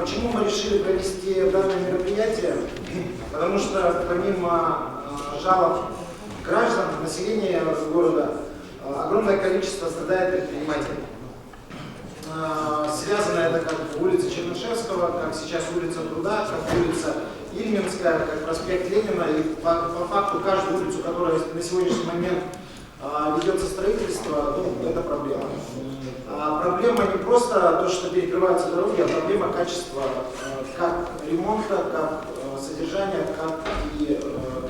Почему мы решили провести данное мероприятие? Потому что помимо жалоб граждан, населения города, огромное количество страдает предпринимателей. Связано это как улица Чернышевского, как сейчас улица Труда, как улица Ильминская, как проспект Ленина. И по факту каждую улицу, которая на сегодняшний момент ведется строительство, это проблема. Проблема не просто то, что перекрываются дороги, а проблема качества как ремонта, как содержания, как и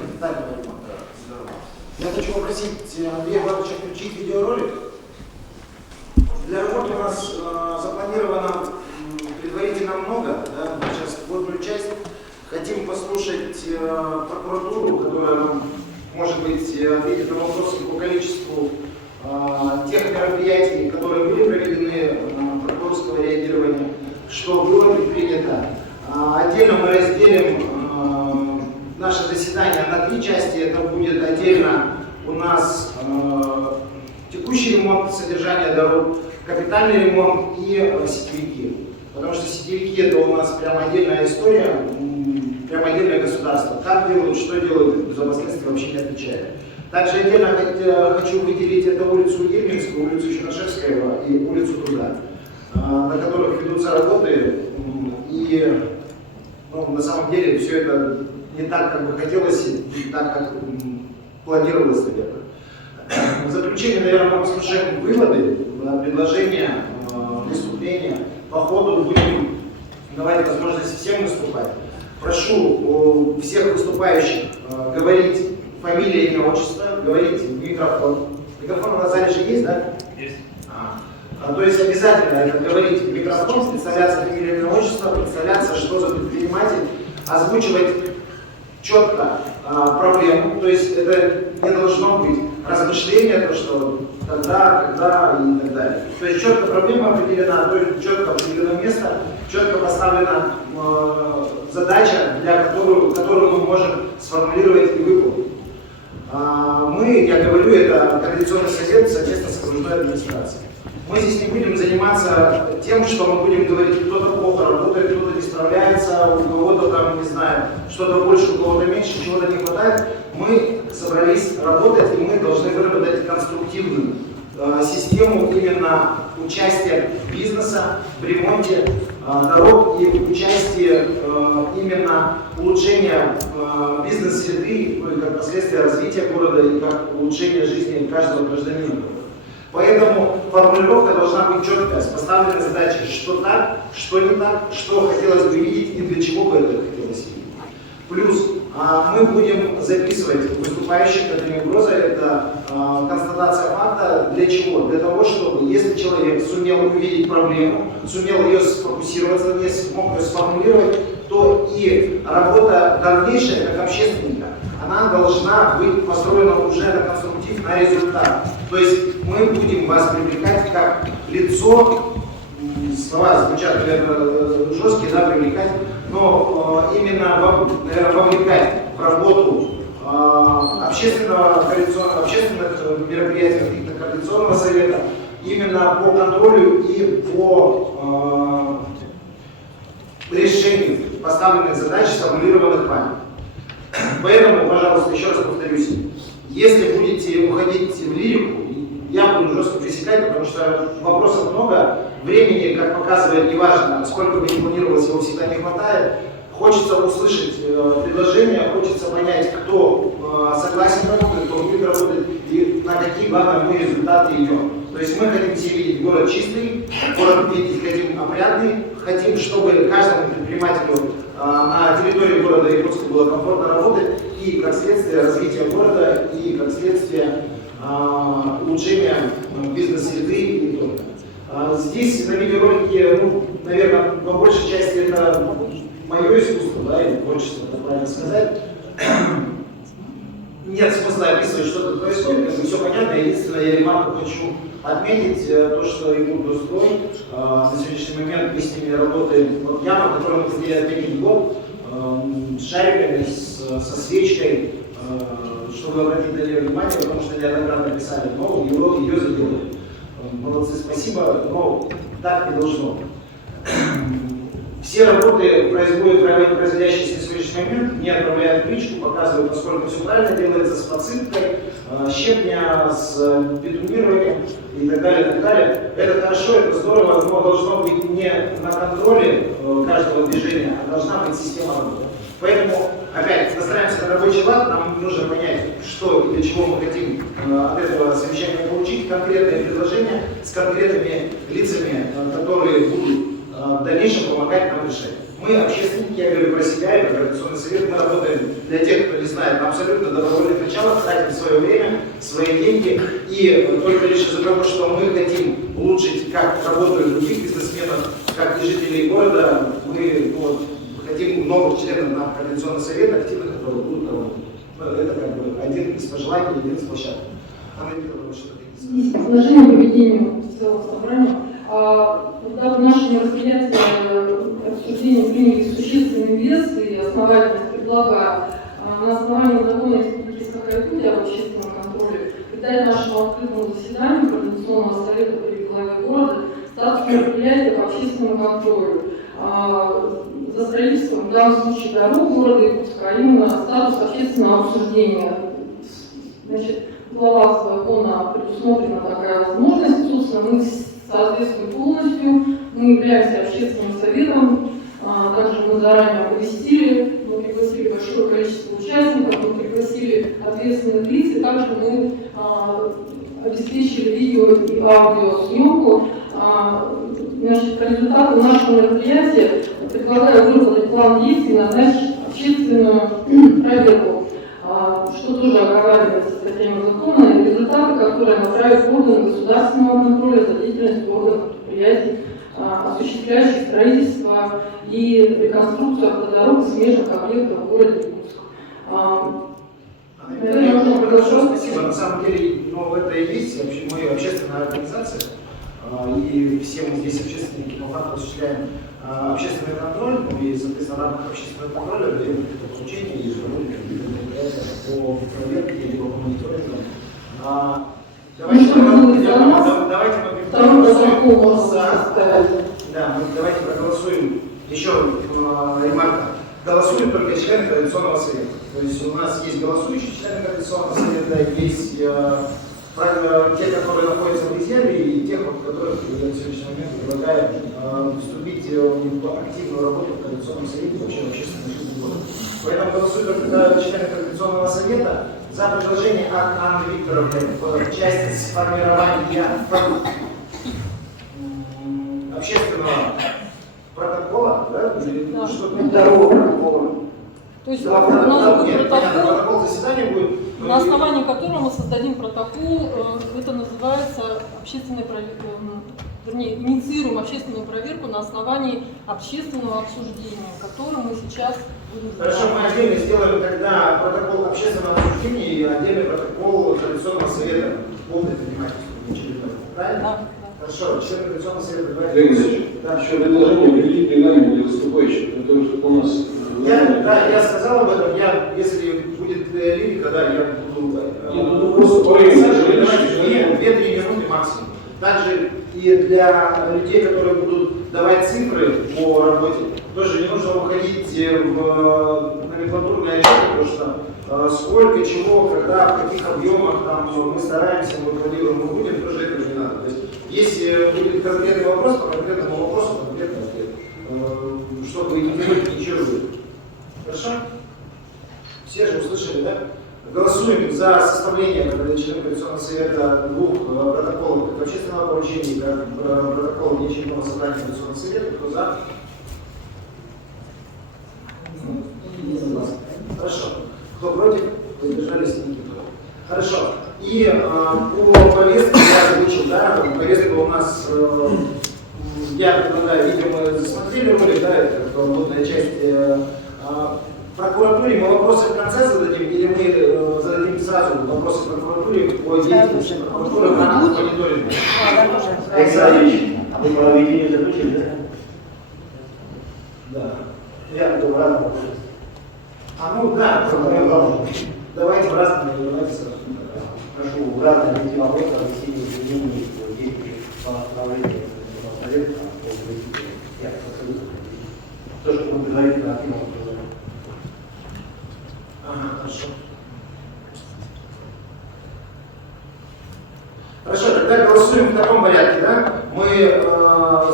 капитального ремонта дорог. Я хочу попросить Андрея Ивановича включить видеоролик. Для работы у нас запланировано предварительно много. Да? Мы сейчас вводную часть хотим послушать прокуратуру, которая, может быть, ответит на вопросы по количеству тех мероприятий, которые были проведены прокурорского реагирования, что было предпринято. Отдельно мы разделим наше заседание на 3 части. Это будет отдельно у нас текущий ремонт, содержание дорог, капитальный ремонт и сетевики. Потому что сетевики это у нас прям отдельная история, прям отдельное государство. Как делают, что делают, за последствия вообще не отвечает. Также отдельно хочу выделить это улицу Ильминскую, улицу Чернышевского и улицу Труда, на которых ведутся работы. И на самом деле все это не так, как бы хотелось, и так, как планировалось, наверное. В заключение, наверное, мы послушаем выводы, предложения, выступления. По ходу будем давать возможность всем выступать. Прошу всех выступающих говорить фамилия, имя, отчество, говорить в микрофон. Микрофон на зале же есть, да? Есть. То есть обязательно это говорить в микрофон, представляться фамилия, имя, отчество, представляться, что за предприниматель, озвучивать четко проблему, то есть это не должно быть размышления, то что когда и так далее. То есть четко проблема определена, то есть четко определено место, четко поставлена задача, которую мы можем сформулировать и выполнить. Я говорю, это Координационный совет совместно с окружной администрацией. Мы здесь не будем заниматься тем, что мы будем говорить, кто-то плохо работает, кто-то не справляется, у кого-то там, не знаю, что-то больше, у кого-то меньше, чего-то не хватает. Мы собрались работать, и мы должны выработать конструктивную систему именно участия бизнеса в ремонте дорог и участия именно улучшения бизнес-среды, ну и как последствия развития города и как улучшения жизни каждого гражданина. Поэтому формулировка должна быть четкая, с поставленной задачей, что так, что не так, что хотелось бы видеть и для чего бы это хотелось видеть. Плюс мы будем записывать выступающих, это не угроза, это констатация факта. Для чего? Для того, чтобы если человек сумел увидеть проблему, сумел ее сфокусироваться, не смог ее сформулировать, то и работа дальнейшая как общественника, она должна быть построена уже на конструктив, на результат. То есть мы будем вас привлекать как лицо, слова звучат, наверное, жесткие, да, привлекать, но именно, наверное, вовлекать в работу общественных мероприятий, координационного совета, именно по контролю и по решению поставленных задач, сформулированных вами. Поэтому, пожалуйста, еще раз повторюсь, если будете уходить в лирику, я буду жестко пресекать, потому что вопросов много, времени, как показывает, неважно, сколько бы ни планировалось, его всегда не хватает. Хочется услышать предложения, хочется понять, кто согласен работать, кто будет работать и на какие, главное, мы результаты идем. То есть мы хотим все видеть город чистый, город видеть хотим опрятный, хотим, чтобы каждому предпринимателю на территории города Иркутска было комфортно работать и, как следствие, развития города и, как следствие, улучшения бизнес-среды и не только. Здесь на видеоролике, наверное, по большей части это мое искусство, да, или творчество, это правильно сказать. Нет смысла описывать, что тут происходит, как бы все понятно. Единственное, я ремарку хочу отметить, то, что Иркутстрой на сегодняшний момент мы с ними работаем. Вот яма, которую мы сделали отметить год, с шариками, со свечкой, чтобы обратить на нее внимание, потому что неоднократно писали, но ее заделали. Молодцы, спасибо, но так не должно. Все работы производящиеся на сегодняшний момент, не отправляют в личку, показывают, насколько все правильно делается с подсыпкой, щебня, с бетонированием и так далее, и так далее. Это хорошо, это здорово, но должно быть не на контроле каждого движения, а должна быть система работы. Поэтому, опять, настраиваемся на рабочий лад, нам нужно понять, что и для чего мы хотим от этого совещания получить, конкретные предложения с конкретными лицами, которые будут в дальнейшем помогать нам решать. Мы общественники, я говорю про себя и про Координационный совет, мы работаем, для тех, кто не знает, на абсолютно добровольных началах, тратим свое время, свои деньги, и только лишь из-за того, что мы хотим улучшить, как работают других бизнесменов, как и жителей города, мы хотим новых членов на Координационный совет, активных, которые будут работать. Это как бы один из пожеланий, один из площадок. Анна Викторовна, что-то предложение по ведению целого собрания. Когда в наше мероприятие обсуждения приняли существенный вес и основательность, предлагаю на основании закона Республики Саха-Якутия об общественном контроле придать нашему открытому заседанию Координационного совета при главе города статус мероприятия по общественному контролю за строительством, в данном случае, дорог города Якутска, а именно статус общественного обсуждения. Значит, в главах закона предусмотрена такая возможность. Собственно, мы соответствуем полностью. Мы являемся общественным советом. Также мы заранее оповестили, мы пригласили большое количество участников, мы пригласили ответственных лиц, и также мы обеспечили видео и аудиосъемку. Значит, по результату нашего мероприятия предлагаю выработать план действий, назначить общественную проверку, что тоже оговаривается статьями закона, и результаты, которые направят органы государственного контроля за деятельностью органов предприятий, осуществляющих строительство и реконструкцию автодорог и смежных объектов в городе Якутск. Спасибо. На самом деле, это и есть мы общественная организация, и все мы здесь общественники, по факту осуществляем общественный контроль, и, соответственно, в рамках общественного контроля даем поручения и по проверке или по мониторингу. Давайте мы проголосуем, еще ремарка, голосуют только члены Координационного совета. То есть у нас есть голосующие члены Координационного совета, есть те, которые находятся в резерве, и тех, которых я на сегодняшний момент предлагаю вступить в активную работу в Координационном совете, вообще в общественной жизни города. Поэтому голосуют только члены Координационного совета за предложение от Анны Викторовны в части сформирования общественного протокола, да? Или да. Что-то второго протокола. То есть у нас будет протокол заседания будет, на основании которого мы создадим протокол, это называется общественная проверка, вернее, инициируем общественную проверку на основании общественного обсуждения, которое мы сейчас будем сделать. Хорошо, мы отдельно сделаем тогда протокол общественного обсуждения и отдельный протокол Координационного совета полной предпринимательства. Правильно? Да. Хорошо, член Координационного совета давайте. Да. Еще предложение определить регламент для выступающих, потому что у нас... Я сказал об этом, если будет лирика, я буду... Просто по времени. 2-3 минуты максимум. Также и для людей, которые будут давать цифры по работе, тоже не нужно уходить в номенклатурные отчеты, потому что сколько, чего, когда, в каких объемах мы стараемся, мы планируем, мы будем, тоже этого не надо. То есть, если будет конкретный вопрос, по конкретному вопросу, конкретный ответ, чтобы не делать ничего. Хорошо? Все же услышали, да? Голосуем за составление членов Координационного совета двух протоколов, как общественного поручения, как протокола внеочередного собрания Координационного совета. Кто за? Хорошо. Кто против? Воздержались, никто. Хорошо. И по повестке я озвучил, да, повестка у нас, я предлагаю, видимо, мы засмотрели ролик, да, это работная часть. Прокуратуре мы вопросы в конце зададим, или мы зададим сразу вопросы прокуратуре по деятельности прокуратуры в рамках мониторинга? Александр, вы по ведению заключили, да? Да. Я буду в разном вопросе. Да, давайте в разном, давайте сразу. Прошу в разные вести вопросы о внесении изменений в действии по направлению совета по производителю. Я абсолютно. активного труда. Ага, хорошо. Хорошо, тогда голосуем в таком порядке, да? Мы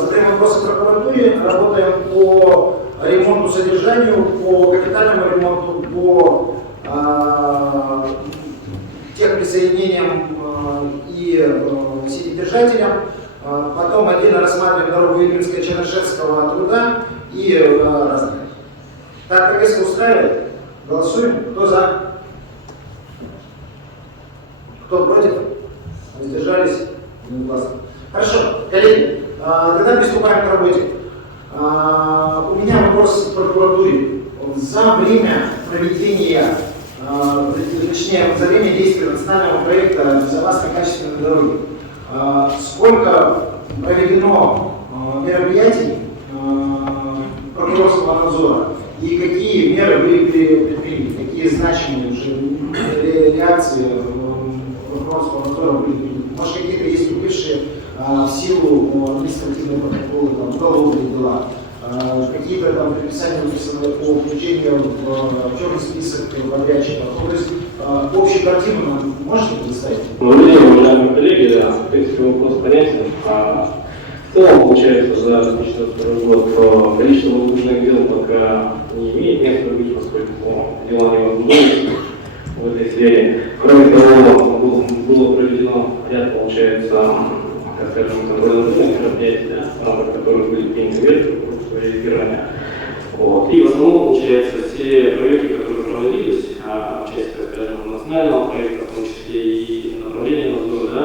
задаем вопросы прокуратуре, работаем по ремонту, содержанию, по капитальному ремонту, по техприсоединениям и сетедержателям. Потом отдельно рассматриваем дорогу Ильинская-Чернышевского труда и разных. Так, повестка устраивает? Голосуем. Кто за? Кто против? Воздержались? Единогласно. Хорошо, коллеги, тогда приступаем к работе. У меня вопрос к прокуратуре. За время проведения, точнее, за время действия национального проекта «Безопасной качественной дороги» сколько проведено мероприятий прокурорского надзора и какие меры были предприняты, какие значимые уже реакции прокурорского надзора были предприняты? Может, какие-то есть вступившие в силу административные протоколы, там, уголовные дела, какие-то там предписания выписаны по включению в черный список подрядчиков. То есть общую картину нам можете представить? Добрый день, уважаемые коллеги. Да, в принципе, вопрос понятен. В целом, получается, за 2022 год количество возбужденных дел пока не имеет места быть, поскольку дела не возбуждаются в этой сфере. Кроме того, было проведено ряд, получается, как скажем, контрольно-наблюдательных мероприятий, в рамках которых были приняты меры по реагирования. Вот. И в основном, получается, все проекты, которые проводились, в части, скажем, национального проекта, в том числе и направления надзора, да,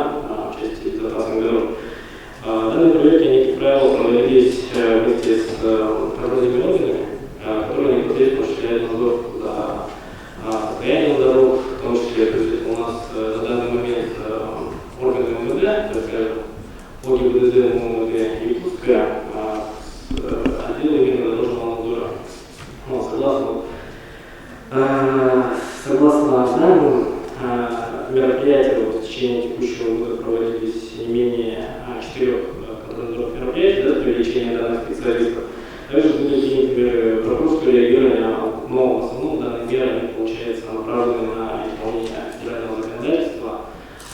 в части безопасных дорог, данные проекты, они, как правило, проводились вместе с контрольными органами, которые непосредственно осуществляют надзор за состоянием дорог, в том числе, то есть у нас на данный момент органы МВД, так скажем, по ГИБДД, МВД и Якутска, отделы дорожного надзора. Но согласно данным мероприятия, в течение текущего года проводились не менее 4 контрольных мероприятий, да, привлечения данных специалистов. Также были приняты меры прокурорского реагирования, но в основном данные меры, получается, направлены на исполнение федерального законодательства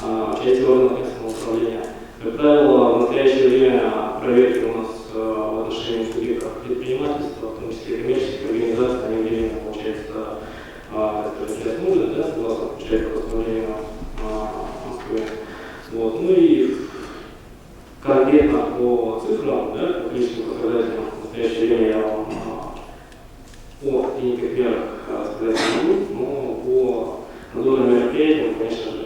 в части органов местного управления. Как правило, в настоящее время проверки у нас в отношении субъектов предпринимательства, в том числе коммерческих организаций, они временно, получается, нужны, да, согласно постановлению Москвы. Вот. Ну и конкретно по цифрам, да, по количеству пострадателей в настоящее время я вам о клиниках мерах сказать не могу, но по надзорным мероприятиям, конечно же,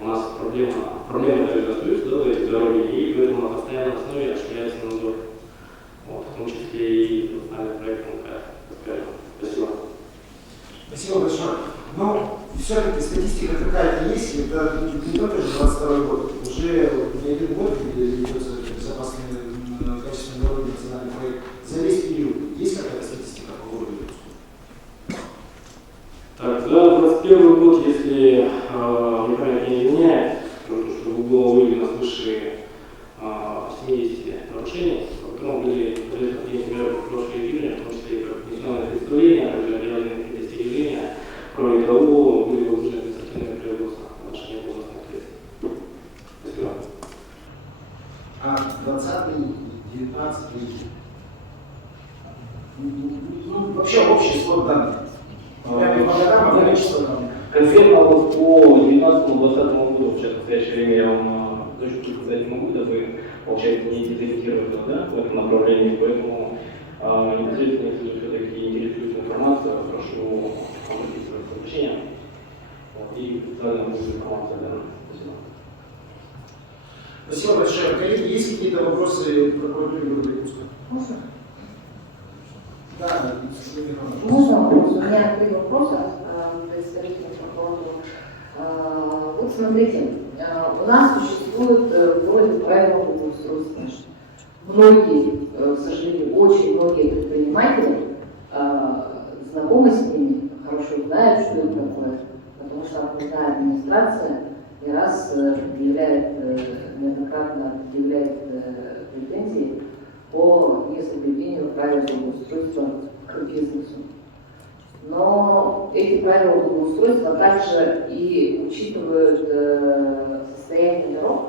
у нас проблема также остается, да, эти дороги, и поэтому на постоянной основе осуществляется надзор. Вот, в том числе и национальный проект МК. Спасибо. Спасибо большое. Но все-таки статистика какая-то есть, это не только же 22 год, уже не один год, где ведется безопасные качественные дороги, национальный проект. За весь период есть какая-то статистика по городу Якутску? Так, за 2021 год, если мне память не изменяет, чтобы было выявлено свыше 70 нарушений, потом были приняты меры прошлые июня, в том числе и внесенное представление, а также реальные предостережения. Кроме того, были возбуждены административные производства в отношении областных средств. Спасибо. 20-й, 19-й. Ну, вообще общий слот данных. Прямо по годам, а количество данных. Конкретно вот по 19-20 году, в настоящее время я вам точно сказать не могу, да вы, получается, не детектировали, да, в этом направлении, поэтому непосредственно, если все-таки интересует информация, прошу обратиться к сообщениям, и специально будет информация для нас. Спасибо. Спасибо большое. Коллеги, есть какие-то вопросы к прокуратуре города Якутска? Можно? Да, Можно вопрос? У меня три вопроса представителям прокуратуры. Вот смотрите, у нас существует вроде правила благоустройства. Многие, к сожалению, очень многие предприниматели знакомы с ними, хорошо знают, что это такое, потому что окружная администрация не раз неоднократно предъявляет претензии по несоблюдению правил благоустройства к бизнесу. Но эти правила благоустройства также и учитывают состояние дорог.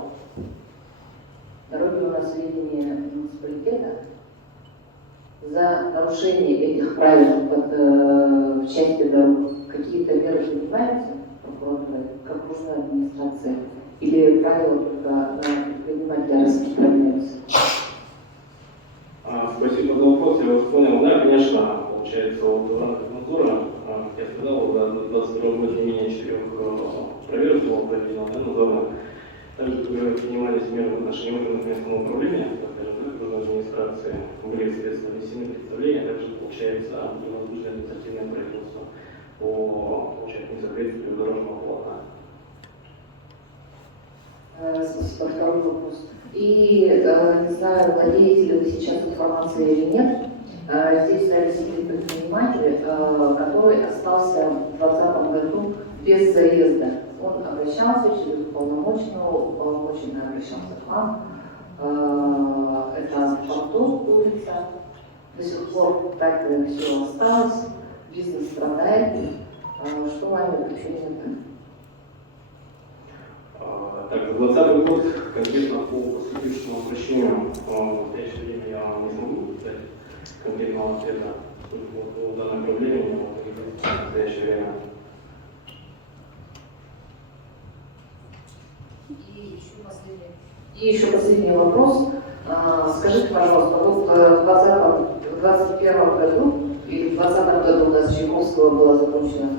Дороги у нас в ведении муниципалитета. За нарушение этих правил в части дорог какие-то меры принимаются прокуратурой, как окружной администрации, или правила только на предпринимателя распространяются? Спасибо за вопрос, я вас понял. Да, конечно, получается, от надзора, как я сказал, за 22 год не менее 4 проверок было проведено, да, надзорно. Также принимались меры в отношении органов местного управления, скажем так, окружной администрации, были средства внесены представления, также получается невозможное административное правительство по несоответствию дорожного полотна. Второй вопрос. И не знаю, владеете ли вы сейчас информацией или нет, здесь зарегистрирован предприниматель, который остался в 2020 году без заезда. Он обращался через уполномоченный обращался к вам. Это Портов улица. До сих пор так все осталось, бизнес страдает. Что вами вообще нет? Так, за 2020 год конкретно по поступившему обращению в настоящее время я не смогу дать конкретного ответа по данной проблеме, не могу в настоящее время. И еще последний вопрос. Скажите, пожалуйста, вот в 2021 году или в 2020 году у нас Чайковского была закончена.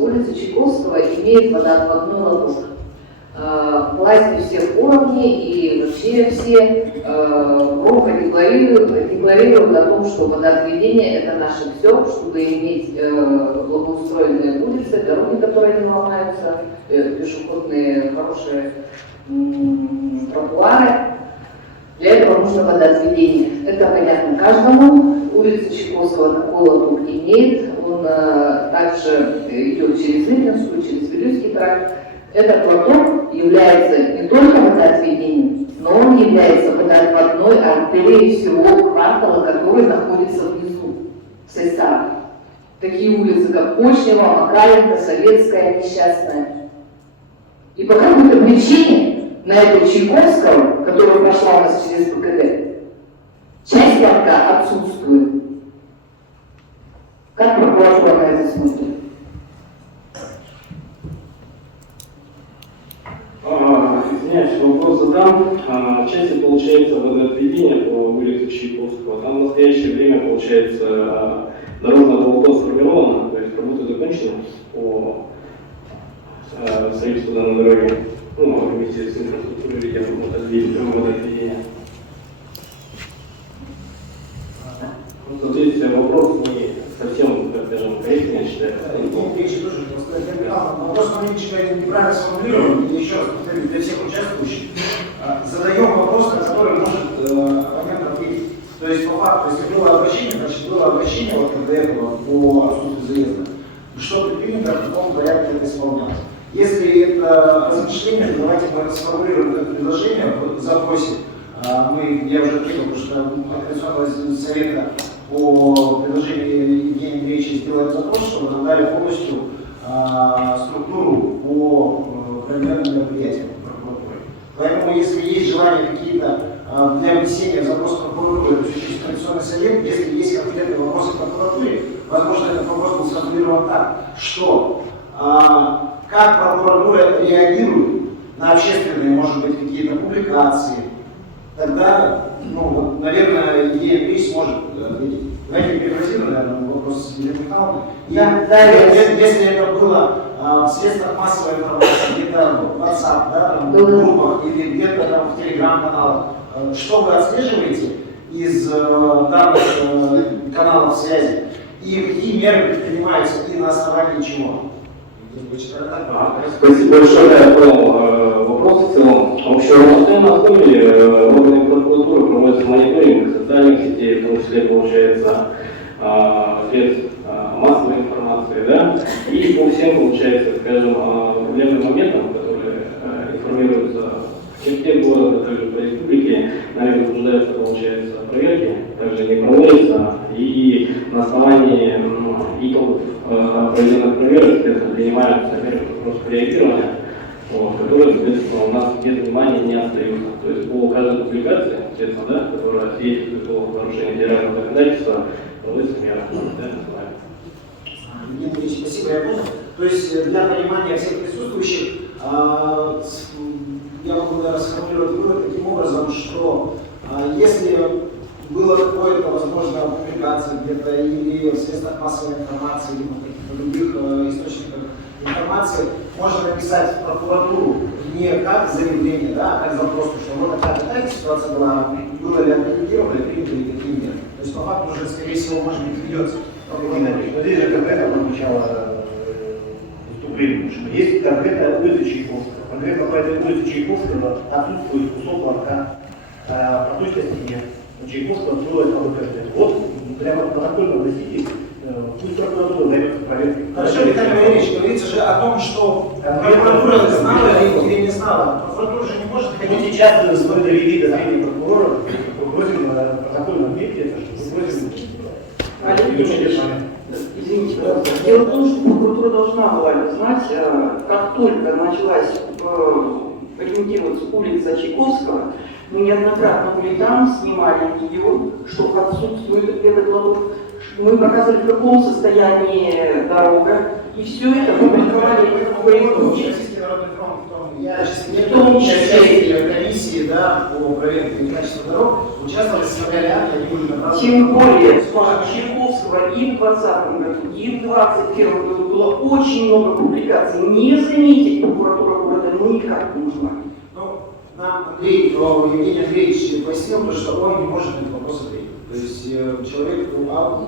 Улица Чайковского имеет водоотводной лоток. Власти всех уровней и вообще все громко декларируют о том, что водоотведение это наше все, чтобы иметь благоустроенные улицы, дороги, которые не ломаются, пешеходные хорошие тротуары. Для этого нужно водоотведение. Это понятно каждому. Улица Чайковского такой лоток имеет. Он также идет через Липинскую, через Вилюйский тракт. Этот лоток является не только водоотведением, но он является водоотводной артерией всего квартала, который находится внизу, в Сайсарах. Такие улицы, как Почнева, Макаренко, Советская, Несчастная. И по какой-то причине на этой Чайковского, которая прошла у нас через ПКД, часть лотка отсутствует. Как прокуратура на это смотрит? Извиняюсь, вопрос задам. Части получается водоотведение по улице Чайковского. Там в настоящее время получается дорожное полотно сформировано, то есть работы закончены по строительству данной дороги. Ну, вместе с инфраструктурой ведем водоотведение. Здесь вопрос не совсем, так скажем, корректный, я считаю. Вопрос маленечко неправильно сформулирован. И еще раз повторю для всех участвующих. Задаем вопрос, на который может оппонент ответить. То есть по факту, если было обращение, значит было обращение вот до этого по отсутствию заезда. Что предпринято, в каком порядке это исполнялось. Если это размышление, то давайте мы сформулируем это предложение в запросе. Я уже ответил, потому что Координационного совета по предложению Евгения Андреевича сделает запрос, чтобы нам дали полностью структуру по проведенным мероприятиям прокуратуры. Поэтому, если есть желание какие-то для внесения запроса прокуратуры, то через Координационный совет, если есть конкретные вопросы к прокуратуре, возможно, этот вопрос был сформулирован так, что как прокуратура реагирует на общественные, может быть, какие-то публикации, тогда, наверное, Евгений Андреевич сможет ответить. Давайте перефразируем, наверное, вопрос Елены Михайловны. Если это было в средствах массовой информации, где-то в WhatsApp, да, в группах или где-то там в телеграм-каналах, что вы отслеживаете из данных каналов связи и какие меры предпринимаются и на основании чего? Спасибо большое, я понял вопрос в целом. В общем, на постоянной основе органы прокуратуры проводятся мониторинг социальных сетей, в том числе, получается, средств массовой информации, да, и по всем, получается, скажем, проблемным моментам, которые информируются в черте города, также по республике, нами возбуждаются, получается, проверки, также не проводятся, и на основании итогов проведенных проверок, соответственно, принимаются меры просто реагирования, которые, соответственно, у нас без внимания не остаются. То есть по каждой публикации, соответственно, да, которая свидетельствует о нарушении федерального законодательства, проводится мера. Евгений Андреевич, спасибо, я понял. То есть для понимания всех присутствующих, я могу, наверное, сформулировать вывод таким образом, что если было какое-то, возможно, публикация где-то или в средствах массовой информации, или в каких-то других источниках информации, можно написать в прокуратуру не как заявление, да, а как запрос, что вот такая ситуация была, было ли отреагировано, или приняли ли такие меры. То есть по факту уже, скорее всего, может быть, ведется. Но здесь же конкретно прозвучало выступление, что есть конкретная улица Чайковского. Конкретно по этой улице Чайковского отсутствует кусок лотка, по той статье Чайковского строилась ОВК. Вот прямо протокольно вносите, пусть прокуратура займется проверкой. Хорошо, Виталий Валерьевич, говорится же о том, что прокуратура знала или не знала. Прокуратура же не может Мы ходить. сейчас с довели до сведения прокурора, мы просим протокольно отметить это, что мы просим Извините, пожалуйста. Дело в том, что прокуратура должна была знать, как только началась ремонтироваться улица Чайковского, мы неоднократно были там, снимали видео, что отсутствует этот лоток. Мы показывали, в каком состоянии дорога, и все это публиковали в Фейсбуке. Я в том числе комиссии, да, по проверке качества дорог участвовали, составляли акты, они были направлены. Тем более, с Чайковского и в 2020 году, и в 2021 году было очень много публикаций. Не заметить прокуратура города никак не могла. Ну, нам Евгений Андреевич пояснил, что он не может этот вопрос ответить. То есть человек,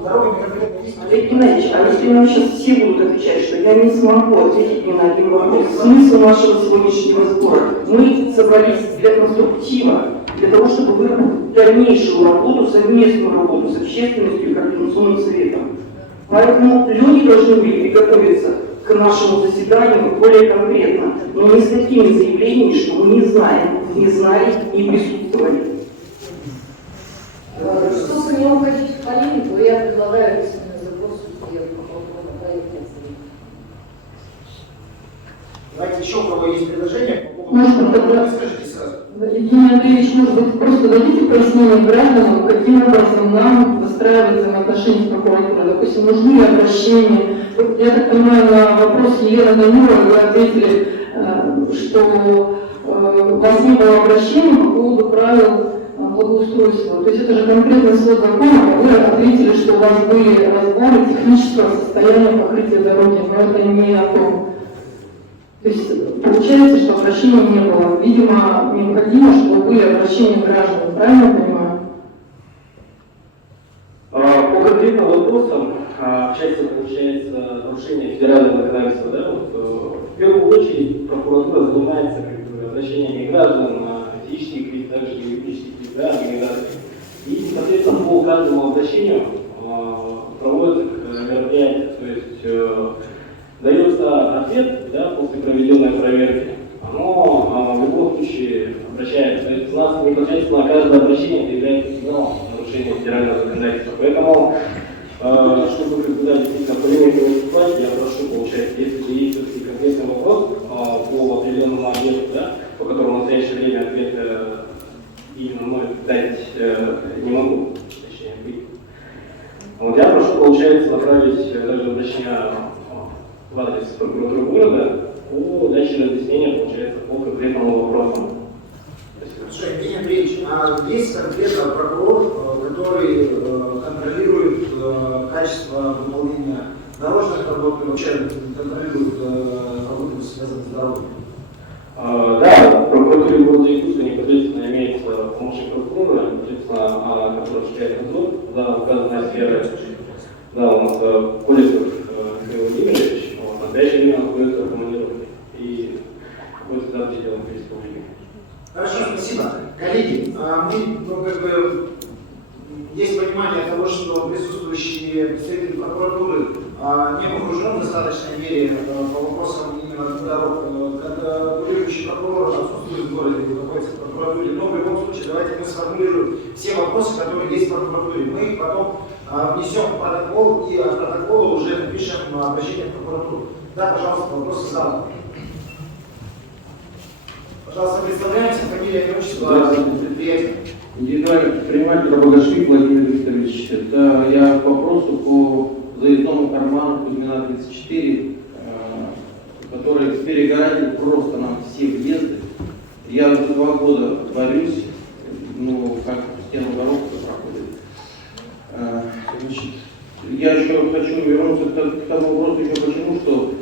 дорога не конкретно есть. Олег Геннадьевич, а если нам сейчас все будут отвечать, что я не смогу ответить ни на один вопрос, смысл нашего сегодняшнего сбора? Мы собрались для конструктива, для того, чтобы выработать дальнейшую работу, совместную работу с общественностью и координационным советом. Поэтому люди должны были приготовиться к нашему заседанию более конкретно, но не с такими заявлениями, что мы не знаем, не знали, не присутствовали. Чтобы не уходить в полемику, я предлагаю письменный запрос в проекте. Давайте еще у кого есть предложение по поводу... Можно тогда- Вы скажите сразу. Евгений Андреевич, может быть, просто дадите пояснение гражданам, каким образом нам выстраивать взаимоотношения с прокуратурой? Допустим, нужны ли обращения? Вот я так понимаю, на вопрос Елены Даниловой вы ответили, что у вас не было обращений по поводу правил благоустройства. То есть это же конкретный свод закона, вы ответили, что у вас были разборы технического состояния покрытия дороги, но это не о том. То есть получается, что обращений не было. Видимо, необходимо, чтобы были обращения граждан. Правильно я понимаю? По конкретным вопросам, в части, получается, нарушения федерального законодательства, да, в первую очередь прокуратура занимается обращениями граждан, физических лиц, также юридических лиц, да, организаций. И, соответственно, по каждому обращению проводятся мероприятия, то есть дается ответ, да, после проведенной проверки, оно в любом случае обращается. То есть у нас непосредственно каждое обращение является сигналом нарушения федерального законодательства. Поэтому, чтобы когда действительно полемику выступать, я прошу, получается, если есть все-таки конкретный вопрос по определенному объекту, да, по которому в настоящее время ответ именно мной дать не могу, точнее, быть. Вот я прошу, получается, направить даже обращение в адрес прокуратуры города по даче разъяснения, получается, по конкретному вопросу. Хорошо, Евгений Андреевич, а есть конкретно прокурор, который контролирует качество выполнения дорожных работ и вообще контролирует работу, связанную с дорогой? Да, в прокуратуре города Якутска непосредственно имеется помощник прокурора, непосредственно, который осуществляет надзор за указанные сферы. Да, у нас Колесов Михаил Владимирович, в настоящее время находится в командировке и будет за пределами республики. Хорошо, спасибо. Коллеги, мы, есть понимание того, что присутствующие представители прокуратуры не погружены в достаточной мере по вопросам именно дорог. Контролирующий прокурор отсутствует в городе, находится в прокуратуре, но в любом случае давайте мы сформулируем все вопросы, которые есть в прокуратуре. Мы их потом внесем в протокол и от протокола уже напишем обращение в прокуратуру. Да, пожалуйста, вопросы заданы. Пожалуйста, представляемся, фамилия, имя, отчество, предприятие. Индивидуальный предприниматель Рабогашвили Владимир Викторович. Это я к вопросу по заездному карману Кузьмина 34, который перегородил просто нам все въезды. Я уже 2 года борюсь, ну, как стену дорог проходит. Значит, я еще хочу вернуться к тому вопросу еще почему, что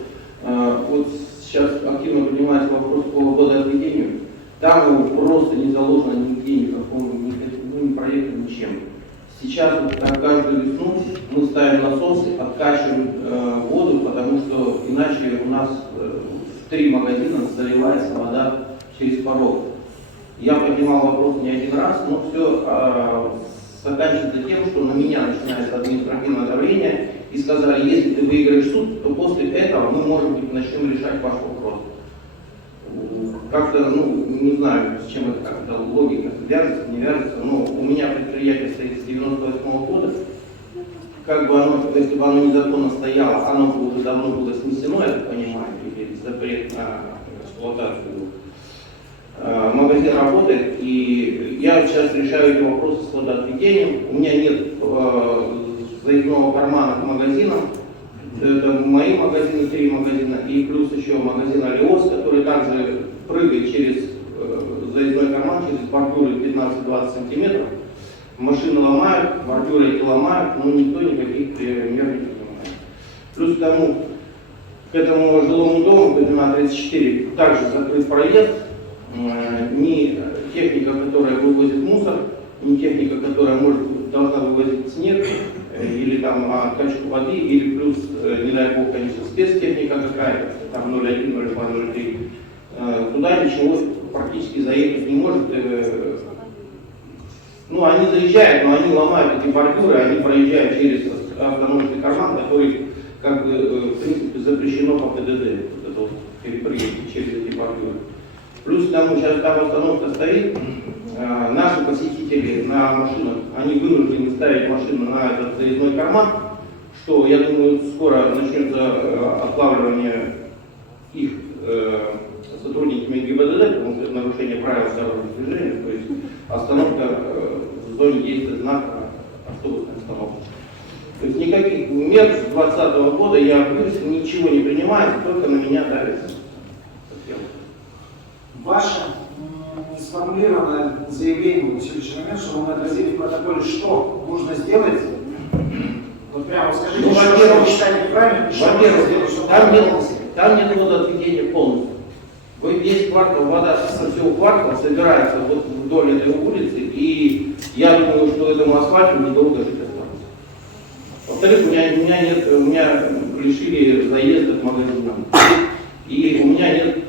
вот сейчас активно поднимается вопрос по водоотведению. Там его просто не заложено нигде, никаком, ни проекта, ничем. Сейчас вот каждую весну мы ставим насосы, откачиваем воду, потому что иначе у нас в 3 магазина заливается вода через порог. Я поднимал вопрос не один раз, но все заканчивается тем, что на меня начинается административное давление и сказали, если ты выиграешь суд, то после этого мы, может быть, начнем решать ваш вопрос. Как-то, ну, не знаю, с чем это как-то логика вяжется, не вяжется, но у меня предприятие стоит с 98 года, как бы оно, если бы оно незаконно стояло, оно бы уже давно было снесено, я так понимаю, или запрет на эксплуатацию. Магазин работает, и я сейчас решаю эти вопросы с водоотведением. У меня нет заездного кармана к магазинам. Это мои магазины, 3 магазина, и плюс еще магазин Алиос, который также прыгает через заездной карман, через бордюры 15-20 сантиметров. Машины ломают, бордюры эти ломают, но никто никаких мер не принимает. Плюс к этому жилому дому, Кузьмина 34, также закрыт проезд. Ни техника, которая вывозит мусор, ни техника, которая должна вывозить снег, или там откачку воды, или плюс, не дай бог, конечно, спецтехника какая-то, там 0,1, 0,2, 0,3, туда ничего практически заехать не может. Ну, они заезжают, но они ломают эти бордюры, они проезжают через автономный карман, который, как бы, в принципе, запрещено по ПДД, вот это вот перепрыгивать через эти бордюры. Плюс там сейчас там остановка стоит, наши посетители на машинах, они вынуждены ставить машину на этот заездной карман, что, я думаю, скоро начнется отлавливание их сотрудниками ГИБДД, потому что это нарушение правил дорожного движения, то есть остановка в зоне действия знака автобусной остановки. То есть никаких мер с 2020 года я ничего не принимаю, только на меня давится. Ваше сформулированное заявление на сегодняшний момент, что мы отразили в протоколе, что нужно сделать. Вот прямо скажите, что вы считаете неправильно, что нужно сделать, чтобы там нет водоотведения полностью. Весь квартал, вода со всего квартала собирается вот вдоль этой улицы, и я думаю, что этому асфальту недолго жить осталось. Во-вторых, у меня лишили заезда к магазинам, и у меня нет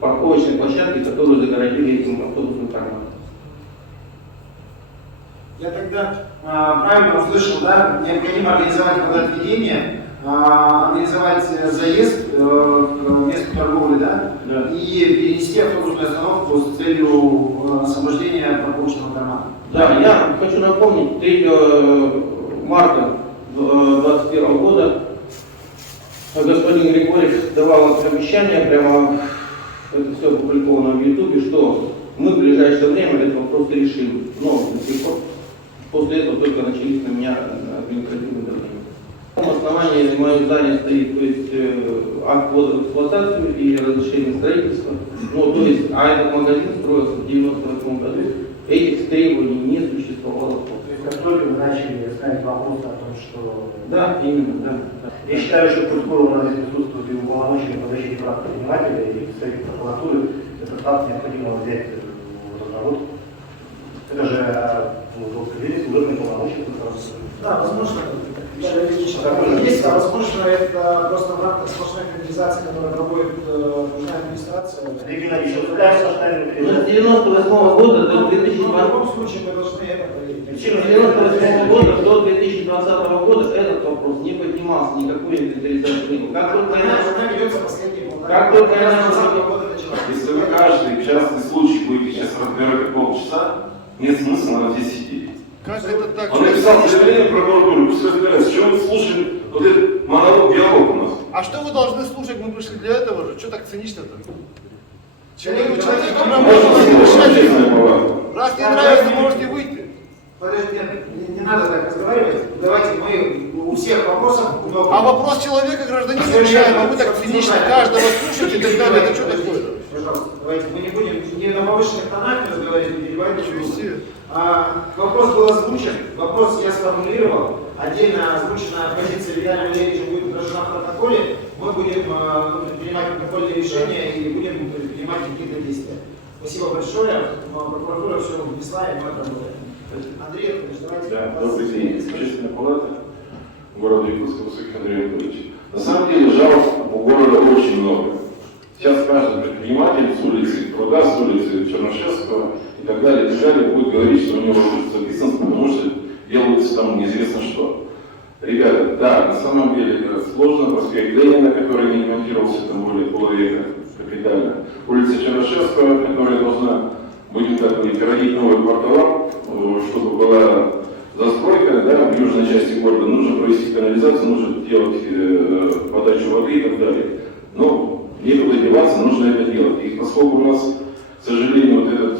парковочной площадки, которую загородили этим автобусным карманом. Я тогда правильно услышал, да, необходимо организовать водоотведение, организовать заезд к месту торговли, да, и перенести автобусную остановку с целью освобождения парковочного кармана. Да, я хочу напомнить, 3 марта 2021 года господин Григорьев давал обещание, прямо это все опубликовано в Ютубе, что мы в ближайшее время этот вопрос решим. Но после этого только начались на меня административные давления. На основании мое здание стоит, то есть акт ввода в эксплуатацию и разрешение строительства. Ну, то есть, а этот магазин строился в 1998 году. Этих требований не существовало. То есть, как только вы начали ставить вопрос о том, что... Да, именно, да. Я считаю, что скоро у нас здесь присутствует и уполномоченный по защите прав предпринимателя, и представитель прокуратуры. Этот факт необходимо взять в разработку. Это же, вы сказали, служебный полномочия. Да, возможно, есть, а возможно, это просто в рамках сплошной мобилизации, которую проводит нужная администрация. С 98 года до В 2020 любом случае мы должны это проверить. С 1998 года до 2020 года этот вопрос не поднимался, никакой инвентаризации не было. Как только я начал... Она ведется последние полтора Как только я года. начал... 2020 года началась. Если вы каждый частный случай разбирать полчаса, нет смысла нам здесь сидеть. Как это так? Он написал заявление в прокуратуру, пусть разбирается. Чего мы слушаем вот этот монолог, диалог у нас? А что вы должны слушать? Мы пришли для этого же. Что так цинично-то? Человек, Можно решать. честная палата. Раз не нравится, можете выйти. Подожди, не надо так разговаривать. Давайте мы у всех вопросов много. А вопрос человека, гражданина, решаем, а вы так цинично каждого слушаете и так далее. Это что такое? Пожалуйста, давайте мы не будем не на повышенных тонах разговаривать, не перебивать друг друга. Вопрос был озвучен, вопрос я сформулировал. Отдельно озвученная позиция Виталия Валерьевича будет отражена в протоколе. Мы будем принимать протокольные решения и будем принимать какие-то действия. Спасибо большое. Прокуратура все внесла, и мы отработаем. Андрей Анатольевич, давайте. Да, добрый день. Общественная палата города Якутска, Высоких Андрей Анатольевич. На самом деле жалоб у города очень много. Сейчас каждый предприниматель с улицы Труда, с улицы Чернышевского и так далее, будет говорить, что у него записано, потому что делается там неизвестно что. Ребята, да, на самом деле это сложно. Проспект Ленина, который не ремонтировался там более полувека капитально. Улица Чернышевского, которая должна, будем так говорить, родить новый квартал, чтобы была застройка, да, в южной части города. Нужно провести канализацию, нужно делать подачу воды и так далее. Но некуда деваться, нужно это делать. И поскольку у нас, к сожалению, вот этот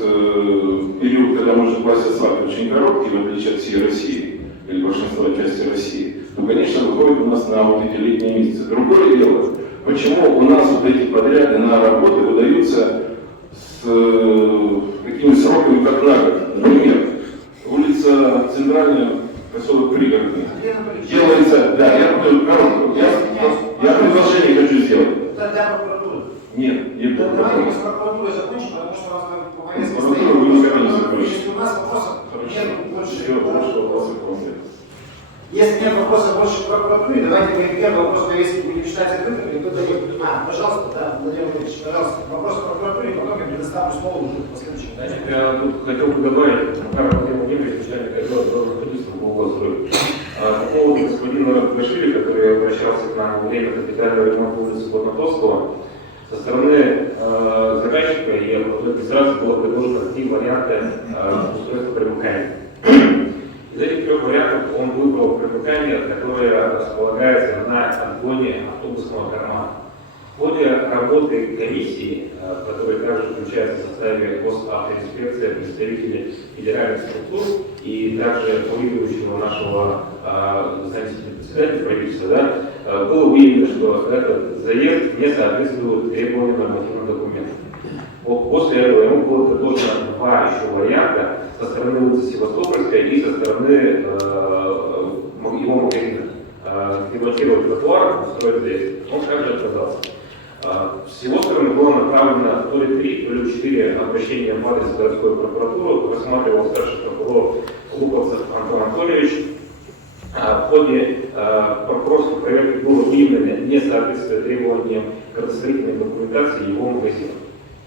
период, когда можно класть асфальт, очень короткий, в отличие от всей России, или большинства части России, то, конечно, выходит у нас на вот эти летние месяцы. Другое дело, почему у нас вот эти подряды на работы выдаются с такими сроками, как на год. Например, улица Центральная, поселок Пригородный. Делается, да, я предложение хочу сделать. Это для прокуратуры. Нет, не для Давайте мы с прокуратуры. прокуратурой закончим, потому что у нас по повестке Прокуратуру вы никогда не закончите. Если у нас вопросов нет больше. Все, больше вопросов к вам нет. Если нет вопросов больше к прокуратуре, давайте мы первый вопрос повестки будем считать открытым, и кто-то есть. Пожалуйста, да, Владимир Владимирович, пожалуйста. Вопрос к прокуратуре, потом я предоставлю слово уже в последующем. Я тут хотел бы добавить, Владимир Владимирович, начальник отдела строительства по Благоустройству. По поводу господина Башили, который обращался к нам во время капитального ремонта улицы Подматовского, со стороны заказчика и администрации было предложено 3 варианта устройства примыкания. Из этих 3 вариантов он выбрал примыкание, которое располагается на отгоне автобусного кармана. В ходе работы комиссии, которая также включается в составе госавтоинспекции, представители федеральных структур и также выигрывающего нашего заместителя председателя правительства, да, было выявлено, что этот заезд не соответствует требованиям нормативных документов. После этого ему было предложено 2 еще варианта со стороны улицы Севастопольской и со стороны его магазина. Демонтировать тротуар, устроить здесь. Он также отказался. С его стороны было направлено то ли 3, то ли 4 обращения в адрес городской прокуратуры, рассматривал старший прокурор Луковцев Антон Анатольевич. В ходе прокурорской проверки было выявлено несоответствие требованиям градостроительной документации его магазина.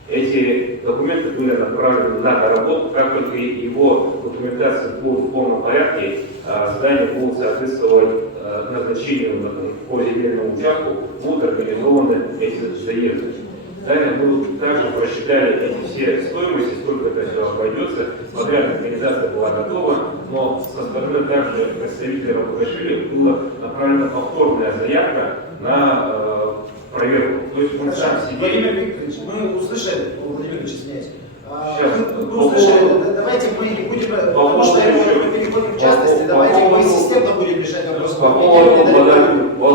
Эти документы были направлены на доработку, как только его документация будет в полном порядке, здания будут соответствовать назначению по земельному участку, будут организованы эти заезды. Далее мы также просчитали эти все стоимости, сколько это все обойдется. Подрядная организация была готова, но со стороны также представителя Рабогашвили была направлена повторная заявка на проверку. То есть он сам себе... Владимир Викторович, мы услышали, Владимир Викторович, извиняюсь. Сейчас. Мы услышали, давайте мы не будем, потому что мы переходим в частности, давайте мы системно будем решать вопрос. По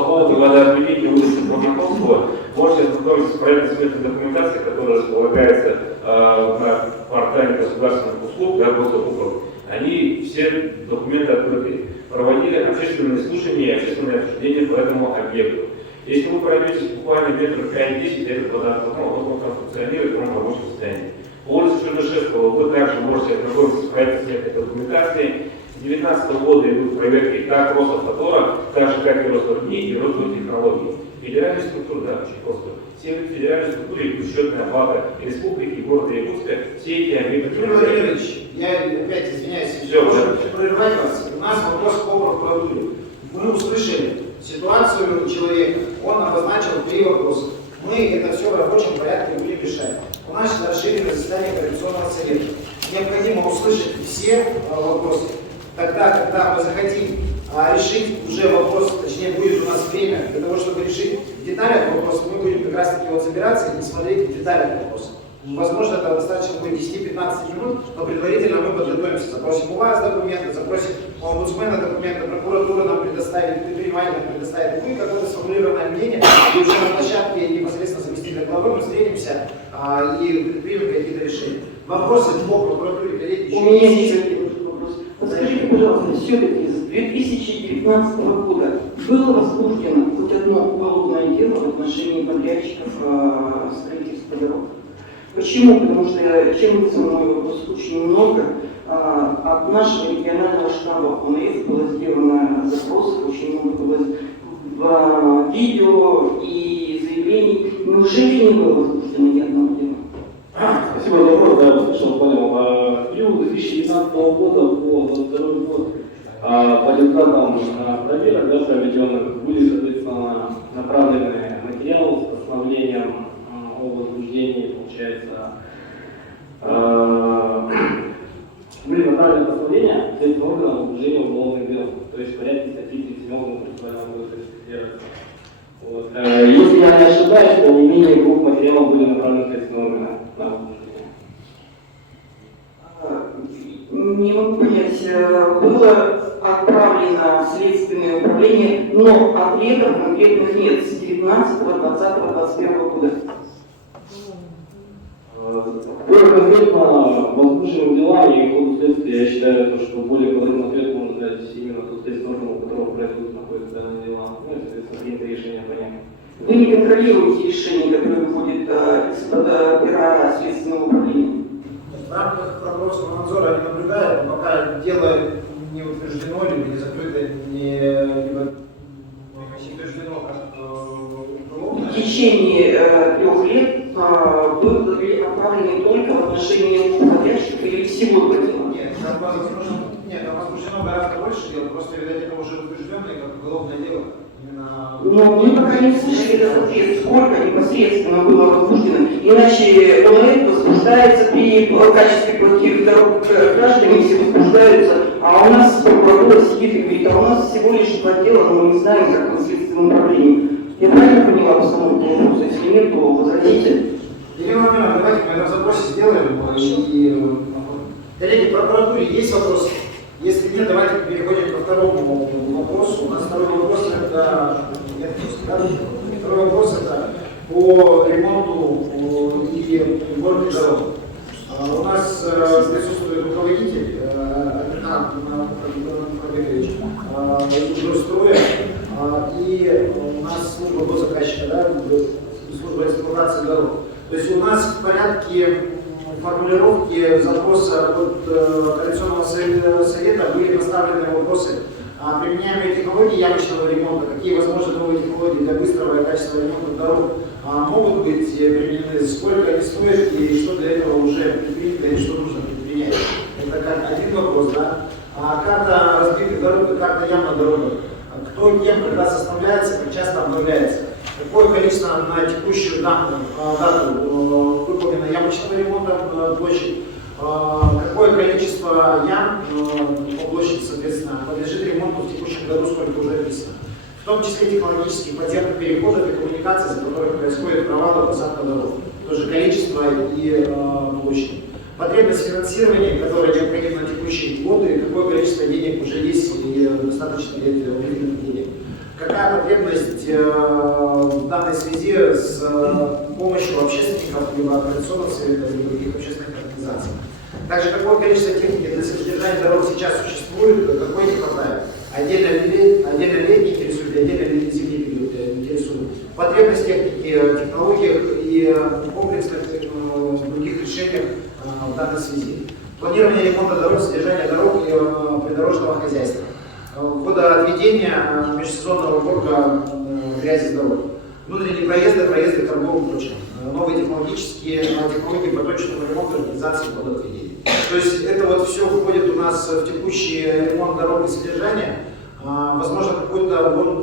поводу водоотведения улицы Подматовского, можете ознакомиться с проектно-сметной документацией, которая располагается на портале государственных услуг, да, госуслуг. Они все документы открыты. Проводили общественные слушания и общественные обсуждения по этому объекту. Если вы пройдетесь буквально метров 5-10, этот водоотвод, он функционирует в рабочем состоянии. По улице Чернышевского вы также можете ознакомиться с проектно-сметной документацией. С 2019 года идут проверки как Росавтодора, так же как и Росгвардии и Росгвардтехнологий. Федеральные структуры, да, очень просто. Все федеральные структуры и счетная палата республики и города Якутска, все эти объекты... Владимир Владимирович, я опять извиняюсь, все, прерывать вас. У нас вопрос по прокуратуре. Мы услышали ситуацию человека, он обозначил 3 вопроса. Мы это все в рабочем порядке будем решать. У нас расширено заседание Координационного совета. все вопросы. Тогда, когда мы захотим решить уже вопрос, точнее будет у нас время для того, чтобы решить в деталях вопрос, мы будем как раз таки вот собираться и смотреть в деталях вопроса. Возможно, это достаточно будет 10-15 минут, но предварительно мы подготовимся. Запросим у вас документы, запросим у омбудсмена документы, прокуратура нам предоставит, предприниматель нам предоставит будет какое-то сформулированное мнение, и уже на площадке непосредственно заместителя главы мы встретимся и примем какие-то решения. Вопросы по прокуратуре, коллеги, У меня есть вопрос. Подскажите, пожалуйста, все-таки с 2019 года было возбуждено хоть одно уголовное дело в отношении подрядчиков строительства дорог? Почему? Потому что чем мой вопрос очень много. От нашего регионального штаба ОНС было сделано запросов, очень много было видео и заявлений. Неужели не было возбуждено ни одного дела? Спасибо за вопрос, да, услышал, понял. В период 2019 года по 2022 год по результатам проверок, да, проведенных, были, соответственно, направлены материалы с постановлением о возбуждении, получается, были направлены постановления следственного органа о возбуждении уголовных дел, то есть в порядке статьи 37 процессуального кодекса Федерации. Вот. Если я не ошибаюсь, то не менее двух материалов были направлены следственным органам на возбуждение. Не могу понять, было отправлено в следственное управление, но ответов конкретных нет с 19, 20, 21 года. По конкретно возбужденным делам и ходу следствия, я считаю, что более подробный ответ можно дать именно тот следственный орган, у которого происходит находится данные дела, ну и, соответственно, принято решение по ним. Вы не контролируете решения, которые выходят из-под пера следственного управления? В рамках прокурорского надзора они наблюдают, но пока дело не утверждено, либо не закрыто, либо не утверждено как уголовное. В течение 3 лет были отправлены только в отношении подрядчиков или всего этого дела? Там возбуждено гораздо больше дел, просто, видать, это уже утвержденное как уголовное дело. Но мы пока не слышали этот ответ, сколько непосредственно было возбуждено. Иначе ОНФ возбуждается при качестве плохих дорог, граждане все возбуждаются, а у нас прокуратура сидит и говорит, а у нас всего лишь 2 дела, но мы не знаем, как на следственном управлении. Я правильно поняла постановку вопроса? Если нет, то возразите. Ирина Владимировна, давайте мы этот запрос сделаем. Коллеги, в прокуратуре есть вопросы? Если нет, давайте переходим ко второму вопросу. У нас второй вопрос это... Второй вопрос это по ремонту и уборке дорог. У нас присутствует руководитель Жилстроя, и у нас служба до заказчика, да, служба эксплуатации дорог. То есть у нас в порядке формулировки запроса от Коалиционного совета были поставлены вопросы о применяемой технологии ямочного ремонта, какие возможны новые технологии для быстрого и качественного ремонта дорог могут быть применены, сколько они стоят и что для этого уже предпринято и что нужно предпринять. Это как один вопрос, да. Карта разбитых дорог и карта ям на дорогах. Кто кем, когда составляется, как часто обновляется. Какое количество на текущую дату выполнено ямочного ремонта площадь, какое количество ям по площади, соответственно, подлежит ремонту в текущем году, сколько уже описано. В том числе технологических подземных переходов и коммуникаций, за которых происходит провалы посадка дорог. Тоже количество и площадь. Потребность финансирования, которая необходима на текущие годы, какое количество денег уже есть и достаточно ли выделенных денег. Какая потребность в данной связи с помощью общественников, либо Коалиционного совета, либо других общественных организаций. Также какое количество техники для содержания дорог сейчас существует, какой не хватает. Отдельно летний интересует, отдельно зимний период интересует. Потребность техники, технологиях и комплексных других решениях в данной связи. Планирование ремонта дорог, содержание дорог и придорожного хозяйства. Водоотведение, межсезонная уборка грязи с дорог. Внутренние проезды торговых точек. Новые технологии поточного ремонта, организации водоотведения. То есть это вот все входит у нас в текущий ремонт дорог и содержание. Возможно, какую-то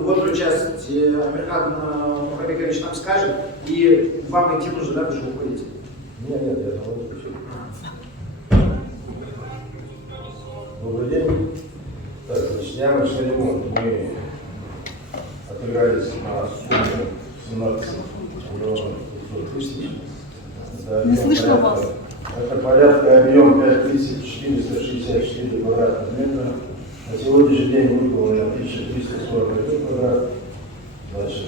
водную часть Амирхан Мухаммедович нам скажет, и вам идти нужно, да, вы же уходите? Нет, я Добрый день. Так, значит, ямочный ремонт. Мы отыгрались на сумму 17 миллионов 500 тысяч. Не слышно вас. Это порядка объем 5464 квадратных метра. На сегодняшний день выполнено 1341 квадрат. Значит,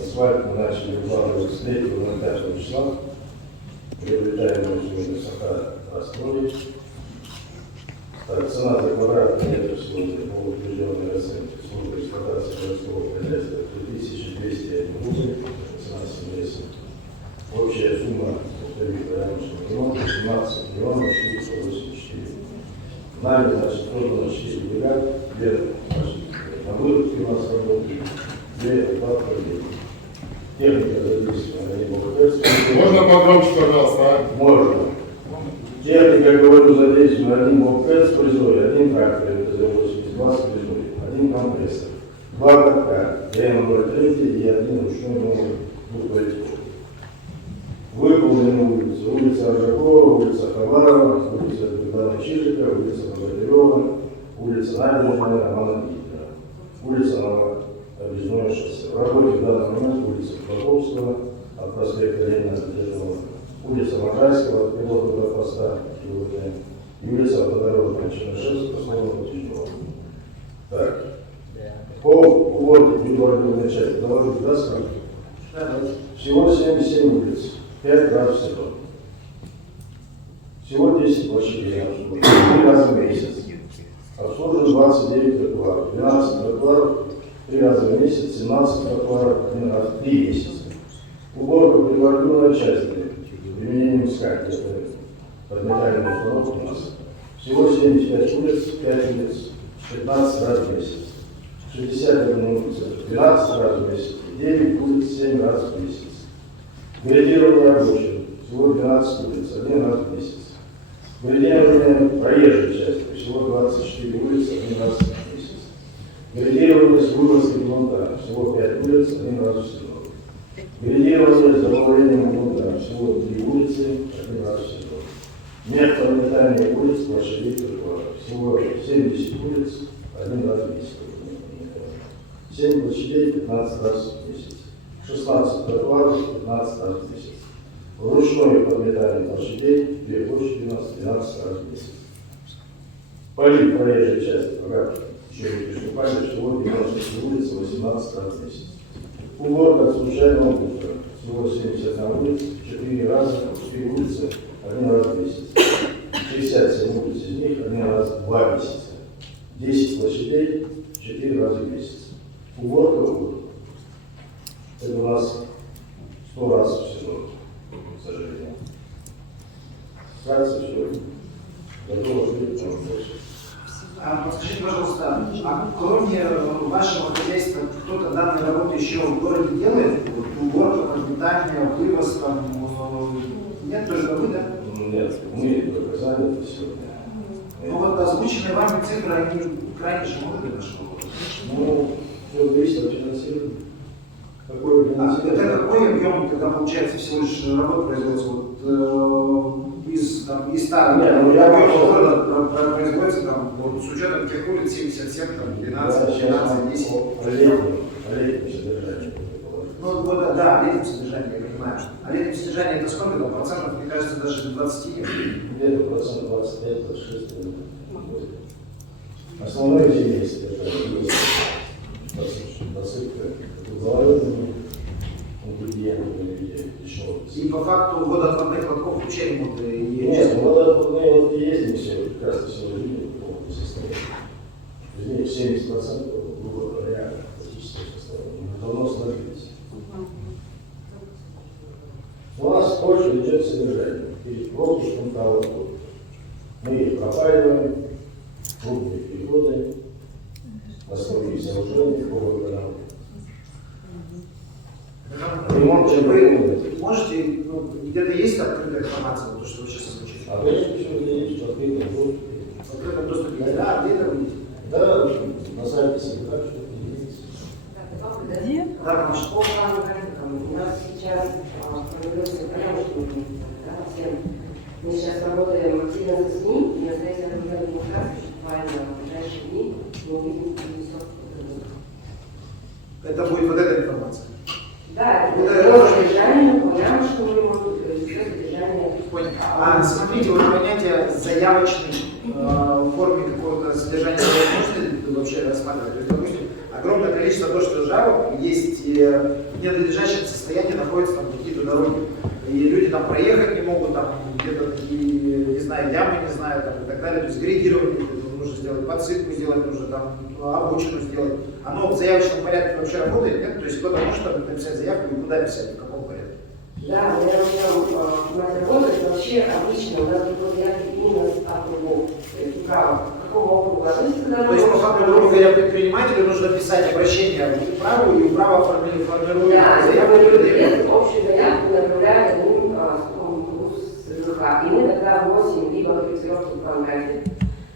асфальт мы начали выкладывать с 3 на 5 числа. Приобретаемые сегодня саха расстроить. Так, цена за квадратный метр сегодня по утвержденной оценке службы эксплуатации городского хозяйства 3201 рубль, цена семейства. Общая сумма ремонта 17 миллионов 484. Нами, значит, создано 4 бригады, 2 на вырубке у нас работают, 2 отправки. Техника задействована, они могут. Можно погромче, пожалуйста, а? Можно. Техника, говорю, задействована, один бобкэт с фрезой, один трактор, это за 82 с фрезой, один компрессор, 2 катка, ДМ-03 и один ручной номер двухполитов. Выполнены улицы. Улица Ржакова, улица Хабарова, улица Богдана Чижика, улица Богатырева, улица Набережная, Романа Питера, улица Объездное шоссе. В работе в данный момент улица Платовского, от проспекта Ленина до Державного, улица Можайского, от пилотного поста сегодня, и улица Автодорожная Чернышевского, снова Потяжного. Так. По уборке индивидуальной части доложить, да, скажем? Всего 77 улиц, 5 раз в сезон. Всего 10 площадей обслуживают, 3 раза в месяц. Обслуживают 29 тротуаров, 12 тротуаров, 3 раза в месяц, 17 тротуаров, 1 раз в 3 месяца. Уборка предварительной части, применением скаки, это подметальная установка у нас. Всего 75 улиц, 5 улиц, 15 раз в месяц. 61 улица, 12 раз в месяц, 9 улиц, 7 раз в месяц. Градирование рабочих, всего 12 улиц, 1 раз в месяц. Градирование проезжей части, всего 24 улицы, 1 раз в месяц. Градирование с выброской грунта, всего 5 улиц, 1 раз в сезон. Градирование с добавлением грунта, всего 3 улицы, 1 раз в сезон. Металлометание улиц, площадей тротуаров, всего 70 улиц, 1 раз в месяц. 7 площадей, 15 раз в месяц. 16 тротуаров, 15 раз в месяц. Ручное подметание площадей, 2 площади у нас 12 раз в месяц. Полив проезжей части, пока еще не приступали, всего 90 улиц, 18 раз в месяц. Уборка от случайного мусора, всего 71 улиц, 4 раза, 4 улицы, 1 раз в месяц. 67 улиц из них, 1 раз в 2 месяца. 10 площадей, 4 раза в месяц. Уборка будет. Это у нас 100 раз в сезон, к сожалению. Кажется, все. Готово жить, потому что Подскажите, пожалуйста, а кроме вашего хозяйства кто-то данные работы еще в городе делает? Вот, уборка, подметание, вывоз, там, нет, только вы, да? Нет, мы только заняты сегодня. Ну вот озвученные вами цифры, они крайне шумны для нашего города. Ну, все зависит от финансирования. Какой финансирование? Это какой объем, когда получается всего лишь работа производится? Вот, из старого города производится там, вот, с учетом тех улиц 77, там, 12, 12, 10. О летнем содержании. Ну, вот, да, о летнем содержании, я понимаю. А летнем содержании это сколько? Там, процентов, мне кажется, даже 20 нет. Где-то процент 25-26. Основное здесь это посыпка угловодными ингредиентами в виде дешевых. И по факту водоотводных лотков вообще ремонт и нет, водоотводные лотки есть, мы все прекрасно все видели в полном состоянии. Из них 70%, грубо говоря, фактически состояние. Мы давно сложились. У нас больше идет содержание. Перед пропуском того, мы их пропаиваем, крупные переходы, основные сооружения по водоканалу. Вы можете, ну, где-то есть открытая информация, то, что вы сейчас озвучили? А вы все есть в открытом доступе. В открытом доступе, да, где это будет? Да, на сайте СМК что-то есть. Где? Да, У нас сейчас появился помощник, да, всем Мы сейчас работаем активно со СМИ, и настоящая администрация, что буквально в ближайшие дни мы увидим принесет. Это будет вот эта информация. Да, это по содержанию, понятно, что мы можем все содержание. А смотрите, вот понятие заявочный в форме какого-то содержания можете вообще рассматривать? То есть, допустим, огромное количество дождевых жалоб есть в ненадлежащем состоянии, находятся там какие-то дороги. И люди там проехать не могут, там где-то такие, не знаю, ямы, не знаю, там, и так далее. То есть грейдирование нужно сделать, подсыпку сделать нужно, там, обочину сделать. Оно в заявочном порядке вообще работает, нет? То есть кто-то может написать заявку и куда писать, в каком порядке? Да, мы начинаем работать вообще обычно, у нас приходят заявки именно с округов, то есть право, к какому округу относится к То есть, по факту, грубо говоря, предпринимателю нужно писать обращение в управу, и управа формирует заявку. Общую заявку направляет одним с СЗХ. И мы тогда вносим либо корректировки в план-график,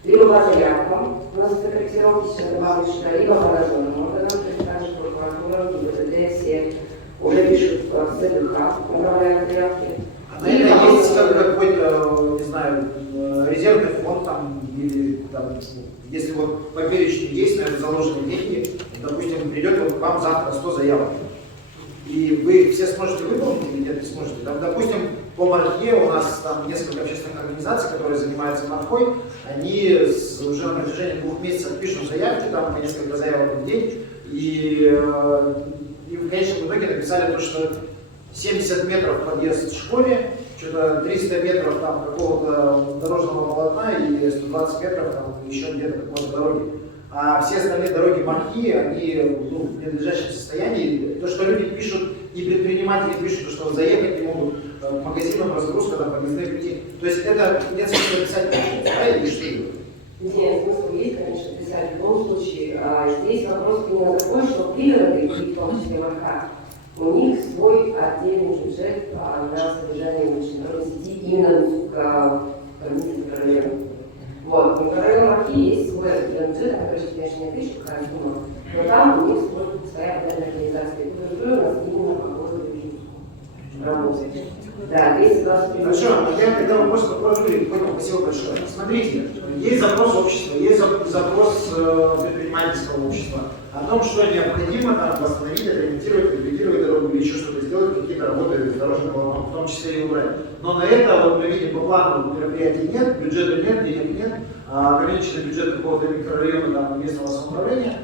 либо по заявкам, у нас это корректировки сейчас добавили сюда, либо по дозорному. Потом, то есть, также прокуратура, ГИБДД, все уже пишут в СЗХ, направляют заявки. А на это есть какой-то, не знаю, резервный фонд там, или там, если вот по перечню есть, на это заложены деньги, допустим, придет вот к вам завтра 100 заявок, и вы все сможете выполнить или нет, не сможете. Там, допустим, по Мархе у нас там несколько общественных организаций, которые занимаются Мархой, они уже на протяжении 2 месяцев пишут заявки, там по несколько заявок в день, и в конечном итоге написали то, что 70 метров подъезд в школе, что-то 300 метров там какого-то дорожного полотна и 120 метров там еще где-то какой-то дороги. А все остальные дороги Мархи, они в ненадлежащем состоянии. То, что люди пишут, и предприниматели пишут, что заехать не могут к магазинам, разгрузка, там, подъездные пути. То есть это нет смысла писать, да, или что делать? Нет, смысл есть, конечно, писать в любом случае. Здесь вопрос именно такой, что пригороды, и в том числе Марха, у них свой отдельный бюджет на содержание уличной дорожной сети именно в микрорайоне. Вот, в микрорайоне Мархи есть свой отдельный бюджет, который, конечно, не отличный, какая сумма, но там у них своя отдельная организация. И тут у нас именно по городу работает. Да, 220 миллионов. Хорошо, я когда вопрос по прокуратуре понял, спасибо большое. Смотрите, есть запрос общества, есть запрос предпринимательского общества о том, что необходимо там восстановить, отремонтировать, реквидировать дорогу или еще что-то сделать, какие-то работы дорожного, в том числе и убрать. Но на это, вот мы видим, по плану мероприятий нет, бюджета нет, денег нет, ограниченный бюджет какого-то микрорайона, там, местного самоуправления.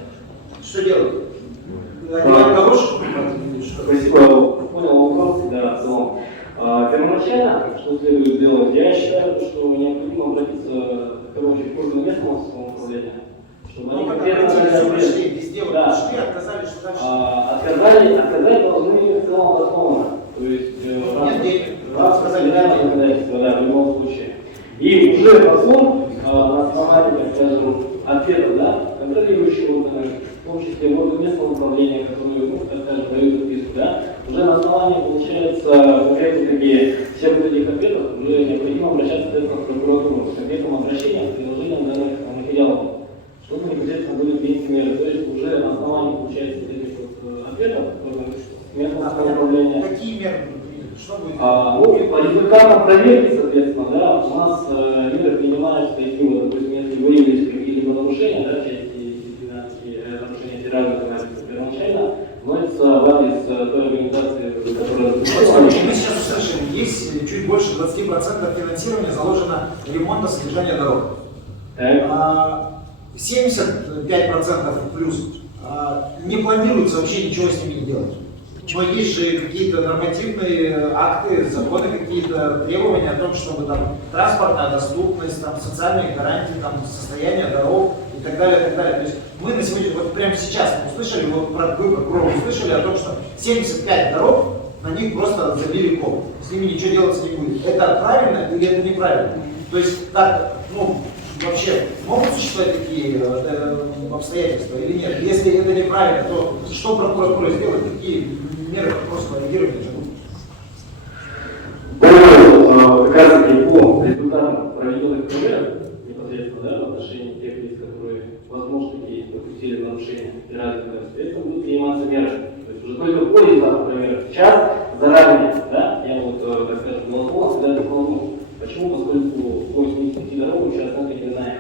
Что делать? Спасибо, понял вопрос, да, в целом. Первоначально, что следует сделать, я считаю, что необходимо обратиться в первую очередь к органам местного самоуправления, чтобы они конкретно отказали должны в целом обоснованно. То есть да, в любом случае. И уже потом на основании, скажем, ответа, да, контролирующие органы, в том числе органы местного управления, которые, ну, так скажем, дают записку, да, уже на основании, получается, конкретно такие всех вот этих ответов уже необходимо обращаться в прокуратуру с конкретным обращением, с приложением данных материалов, чтобы непосредственно были приняты меры. То есть уже на основании, получается, этих вот ответов местного самоуправления. Какие меры? Что будет? Ну, по результатам проверки, соответственно, да, у нас меры принимаются такие вот, допустим, если выявились какие-либо нарушения, да, в части нарушения федерального законодательства первоначально, вносится в адрес той организации, которая... Мы сейчас услышали, есть чуть больше 20% финансирования заложено ремонта содержания дорог. 75% плюс не планируется вообще ничего с ними не делать. Но есть же какие-то нормативные акты, законы, какие-то требования о том, чтобы там транспортная доступность, там, социальные гарантии, там, состояние дорог и так далее, и так далее. То есть мы на сегодня, вот прямо сейчас мы услышали, вот вы, прокурор, услышали о том, что 75 дорог, на них просто забили кол. С ними ничего делаться не будет. Это правильно или это неправильно? То есть так, ну, вообще могут существовать такие обстоятельства или нет? Если это неправильно, то что прокуратура сделает? Какие меры просто реагирования будут? Как раз-таки по результатам проведенных проверок, непосредственно, да, в отношении тех лиц, которые, возможно, такие допустили нарушения федерального законодательства, будут приниматься меры. То есть уже только по результатам проверок. Сейчас заранее, да, я вот, так скажем, голосовал, всегда это волну. Почему, поскольку 85 дорог участок не знаем?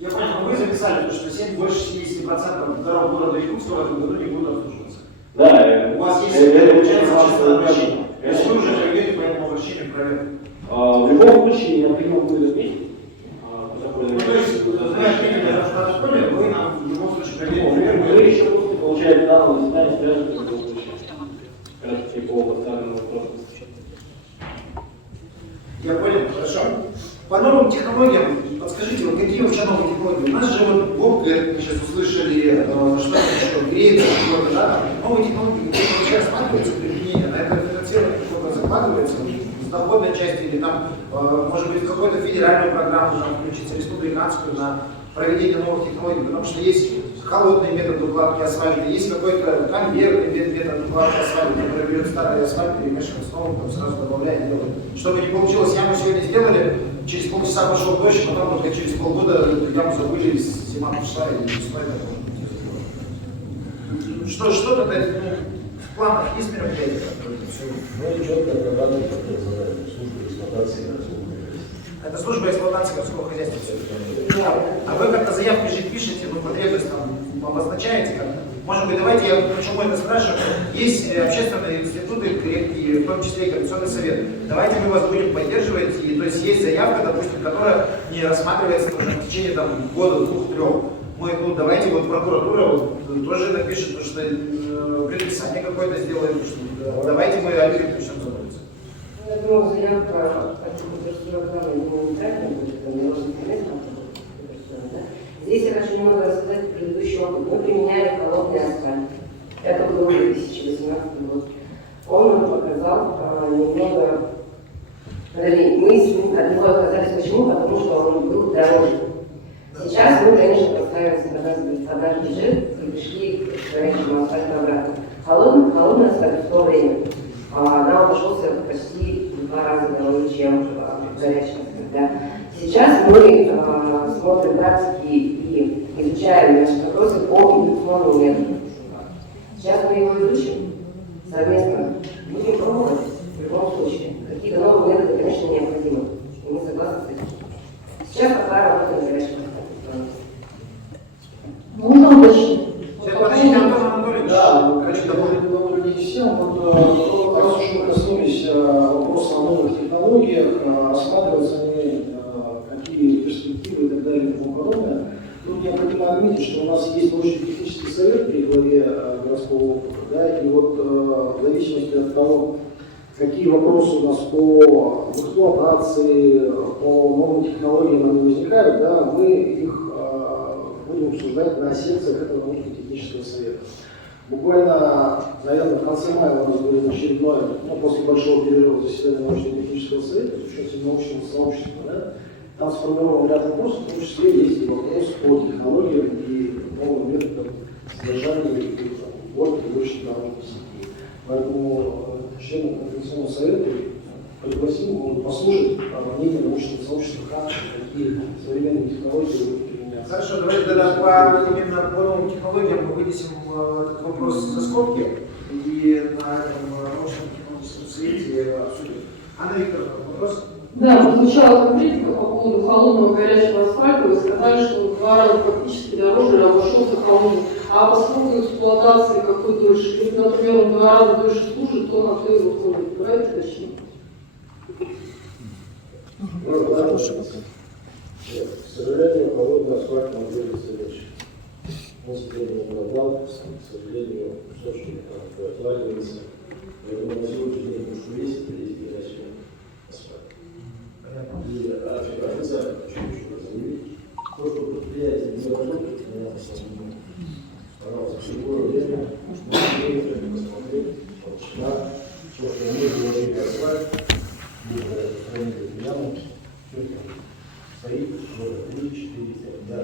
Я понял, но вы записали, что больше 70% дорог города Якутска в этом году не будут обслуживаться. Да, У вас есть, получается, чисто обращение. То есть вы уже проведете по этому обращению проверку. В любом случае, необходимо будет отметить. Ну, то есть, вы отметили это в протоколе, вы нам в любом случае проведете проверку. Вы еще после получаете данного заседания, связанные с этим случаем. Как раз по поставленному вопросу. Я понял, хорошо. По новым технологиям, подскажите, вот какие вообще новые технологии? У нас же вот Бог говорит, мы сейчас услышали, что еще греется, какое-то, да? Новые технологии, где вообще рассматривается применение, на это финансирование какое-то закладывается, с доходной части или там, может быть, какую-то федеральную программу там, включить, республиканскую на проведение новых технологий, потому что есть холодный метод укладки асфальта, есть какой-то конвейерный метод укладки асфальта, который берет старый асфальт, перемешивает с новым, там сразу добавляет, делает. Чтобы не получилось, яму сегодня сделали, через полчаса пошел дождь, потом только через полгода яму забыли, зима пришла и весной это. Что-то в планах есть мероприятия? Ну, четко программу службы эксплуатации городского хозяйства. Это служба эксплуатации городского хозяйства. А вы как-то заявки же пишете, вы потребность там обозначаете как-то? Может быть, давайте я почему это спрашиваю. Есть общественные институты, и в том числе и Координационный совет. Давайте мы вас будем поддерживать, и то есть есть заявка, допустим, которая не рассматривается уже в течение там, года, 2-3. Мы, давайте вот прокуратура вот, тоже напишет, потому что предписание какое-то сделает, что давайте мы о людях начнем заботиться. Я думаю, заявка по государственной гуманитарной будет, это не должен интернет, да? Здесь я хочу немного рассказать предыдущий опыт. Мы применяли холодный асфальт. Это был 2018 год. Он нам показал немного... Мы с ним от него отказались. Почему? Потому что он был дороже. Сейчас мы, конечно, поставили стандартный бюджет и пришли к горячему асфальту обратно. Холодный асфальт в то время нам обошелся почти в 2 раза дороже, чем горячий асфальт. Да. Сейчас мы смотрим практики и изучаем наши вопросы по индукционному методу. Сейчас мы его изучим совместно. Будем пробовать в любом случае. Какие-то новые методы, конечно, необходимы. И мы согласны с этим. Сейчас пока работаем с горячим асфальтом. Можно уточнить? Подождите, Антон Анатольевич. Да, хочу добавить на уровне всем. Вот, раз уж мы коснулись вопроса о новых технологиях, рассматриваются они какие перспективы и так далее и тому подобное. Тут необходимо отметить, что у нас есть научно-технический совет при главе городского округа, да, и вот в зависимости от того, какие вопросы у нас по эксплуатации, по новым технологиям они возникают, да, мы их будем обсуждать на секциях этого научно-технического совета. Буквально, наверное, в конце мая у нас будет очередное, после большого перерыва заседания научно-технического совета, с учетом научного сообщества, да, там сформирован ряд вопросов, в том числе есть и вопрос по технологиям и новым методам содержания и уборки высших дорожных сетей. Поэтому членам Координационного совета пригласим послушать мнение научного сообщества, какие современные технологии будут применяться. Хорошо, давайте тогда именно по новым технологиям мы вынесем этот вопрос за скобки и на этом научном технологическом совете обсудим. Анна Викторовна, вопрос? Да, прозвучала конкретика по поводу холодного горячего асфальта. Вы сказали, что в 2 раза практически дороже обошелся холодный. А поскольку эксплуатации какой дольше, если, например, он в 2 раза дольше служит, то на то и выходит. Давайте уточним. К сожалению, холодный асфальт нам двигается дальше. Мы сегодня программ, к сожалению, источник отваливается. Поэтому на сегодняшний день уж весит есть горячий асфальт. И официально хочу заявить, то, что предприятие не работает, пожалуйста, в любое время можно посмотреть на то, что мы вложили асфальт, мы устранили яму, все стоит уже 3-4 дня.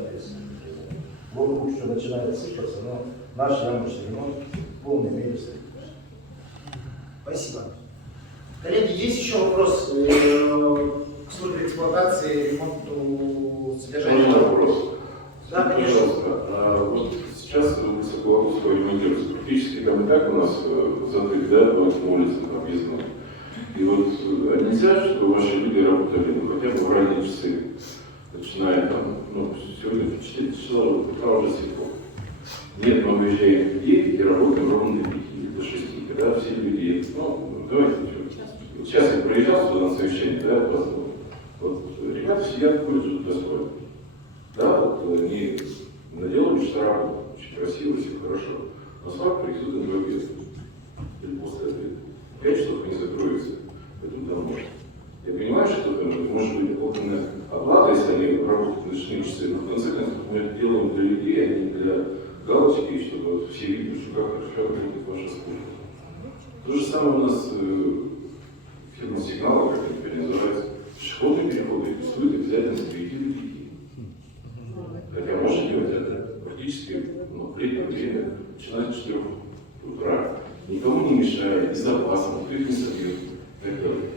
Вот все начинает сыпаться, но наш ямочный ремонт в полной мере стоит. Спасибо. Коллеги, есть еще вопрос к службе эксплуатации, ремонту, содержания? Вопрос. Да, конечно. Вот сейчас Высоколобовского ремонтируется. Практически там и так у нас затык, да, на улице объездной. И вот нельзя, чтобы ваши люди работали хотя бы в ранние часы, начиная там, сегодня в 4 часа утра уже светло. Нет, мы выезжаем в 9 и работаем ровно до 5, до 6, когда все люди едут. Давайте, вот сейчас я проезжал сюда на совещание, да, вот ребята сидят, курят, ждут достойно. Да, вот они наделали штрафы, очень красиво, все хорошо. Но срок привезут НВП. Или после обеда. 5 часов не закроется. Пойдут домой. Я понимаю, что это может быть окна оплата, если они работают в ночные часы, но в конце концов мы это делаем для людей, а не для галочки, чтобы все видели, что как хорошо работает ваша служба. То же самое у нас фирма сигнала, как они теперь называются, пешеходные переходы рисуют обязательно с 9 до 5. Хотя можно делать это практически в летнее время, начиная с 4 утра, никому не мешая, и с запасом, никто их не собьет, и так далее.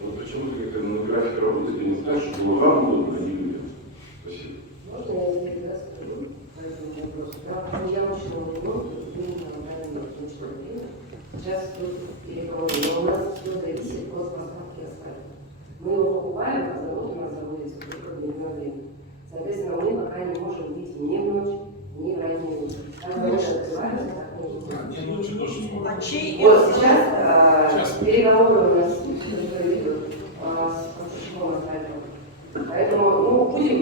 Вот почему-то как-то график работает не так, чтобы вам удобно, а не людям. Спасибо. Можно я здесь скажу по этому вопросу? Я очень много научного время. Сейчас тут переговоры, но у нас все зависит от поставки асфальта. Мы его покупаем, а завод у нас заводится только в дневное время. Соответственно, мы пока не можем выйти ни в ночь, ни в раннюю ночь. Как завод открывается, так мы не можем. Вот сейчас переговоры у нас идут с поставщиком асфальта. Поэтому, будем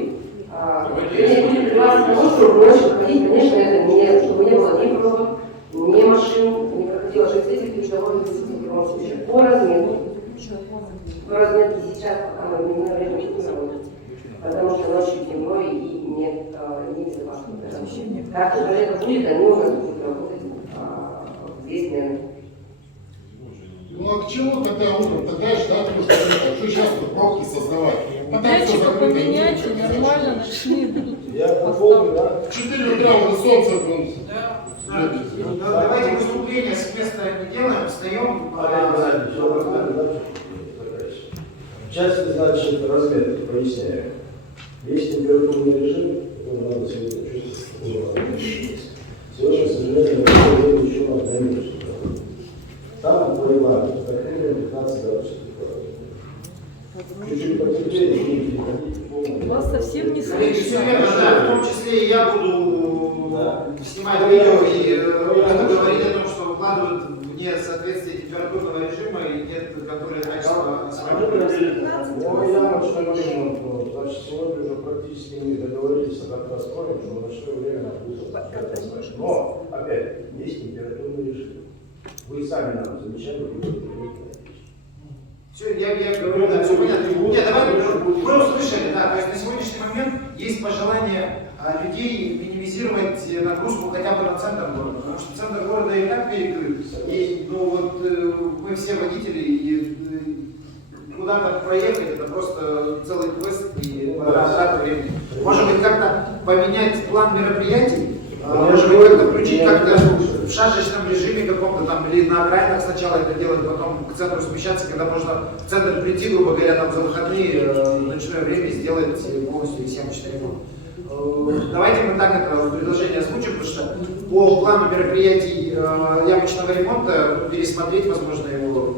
привязываться к тому, чтобы в ночь выходить. Конечно, это не, чтобы не было ни пробок, ни машин, не проходило 6 ключевых действий в любом случае. По разметке. По разметке сейчас, пока мы не на время не работаем. Потому что ночью темно и нет небезопасно. Как только это будет, они у нас будут работать 2 смены. Ну а к чему тогда утром? Тогда ждать нужно. Что сейчас тут пробки создавать? Датчиков поменять, и нормально ночные будут. Я помню, да? В 4 утра уже солнце гонится. Давайте выступление с места не делаем, встаем. В части, значит, разметки поясняю. Есть температурный режим, который надо сегодня чувствовать. Сегодня, к сожалению, еще одна минута. Там по регламенту, как минимум 15 градусов. Чуть-чуть потеплее, не переходить. У вас совсем не Все слышно. верно, да. В том числе и я буду снимать видео и говорить о том, что выкладывают вне соответствия температурного режима и нет контроля качества асфальта. Ну, я ночной момент, значит, сегодня уже практически мы договорились о как раз понял, что в ночное время будет. Но, опять, есть температурный режим. Вы сами нам замечали, Все, я говорю, да, все понятно. Нет, давай, вы услышали, да, то есть на сегодняшний момент есть пожелание людей минимизировать нагрузку хотя бы на центр города, потому что центр города и так перекрыт. И, мы все водители, и куда-то проехать, это просто целый квест и трата времени. Может быть, как-то поменять план мероприятий, может быть, как-то включить как-то в шашечном режиме каком-то там, или на окраинах сначала это делать, потом к центру смещаться, когда можно в центр прийти, грубо говоря, там за выходные, в ночное время сделать полностью их 7-4 минут. Давайте мы так это предложение озвучим, потому что по плану мероприятий ямочного ремонта пересмотреть, возможно, его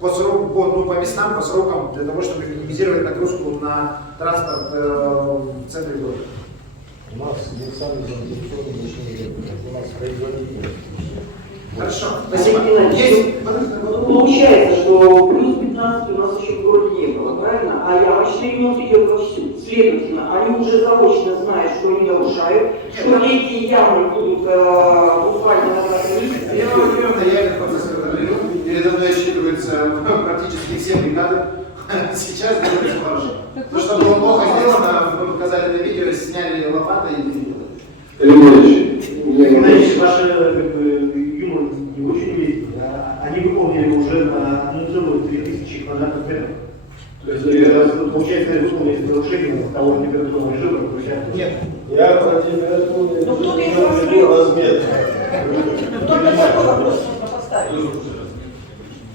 по местам, по срокам, для того, чтобы минимизировать нагрузку на транспорт в центре города. У нас сами заинтересованы у нас производители. Хорошо, спасибо. Получается, что плюс 15 у нас еще в городе не было, правильно? А ямочный ремонт идет вовсю. Следовательно, они уже заочно знают, что они нарушают, что эти ямы будут буквально на месяц. Я этот процесс контролирую. Передо мной отсчитывается практически все бригады. Сейчас будет все хорошо. То, что было плохо сделано, мы показали это видео, сняли лопаты и Знаете, ваши юмор не очень веселый. Они выполнили уже на 1,3000 квадратных метров. То есть, получается, выполнили нарушение того температурного режима, который сейчас... Нет. Я про температурный режим разметки. Только такой вопрос можно поставить.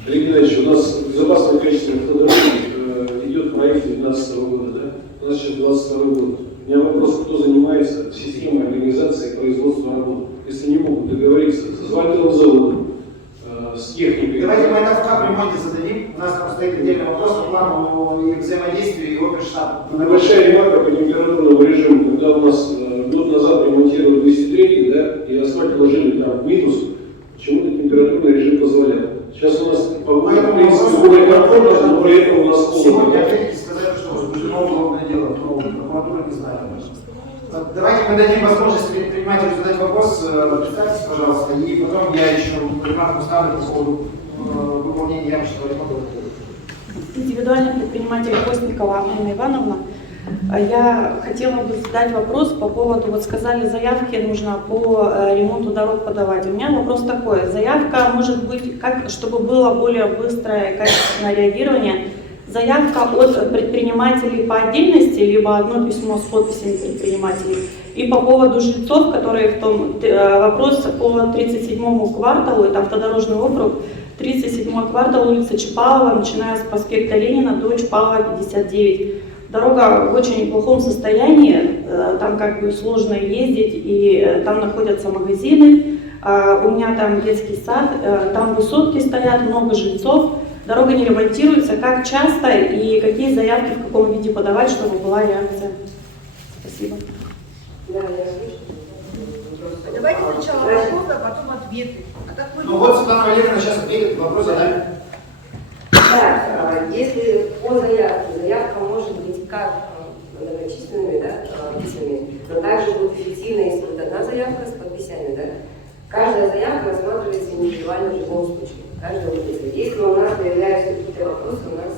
Олег Геннадьевич, у нас безопасное качество автодорожек идет проект 2019 года, да? У нас сейчас 22 год. У меня вопрос, кто занимается системой организации производства работ? Если не могут договориться с асфальтовым заводом, с техникой. Давайте мы это в капремонте зададим. У нас там стоит отдельный вопрос по плану и взаимодействия и оперштаба. Небольшая ремарка по температурному режиму. Когда у нас год назад ремонтировали 203, да, и асфальт ложили там в минус, почему-то температурный режим позволял. Сейчас у нас погода, в принципе, более комфортно, но при этом у нас холодно. Сегодня опять сказали, что возбуждено уголовное дело, но прокуратура не знает. Давайте мы дадим возможность предпринимателю задать вопрос. Представьтесь, пожалуйста, и потом я еще ремарку ставлю по поводу выполнения ямочного ремонта. Индивидуальный предприниматель Постникова Анна Ивановна. Я хотела бы задать вопрос по поводу, вот сказали, заявки нужно по ремонту дорог подавать. У меня вопрос такой. Заявка может быть, как, чтобы было более быстрое и качественное реагирование, заявка от предпринимателей по отдельности, либо одно письмо с подписями предпринимателей. И по поводу жильцов, которые в том, вопрос по 37-му кварталу, это автодорожный округ, 37-й квартал, улица Чапалова, начиная с проспекта Ленина до Чапалова, 59. Дорога в очень плохом состоянии, там как бы сложно ездить, и там находятся магазины, у меня там детский сад, там высотки стоят, много жильцов, дорога не ремонтируется. Как часто и какие заявки в каком виде подавать, чтобы была реакция? Спасибо. Да, я слышу. Давайте сначала вопросы, а потом ответы. Ну вот Светлана Валерьевна сейчас ответит, вопрос задали. Да, если по заявке, заявка может быть как многочисленными, да, письмами, но также будет эффективно, если будет одна заявка с подписями, да. Каждая заявка рассматривается индивидуально в любом случае, каждого лица. Если у нас появляются какие-то вопросы, у нас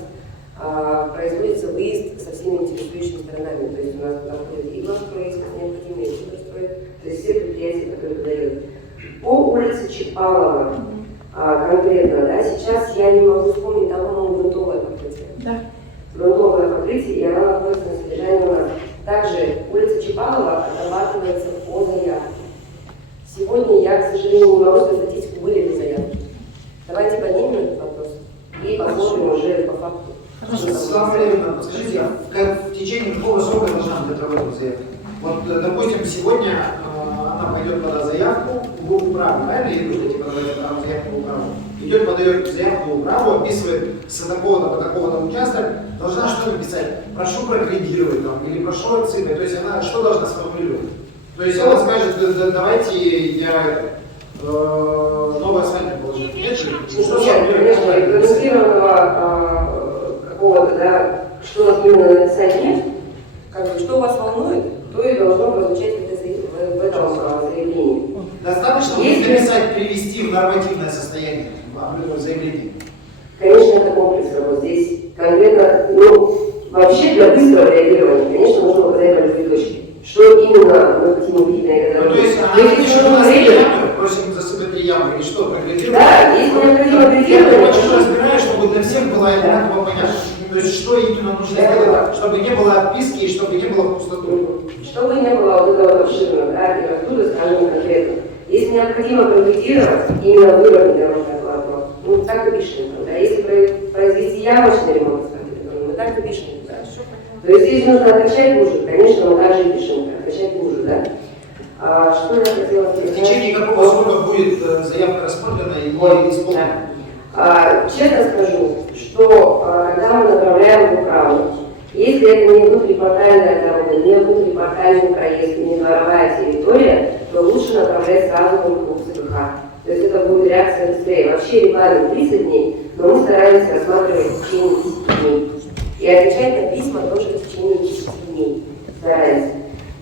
производится выезд со всеми интересующими сторонами, то есть у нас находится и главстрой, если необходимо, и суперстрой, то есть все предприятия, которые подают. По улице Чапалова, конкретно, да, сейчас я не могу вспомнить, там, по-моему, грунтовое покрытие. Да. Грунтовое покрытие, и она находится на содержании у нас. Также улица Чапалова отрабатывается по заявке. Сегодня я, к сожалению, не могу сказать статистику, были ли заявки. Давайте поднимем этот вопрос и посмотрим уже по факту. Светлана Валерьевна, подскажите, в течение какого срока должна быть отработана заявка? Вот, допустим, сегодня она пойдет подать заявку в управу, правильно? Или вы будете подавать заявку в управу? Идет, подает заявку в управу, описывает с такого-то по такого-то участок, должна что написать? Прошу прогредировать там, или прошу отсыпать. То есть она что должна сформулировать? То есть она скажет, давайте я новый асфальт положу. Нет, конечно, регламентированного какого-то, да, что нас именно написать нет, как бы, что вас волнует, то и должно прозвучать в этом заявлении. Достаточно будет написать, привести в нормативное состояние заявление? Конечно, это комплекс работ. Здесь конкретно, ну, вообще для быстрого реагирования, конечно, нужно указать большие точки. Что именно мы хотим увидеть на этой дороге? То есть она пишет, у нас ямы, просим засыпать 3 ямы, или что, прогредировать? Да, если необходимо прогредировать. Я очень разбираюсь, чтобы для всех было одинаково понятно. То есть что именно нужно сделать, чтобы не было отписки и чтобы не было пустоты. Чтобы не было вот этого обширного, да, и раздуда, скажем конкретно. Если необходимо прогредировать, именно выровнять дорожное полотно, ну так и пишем. Да? Если произвести ямочный ремонт, мы так и пишем. Да? То есть если нужно откачать лужу, конечно, мы также и пишем, откачать лужу, да. Что я хотела сказать? В течение какого срока будет заявка рассмотрена и исполнена? Честно скажу, что когда мы направляем в управу, если это не внутрипортальная дорога, не внутрипортальный проезд, не дворовая территория, то лучше направлять сразу в ЦПХ. То есть это будет реакция быстрее. Вообще регламент 30 дней, но мы стараемся рассматривать в течение 10 дней. И отвечать на письма тоже в течение 10 дней. Стараемся.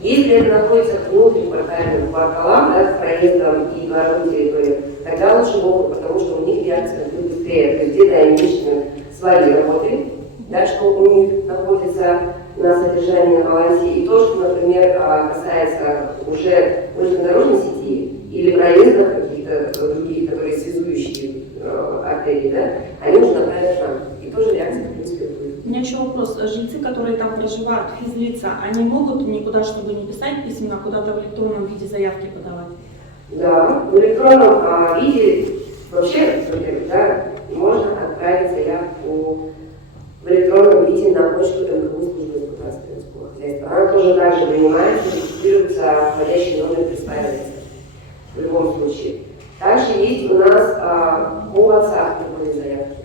Если это находится к внутрипортальным кварталам, да, с проездом и дворовой территорией, тогда лучше могут, потому что у них реакция будет быстрее. То есть где-то они начинают свои работы, да, что у них находится на содержании на балансе, и то, что, например, касается уже железнодорожной сети или проездов каких-то других, которые связующие артерии, да, они уже направят нам. И тоже реакция, в принципе, будет. У меня еще вопрос. Жильцы, которые там проживают, физлица, они могут никуда, чтобы не писать письма, а куда-то в электронном виде заявки подавать? Да, в электронном виде вообще, да, можно отправить заявку в электронном виде на почту МКУ службы эксплуатации хозяйства. Она тоже также принимается, регистрируется, входящий номер присваивается в любом случае. Также есть у нас по WhatsApp приходят заявки.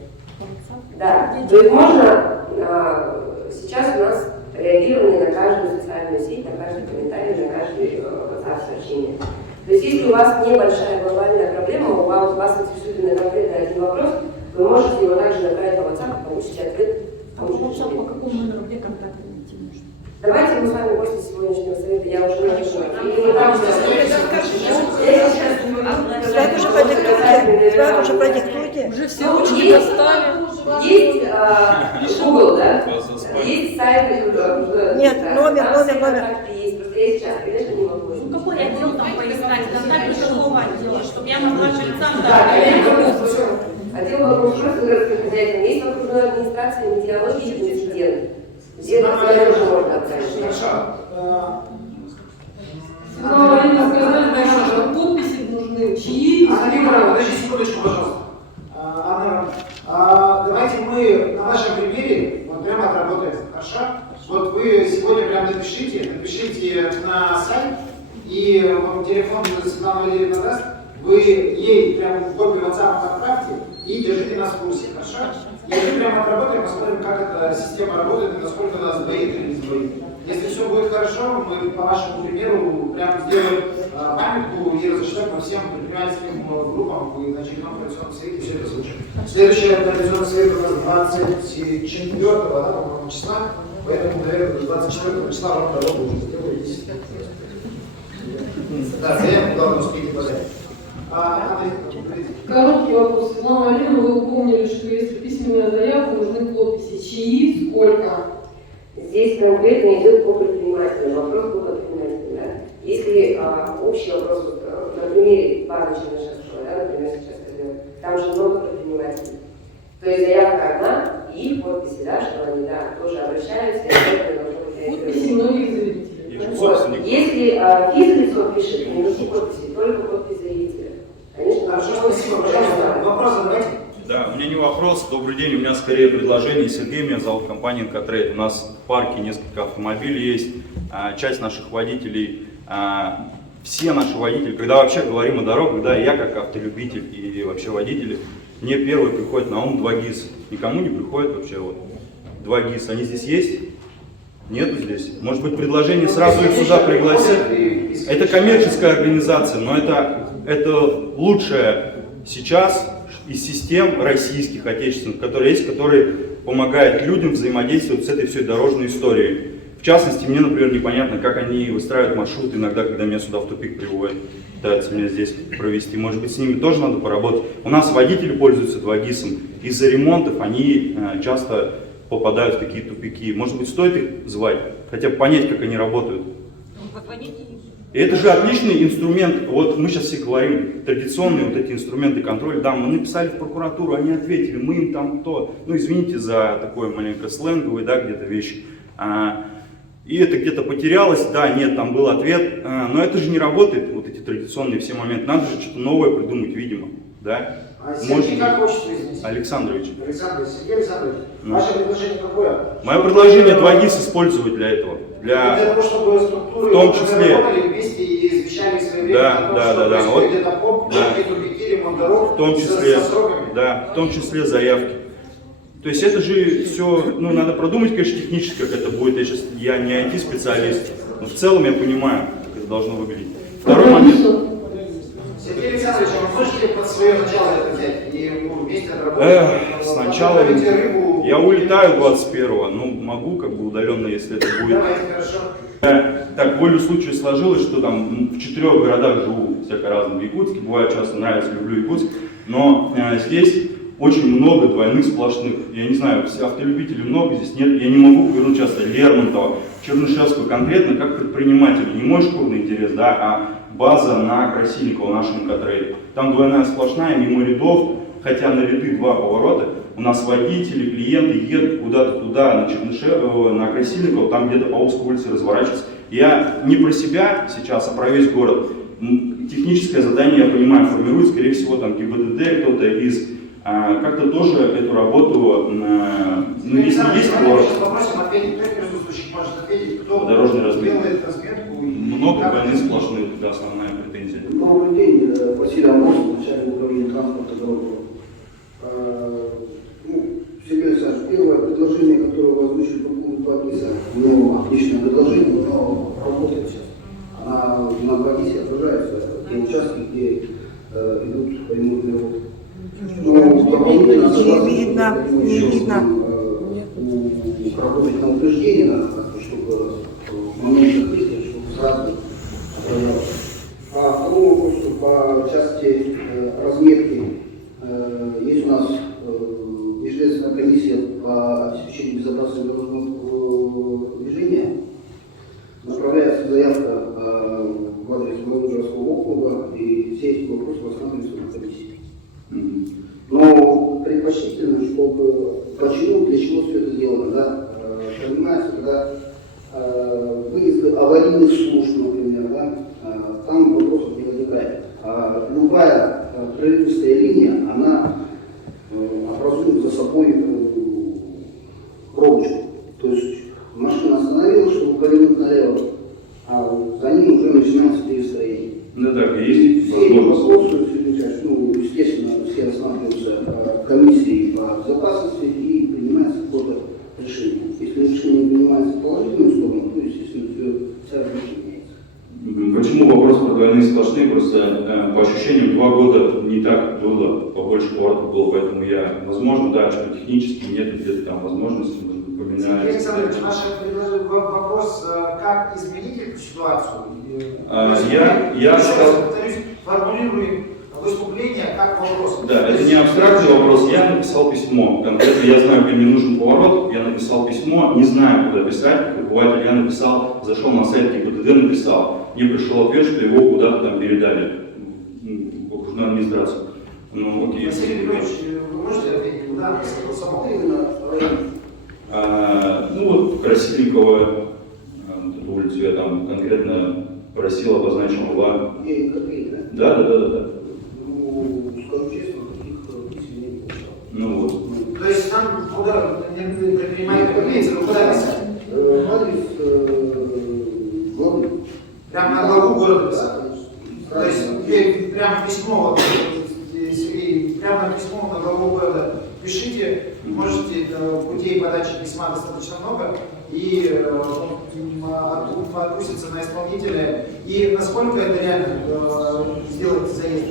Да, то есть можно, сейчас у нас реагирование на каждую социальную сеть, на каждый комментарий, на каждый WhatsApp сообщение. То есть если у вас небольшая глобальная проблема, у вас интересует именно конкретно один вопрос, вы можете его также направить по WhatsApp и получите ответ. А по WhatsApp по какому номеру, где контакты найти нужно? Давайте мы с вами после сегодняшнего совета, я уже напишу. Сайт уже продиктуйте. Уже все очень достали. Есть Google, да? Есть сайт. Нет, номер. Есть, просто я сейчас, конечно, не могу. Ну какой отдел там поискать? Контакты какого отдела? Чтобы я могла жильцам Отдел благоустройства городских хозяйств, есть в окружной администрации метеорологии и инцидент. Где тоже можно отправить. Хорошо. Ну, Валерий, сказали, что подписи нужны, чьи? Анна Викторовна, подожди секундочку, пожалуйста. Анна, давайте мы на вашем примере вот прямо отработаем, хорошо? Вот вы сегодня прям напишите на сайт, и вам телефон Светлана Валерьевна даст, вы ей прямо в копию WhatsApp отправьте и держите нас в курсе, хорошо? И мы прямо отработаем, посмотрим, как эта система работает и насколько нас сбоит или не сбоит. Если все будет хорошо, мы по вашему примеру прям сделаем памятку и разошлем по всем предпринимательским группам и на очередном коалиционном совете все это слышим. Следующий коалиционный совет у нас 24 по-моему, числа, поэтому, наверное, 24 числа вам работу уже сделаете. Да, заявку главное успейте подать. Короткий вопрос. Светлана Валерьевна, вы упомнили, что если письменная заявка, нужны подписи. Чьи, сколько? Здесь конкретно идет по предпринимателю, вопрос по предпринимателю. Да? Если общий вопрос, вот, на примере базы Чернышевского, да, например, сейчас возьмем, там же много предпринимателей. То есть заявка одна и подписи, да, что они тоже обращаются, и подписи многих заявителей. Вот. Если физлицо пишет, не нужны подписи, только подпись заявителя. Конечно, хорошо, спасибо, пожалуйста. Вопрос задавайте. Да, у меня не вопрос. Добрый день, у меня скорее предложение. Сергей, меня зовут, компания «Инкотрейд». У нас в парке несколько автомобилей есть, часть наших водителей, все наши водители, когда вообще говорим о дорогах, да, я как автолюбитель и вообще водители, мне первый приходит на ум 2 ГИС. Никому не приходит вообще вот 2 ГИС. Они здесь есть? Нету здесь. Может быть, предложение сразу их сюда пригласить. Это коммерческая организация, но это лучшая сейчас из систем российских, отечественных, которые есть, которые помогают людям взаимодействовать с этой всей дорожной историей. В частности, мне, например, непонятно, как они выстраивают маршрут иногда, когда меня сюда в тупик приводят, пытаются меня здесь провести. Может быть, с ними тоже надо поработать. У нас водители пользуются 2 ГИСом. Из-за ремонтов они часто попадают в такие тупики. Может быть, стоит их звать, хотя бы понять, как они работают. И это же отличный инструмент. Вот мы сейчас все говорим, традиционные вот эти инструменты контроля. Да, мы написали в прокуратуру, они ответили, мы им там то. Ну, извините за такое маленько сленговое, да, где-то вещь. И это где-то потерялось, да, нет, там был ответ. Но это же не работает, вот эти традиционные все моменты. Надо же что-то новое придумать, видимо, да. Сергей, как отчество, извините? Александрович. Сергей Александрович, ваше предложение какое? Мое предложение 2 ГИС использовать для этого. Для того, чтобы структуры в том числе работали вместе и извещали своевременно да. Вот, ремонт дорог в том числе, со сроками. да, в том числе заявки. То есть это же все, ну, надо продумать, конечно, технически, как это будет. Я не IT-специалист, но в целом я понимаю, как это должно выглядеть. Второй момент. Сергей Александрович, а вы можете под свое начало это взять и вместе отработать? Сначала я улетаю 21-го, ну могу как бы удаленно, если это будет. Давайте, хорошо. Так, волю случая сложилось, что там в 4 городах живу, всяко разно в Якутске, бывает часто нравится, люблю Якутск, но здесь очень много двойных сплошных. Я не знаю, автолюбителей много, здесь нет. Я не могу повернуть часто Лермонтова, Чернышевского конкретно как предприниматель. Не мой шкурный интерес, да, а база на Красильникова, нашему Инкотрейду. Там двойная сплошная, мимо рядов, хотя на ряды 2 поворота. У нас водители, клиенты едут куда-то туда, на Чернышевского, на Красильникова, там где-то по узкой улице разворачиваться. Я не про себя сейчас, а про весь город. Техническое задание, я понимаю, формирует, скорее всего, там ГИБДД, кто-то из как-то тоже эту работу, ну, если есть город, дорожный разметку, много двойных сплошных, это основная претензия. Добрый день, Василий Амосов, делается, но отличное предложение, но работает сейчас. Она на Богисе отражается те участки, где идут ремонтные работы. Но дополнительно Не видно. Работать на утверждение надо, чтобы в момент открытия, чтобы сразу отражалось. А второму вопросу по части разметки. Есть у нас Межведомственная комиссия по обеспечению безопасности дорожного движения. Направляется заявка в адрес Волгоградского округа, и все эти вопросы рассматриваются на комиссии. Но предпочтительно, чтобы почему, для чего все это сделано, да? Понимаете, когда выезды аварийных служб, например, да, там вопросов не возникает. Любая прерывистая линия, она образует за собой пробочку. То есть машина остановилась, чтобы повернуть налево, а за ним уже начинается перестроение. Да, так и есть. Все эти вопросы, естественно, все рассматриваются комиссией по безопасности и принимается какое-то решение. Если решение принимается в положительную сторону, то, естественно, вся различие меняется. Почему вопрос про двойные сплошные? Просто по ощущениям 2 года не так было, побольше поворотов было, поэтому я, возможно, да, что технически нет где-то там возможности поменять. Сергей Александрович, наш вопрос, как изменить эту ситуацию? Я повторюсь, формулируем выступление как вопрос. Да, это не абстрактный вопрос, я написал письмо. Конкретно я знаю, где мне нужен поворот, я написал письмо, не знаю, куда писать, как руководитель, я написал, зашел на сайт ГИБДД, написал. Мне пришел ответ, что его куда-то там передали в окружную администрацию. Ну, окей. Василий Петрович, вы можете ответить, куда самого именно? Ну вот Красильникова, эту улицу я там конкретно просил, обозначил была. Да. Ну, скажу честно, таких писем не получал. Ну вот. То есть там куда предприниматель появится, куда писать? Адрес главы. Прямо на главу города писать? То есть прямо письмо, Сергей, прямо письмо на главу города пишите, можете, путей подачи письма достаточно много, и отпустится на исполнителя. И насколько это реально сделать заезд?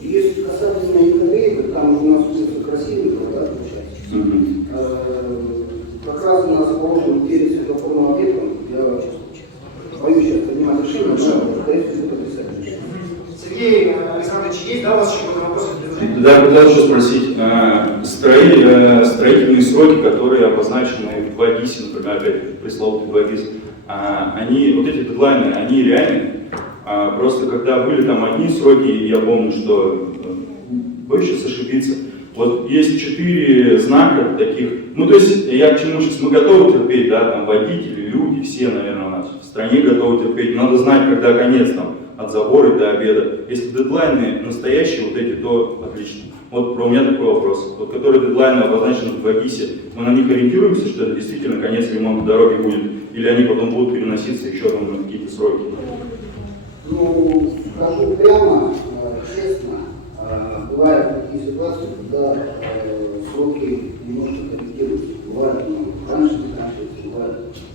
Если касательно ИКД, там у нас улица Красильникова, да, получается. Как раз у нас положен перед светофорным объектом, я боюсь сейчас принимать решение, но скорее всего это писать. Сергей Александрович, есть, да, у вас еще какой-то вопрос? Да, хотел еще спросить, строительные сроки, которые обозначены в 2 ГИСе, например, опять пресловутый 2 ГИС, они, вот эти дедлайны, они реальны? Просто когда были там одни сроки, я помню, что, боюсь сейчас ошибиться, вот есть 4 знака таких, ну то есть я к чему сейчас, мы готовы терпеть, да, там водители, люди, все, наверное, у нас в стране готовы терпеть, надо знать, когда конец там, от забора до обеда. Если дедлайны настоящие, вот эти, то отлично. Вот у меня такой вопрос. Вот которые дедлайны обозначены в 2 ГИСе, мы на них ориентируемся, что это действительно конец ремонта дороги будет, или они потом будут переноситься еще там на какие-то сроки? Ну, скажу прямо, честно, бывают такие ситуации, когда сроки немножко корректируются. Бывает, раньше заканчивается, бывает чуть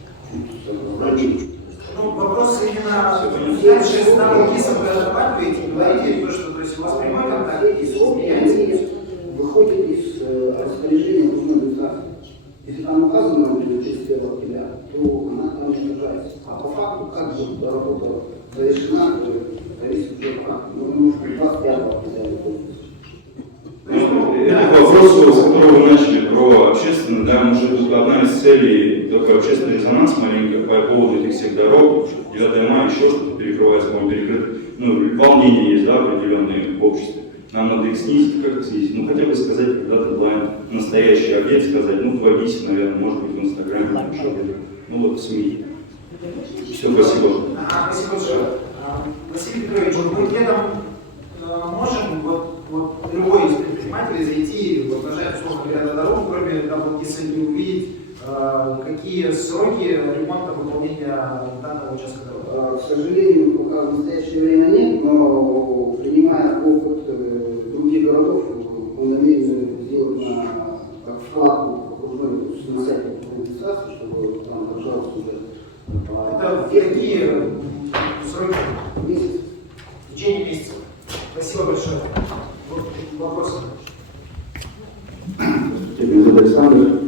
раньше. Ну, вопрос именно, я же с нами ГИСом разрабатываете, говорите, что то есть у вас прямой контакт, эти сроки, они выходят из распоряжения окружной администрации. Если там указано, например, 31 октября, то она там уничтожается. А по факту, как же работа завершена, зависит уже от факта. Ну, потому что 25 октября выходит. Это к вопросу, с которого вы начали, про общественный, да, может быть, одна из целей, такой общественный резонанс маленько по поводу этих всех дорог, 9 мая, еще что-то перекрывается, по-моему, перекрыто, ну, волнения есть, да, определенные в обществе. Нам надо их снизить, как их снизить? Ну, хотя бы сказать, когда дедлайн, настоящий объект сказать, ну, 2 ГИСа, наверное, может быть, в Инстаграме, ну, вот в СМИ. Все, спасибо. Спасибо большое. Василий Петрович, мы где-то можем, вот любой из предпринимателей зайти, вот нажать, условно говоря, на дорогу, кроме того, ГИСа, и увидеть, какие сроки ремонта выполнения данного участка дороги? К сожалению, пока в настоящее время нет, но принимая опыт других городов, мы намерены сделать как вкладку окружной на сайте администрации, чтобы Это какие сроки? Месяц. В течение месяца. Спасибо большое. Вот вопросы. Александр,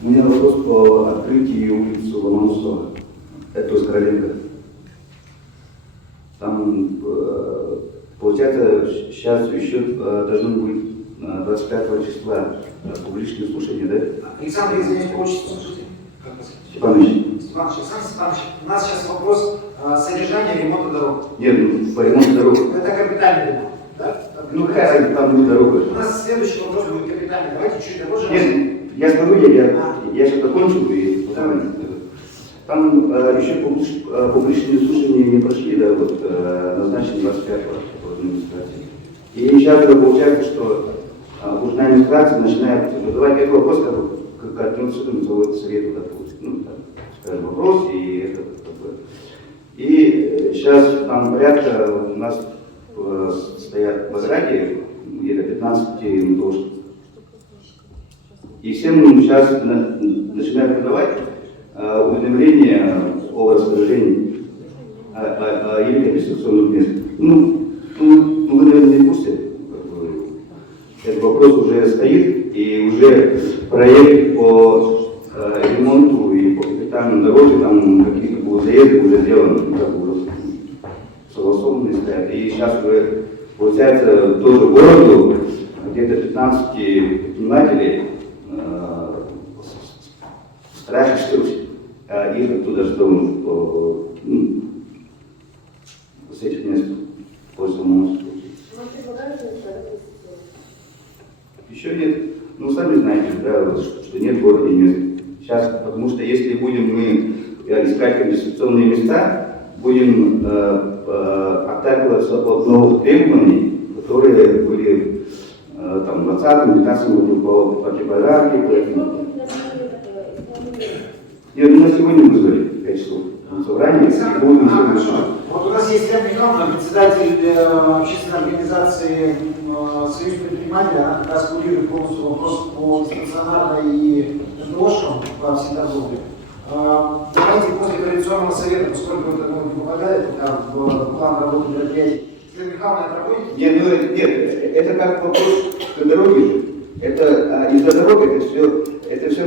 у меня вопрос по открытию улицы Ломоносова. Это то есть Короленко. Там, получается, сейчас еще должно быть 25 числа публичное слушание, да? Александр, извиняюсь, по отчеству, слушайте. Степанович. Степанович, Александр Степанович, у нас сейчас вопрос содержания ремонта дорог. Нет, ну, по ремонту дорог. Это капитальный ремонт, да? Ну, какая там будет дорога? У нас следующий вопрос будет капитальный. Давайте чуть дороже. Нет, я скажу, я сейчас закончу, и потом... Там еще публичные слушания не прошли, да, вот назначены 25-го администрации. И сейчас получается, что окружная администрация начинает задавать этот вопрос как Координационному совету, допустим, ну, там, скажем, вопрос, и это такое. И сейчас там порядка у нас стоят в Аграде где-то 15 дошек. И всем сейчас начинают подавать уведомление о распоряжении или регистрационных мест. Ну, вы, наверное, не в курсе. Этот вопрос уже стоит, и уже проект по ремонту и по капитальной дороге, там какие-то будут заезды уже сделаны, как бы уже согласованные стоят. И сейчас уже, получается, тоже городу где-то 15 предпринимателей страшно, что их оттуда что с этих мест после Ломоносова. Еще нет. Ну, сами знаете, да, что нет в городе мест. Сейчас, потому что если будем мы искать инвестиционные места, будем отталкиваться от новых требований, которые были там, в 2020-2015 году по противопожарке, по... Нет, мы на сегодня вызвали 5 часов собрания. Вот у нас есть Лена Михайловна, председатель общественной организации Союз предпринимателей, она как раз курирует полностью вопрос по стационарной и НДОшкам по всеторговле. Давайте после коалиционного совета, поскольку это не попадает в план работы мероприятий. Лена Михайловна, отработаете? Нет, это как вопрос к дороге. Это из-за дороги это все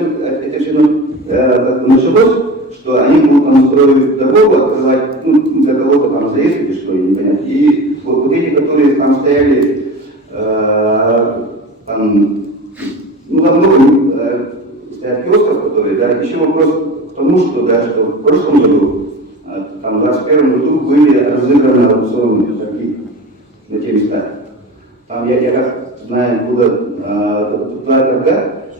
началось, что они будут там строить дорогу, открывать, ну, для кого-то там заезд или что, непонятно. И вот эти, которые там стояли, там, ну, там много стоят киосков, которые, да, еще вопрос к тому, что, да, что в прошлом году, там, в 2021 году были разыграны аукционные торги на те места. Там, я как знаю, было 2 торга,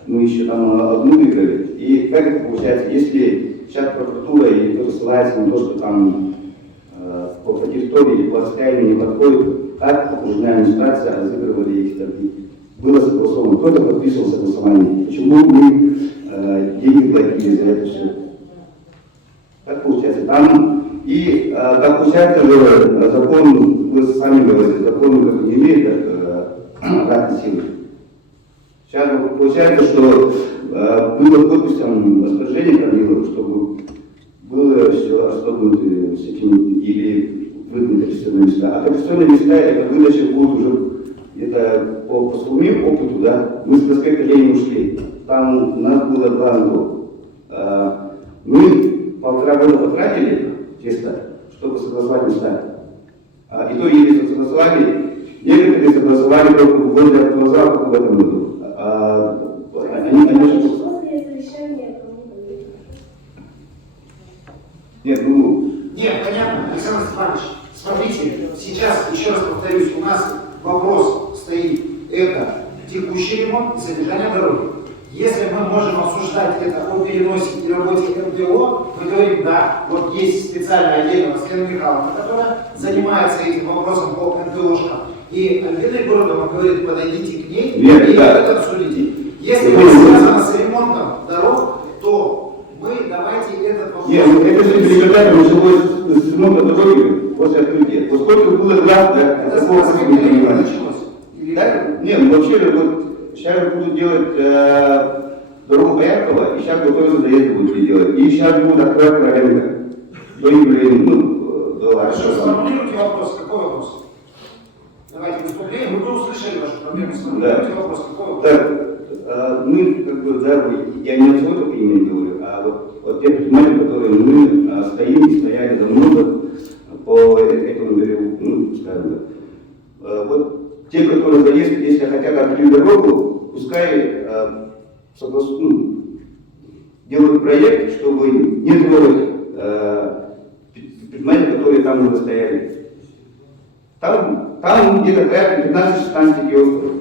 мы еще там одну выиграли. И как это получается, если сейчас прокуратура и кто-то ссылается на то, что там по территории или по расстоянию не подходит, как окружная администрация разыгрывали эти торги? Было согласовано, кто-то подписывал согласование. Почему мы деньги платили за это все? Так получается. Там и как получается же закон, вы сами говорите, закон как не имеет обратной силы. Сейчас получается, что было допустим распоряжение Корнилова, чтобы было все расторгнуто с этим или выданы коррекционные места. А коррекционные места, эта выдача будет уже где-то по своему опыту, да, мы с проспекта Ленина ушли. Там у нас было 2 НДО. Мы 1,5 года потратили чисто, чтобы согласовать места. И то, если согласовали, некоторые согласовали только возле автовокзала в этом году. Нет, ну... Нет, понятно, Александр Степанович, смотрите, сейчас, еще раз повторюсь, у нас вопрос стоит, это текущий ремонт и содержание дороги. Если мы можем обсуждать это о переносе и работе МТО, мы говорим, да, вот есть специальное отдельно Лена Михайловна, которая занимается этим вопросом по МТОшкам. И Альбина Егоровна говорит, подойдите к ней и это обсудите. Если это связано с ремонтом дорог, то мы давайте этот вопрос... Нет, это же перекатание началось с ремонта дороги после открытия. Поскольку было граф, да, это с началось? Да? Нет, вообще вот сейчас будут делать дорогу Бояркова, и сейчас готовятся доезд будут делать. И сейчас будут открывать Короленко. До юбилейного, до Хорошо, сформулируйте вопрос. Какой вопрос? Давайте выступление. Мы услышали вашу проблему. Сформулируйте вопрос. Какой вопрос? Так, мы, как бы, да, я не от своего только имени говорю, а вот те предприниматели, которые мы стоим и стояли давно по этому берегу, ну, скажем, вот те, которые заезд, если хотят открыть дорогу, пускай делают проект, чтобы не трогать предприниматели, которые там уже стояли. Там где-то 15-16 киосков.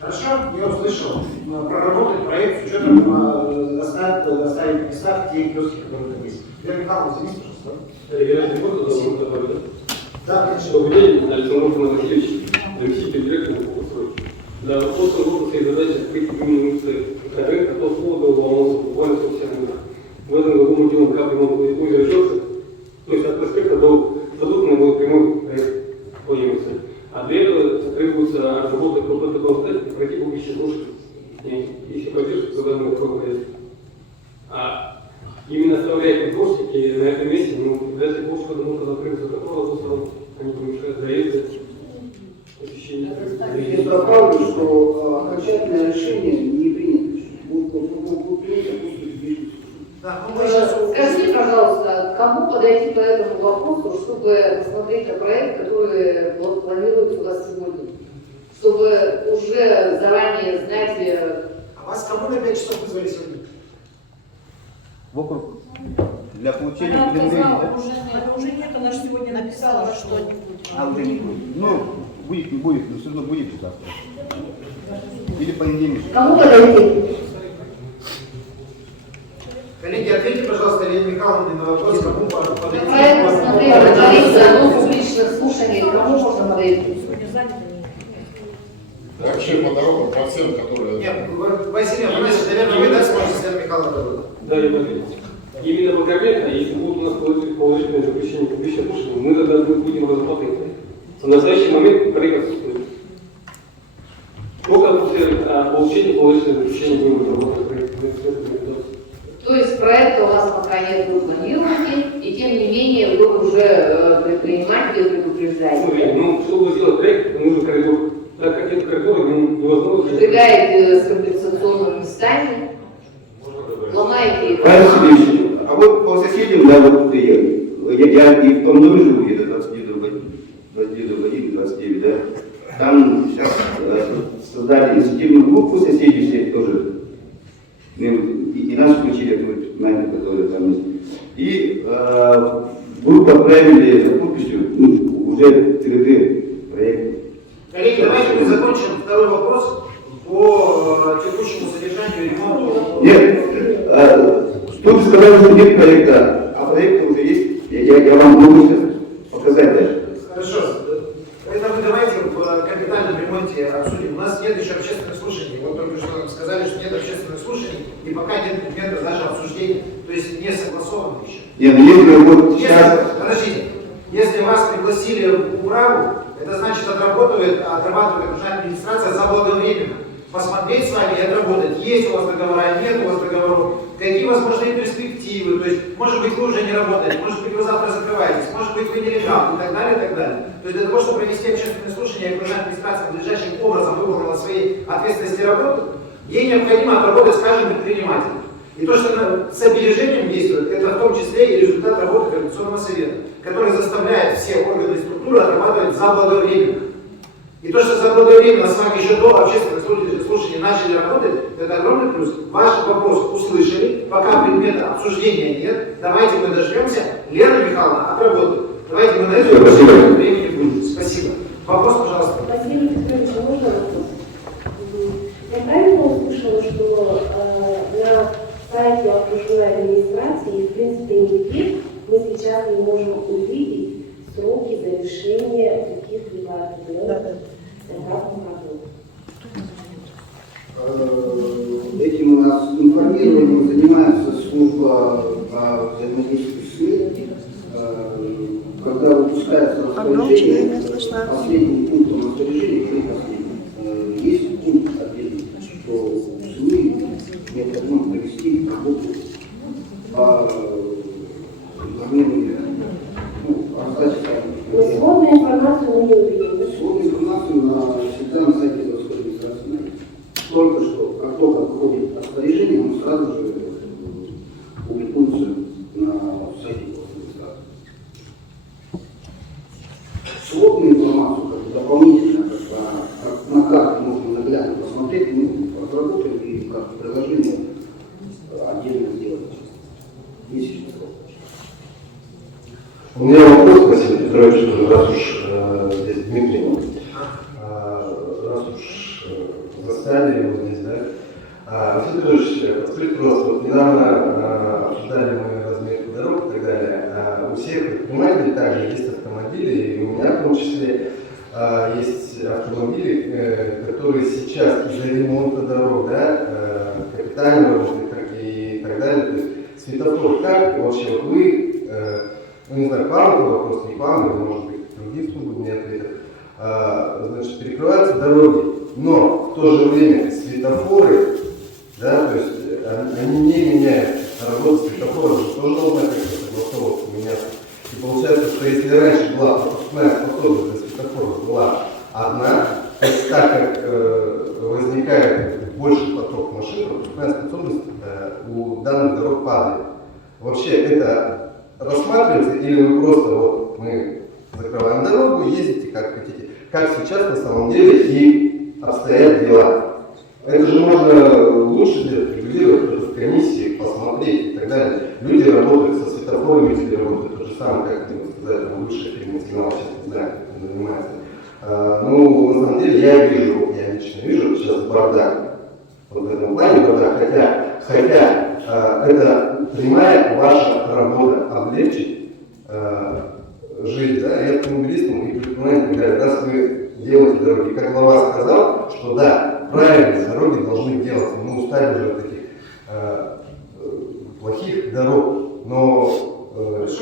Хорошо, я услышал. Проработать проект с учетом оставить места в те киоски, которые там есть. Вера Михайловна, извините, пожалуйста. Я не буду добавить. Да, конечно. Добрый день, Александр Васильевич, заместитель директора по устройству. Для вопроса работы своей задачи открыть именно проект, то поводу волновался буквально 47 минут. В этом году мы делаем капремонт озера Челси, то есть от проспекта до задуманный был прямой проект по Емельцу. А для этого требуется разработать протокол и пройти публичный слушатель. Если поддерживать, то данный такой проект. А именно оставляя подгрузки на этом месте, даже больше потому что закрыться такого, они помешают доезда, посещения. Я добавлю, что окончательное решение не принято. Будут принято после Скажите, пожалуйста, кому подойти по этому вопросу, чтобы посмотреть на проект, который вот планируется у вас сегодня? Чтобы уже заранее знать... А вас кому на 5 часов вызвали сегодня? В округ. Для получения Она удовлетворения, сказала, да? уже нет, она же сегодня написала что-нибудь. А, уже не будет. Ну, будет, не будет, но все равно будет завтра. Или понедельник. Кому подойти? Коллеги, ответьте, пожалуйста, Елене Михайловне на вопрос, кому подойти. Проект, посмотрели, говорится о публичных слушаниях, кому можно подойти? Вообще по дорогам процент, который... Нет, Василий Афанасьевич, наверное, вы, да, сможете с Еленой Михайловной? Да, именно по конкретно, если будут у нас положительное запрещение публичного слушания, мы тогда будем разработать. В настоящий момент проект отсутствует. Только после получения положительного запрещения будем разработать проект. То есть проекта у нас пока нет в планировании, и тем не менее вы уже предприниматели предупреждаете. Ну, чтобы сделать проект, нужен коридор. Так как этот коридор невозможно... Сбегаете с компенсационными местами, ломаете их. Павел Васильевич, а вот по соседям, да, вот я и в том доме живу, где-то 29, да, там сейчас создали инициативную группу, соседи все тоже, и нас включили, знаете, которые там есть. И группу отправили за подписью, уже 3D проект. Коллеги, давайте мы закончим второй вопрос по текущему содержанию и ремонту. Нет, тут сказали, что нет проекта, а проект уже есть. Я вам могу сейчас показать даже. Хорошо. Тогда мы давайте в капитальном ремонте обсудим. У нас нет еще общественных слушаний. Вот только что нам сказали, что нет общественных слушаний, и пока нет предмета даже обсуждения. То есть не согласовано еще. Нет, если вот сейчас... Подождите. Если вас пригласили в управу, это значит отрабатывает наша администрация заблаговременно. Посмотреть с вами и отработать. Есть у вас договора, нет у вас договоров. Какие возможные перспективы. То есть, может быть, вы уже не работаете, может быть, вы завтра закрываетесь, может быть, вы нелегал и так далее, и так далее. То есть, для того, чтобы провести общественное слушание, окружная администрация надлежащим образом выполнила свои ответственности работы, ей необходимо отработать с каждым предпринимателем. И то, что с опережением действует, это в том числе и результат работы Координационного совета, который заставляет все органы и структуры отрабатывать заблаговременно. И то, что заблаговременно с вами еще до общественных слушаний начали работать, это огромный плюс. Ваш вопрос услышали, пока предмета обсуждения нет, давайте мы дождемся, Лена Михайловна отработает. Давайте мы на это времени будем. Спасибо. Вопрос, пожалуйста. Василий Петрович, а можно вопрос? Я правильно услышала, что на сайте окружной администрации, в принципе, никаких мы сейчас не можем увидеть сроки завершения каких-либо определенных этапов работы? Этим у нас информированием занимается служба по взаимодействию с СМИ. Когда выпускается распоряжение, последним пунктом распоряжения, есть пункт отдельный, что СМИ сразу же публикуются на сайте администрации. Сводную информацию, как дополнительно, как на карте можно наглядно посмотреть, мы разработаем и как приложение отдельно сделать. Есть. У меня вопрос, Василий Петрович, раз уж здесь Дмитрий, раз уж застали его здесь, да? Василий Петрович, скажите, пожалуйста, вот недавно обсуждали мы разметку дорог и так далее. У всех предпринимателей также есть автомобили, и у меня в том числе есть автомобили, которые сейчас из-за ремонта дорог, да, капитальной работы и так далее, то есть светофор, как вообще вот вы, ну не знаю, вам это вопрос, не вам, или может быть другие службы мне ответят, значит, перекрываются дороги, но в то же время светофоры, да, то есть они не меняют, работа светофора тоже должна как-то согласовываться, меняться. И получается, что если раньше была пропускная способность для светофоров была одна, то есть так как возникает больше поток машин, пропускная способность у данных дорог падает. Вообще это рассматривается, или вы просто вот мы закрываем дорогу и ездите как хотите? Как сейчас на самом деле и обстоят дела? Это же можно лучше делать, регулировать в комиссии, посмотреть и так далее. Люди работают со светофорами, люди работают то же самое, как сказать, высшая фирма, сейчас не знаю, как это занимается. Ну, на самом деле я лично вижу сейчас бардак. Вот в этом плане бардак, хотя это прямая ваша работа облегчить жизнь, да, и автомобилистам, и предпринимателям, и так далее. Раз вы делаете дороги, как глава сказал, что да, правильные дороги должны делаться. Мы устали уже от таких плохих дорог, но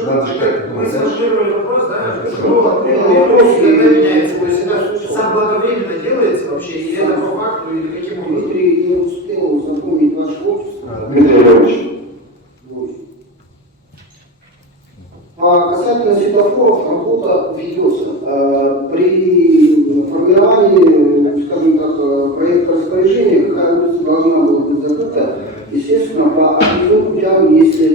надо же как-то думать. Мы сформулировали вопрос, да, что вопрос меняется, то есть это сам благовременно делается вообще, или это по факту, или каким образом? Дмитрий не успел запомнить ваше общество. Дмитрий Иванович. Касательно светофоров, работа ведется. При формировании, скажем так, проекта распоряжения, какая улица должна была быть закрыта, естественно, по определенным путям, если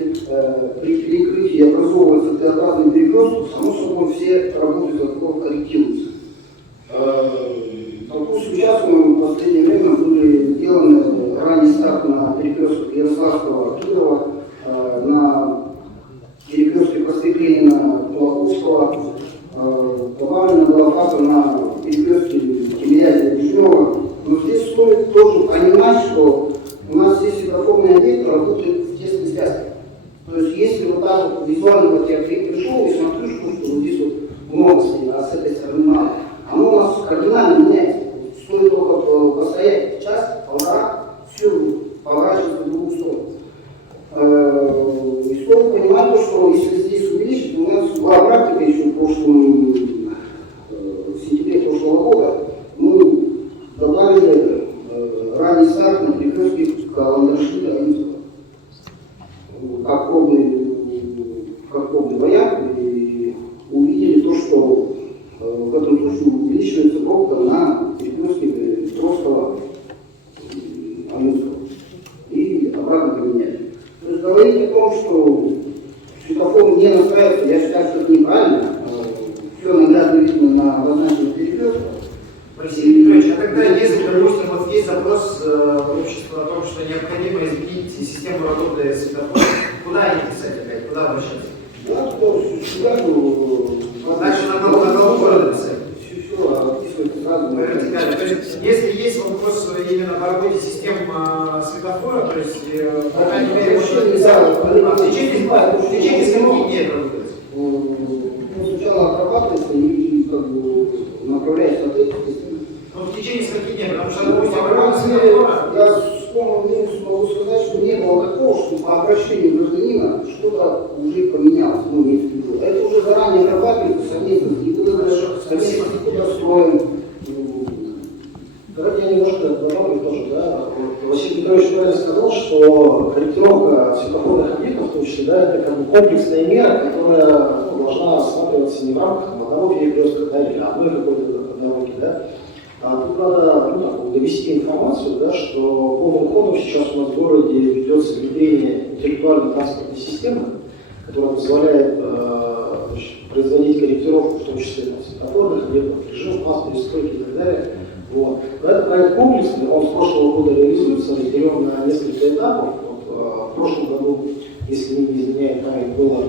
при перекрытии образовывается Т-образный перекресток, само собой все работы светофоров корректируются. Допустим, сейчас мы в последнее время были сделаны ранний старт на перекрестке Ярославского-Кирова, на перекрестке проспекта Плоховского, добавлена была фаза на перекрестке Тимирязева-Вишнева. Но здесь стоит тоже понимать, что у нас все светофорные объекты работают в тесной связке. То есть если вот так вот визуально вот я пришел и смотрю, что вот здесь вот много стоит, а с этой стороны мало, оно у нас кардинально меняется. Стоит только постоять час, полтора, все поворачивается в другую сторону. И стоит понимать, что если здесь увеличить, у нас была практика еще в сентябре прошлого года, мы добавили ранний старт на перекрестке Каландрашвили-Равинского. Как пробный вариант, и увидели то, что в этом случае увеличивается пробка на перекрестке Петровского-Равинского. И обратно поменяли. То есть говорить о том, что светофор не настраивается, я считаю, что это неправильно. Все наглядно видно на обозначенных перекрестках. Василий Петрович, а тогда, если, допустим, вот есть запрос общества о том, что необходимо изменить систему работы светофора, куда они писать опять, куда обращаться? Да, сюда, дальше на голову города писать. Все описывается сразу. Вертикально. То есть, если есть вопрос именно по работе систем светофора, то есть, по крайней мере, в течение скольки дней работает? Сначала отрабатывается и как бы направляется от этих. Ну, в течение скольки дней? Потому что, допустим, я с полным минусом могу сказать, что не было такого, что по обращению гражданина что-то уже поменялось. Ну, имеется в виду. Это уже заранее отрабатывается совместно с строем. Давайте я немножко добавлю тоже, да. Василий Петрович правильно сказал, что корректировка светофорных объектов, в том числе, да, это как бы комплексная мера, которая должна осматриваться не в рамках одного перекрестка, да, или одной какой-то дороги, да. Тут надо довести информацию, да, что полным ходом сейчас у нас в городе ведется внедрение интеллектуальной транспортной системы, которая позволяет производить корректировку, в том числе светофорных объектов, режим, пас, перестройки и так далее. Вот. Но этот проект комплексный, он с прошлого года реализуется, разделен на несколько этапов. Вот, в прошлом году, если не изменяет память, было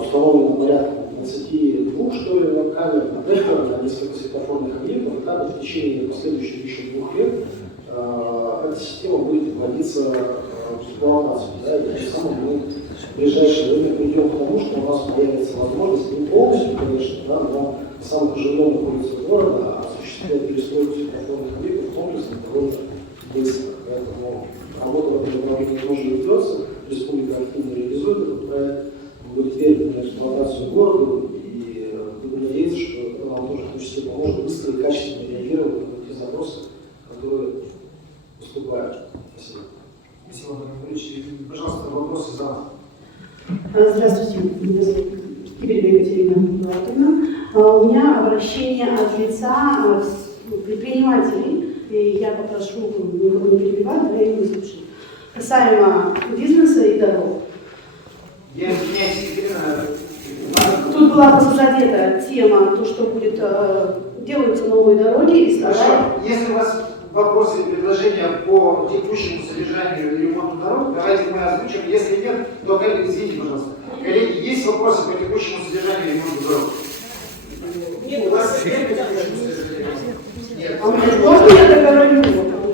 установлено порядка 22, что ли, камер на несколько светофорных объектов, и так в течение последующих еще 2 лет эта система будет вводиться в эксплуатацию. Да, и тем самым мы в ближайшее время придем к тому, что у нас появится возможность, не полностью, конечно, да, но в самых оживленных улицах города осуществлять перестройку светофорных объектов комплексно довольно быстро. Поэтому работа в этом направлении тоже ведется, республика активно реализует этот проект, будет верить на эксплуатацию города, и буду надеяться, что это нам тоже в том числе поможет быстро и качественно реагировать на те запросы, которые поступают. Спасибо. Спасибо, Владимир Юрьевич. Пожалуйста, вопросы за. Здравствуйте, меня зовут Кибельбек Екатерина Муратовна. У меня обращение от лица предпринимателей, и я попрошу никого не перебивать, да, и не слушать. Касаемо бизнеса и дорог. Я извиняюсь, Екатерина. Тут была просто задета тема, то, что будет делаются новые дороги и Хорошо. старая. Если у вас вопросы и предложения по текущему содержанию и ремонту дорог, давайте мы озвучим. Если нет, то, извините, пожалуйста. Коллеги, есть вопросы по текущему содержанию и ремонту дорог? Нет, у вас нет по текущему содержанию? Нет. Можно я договорю?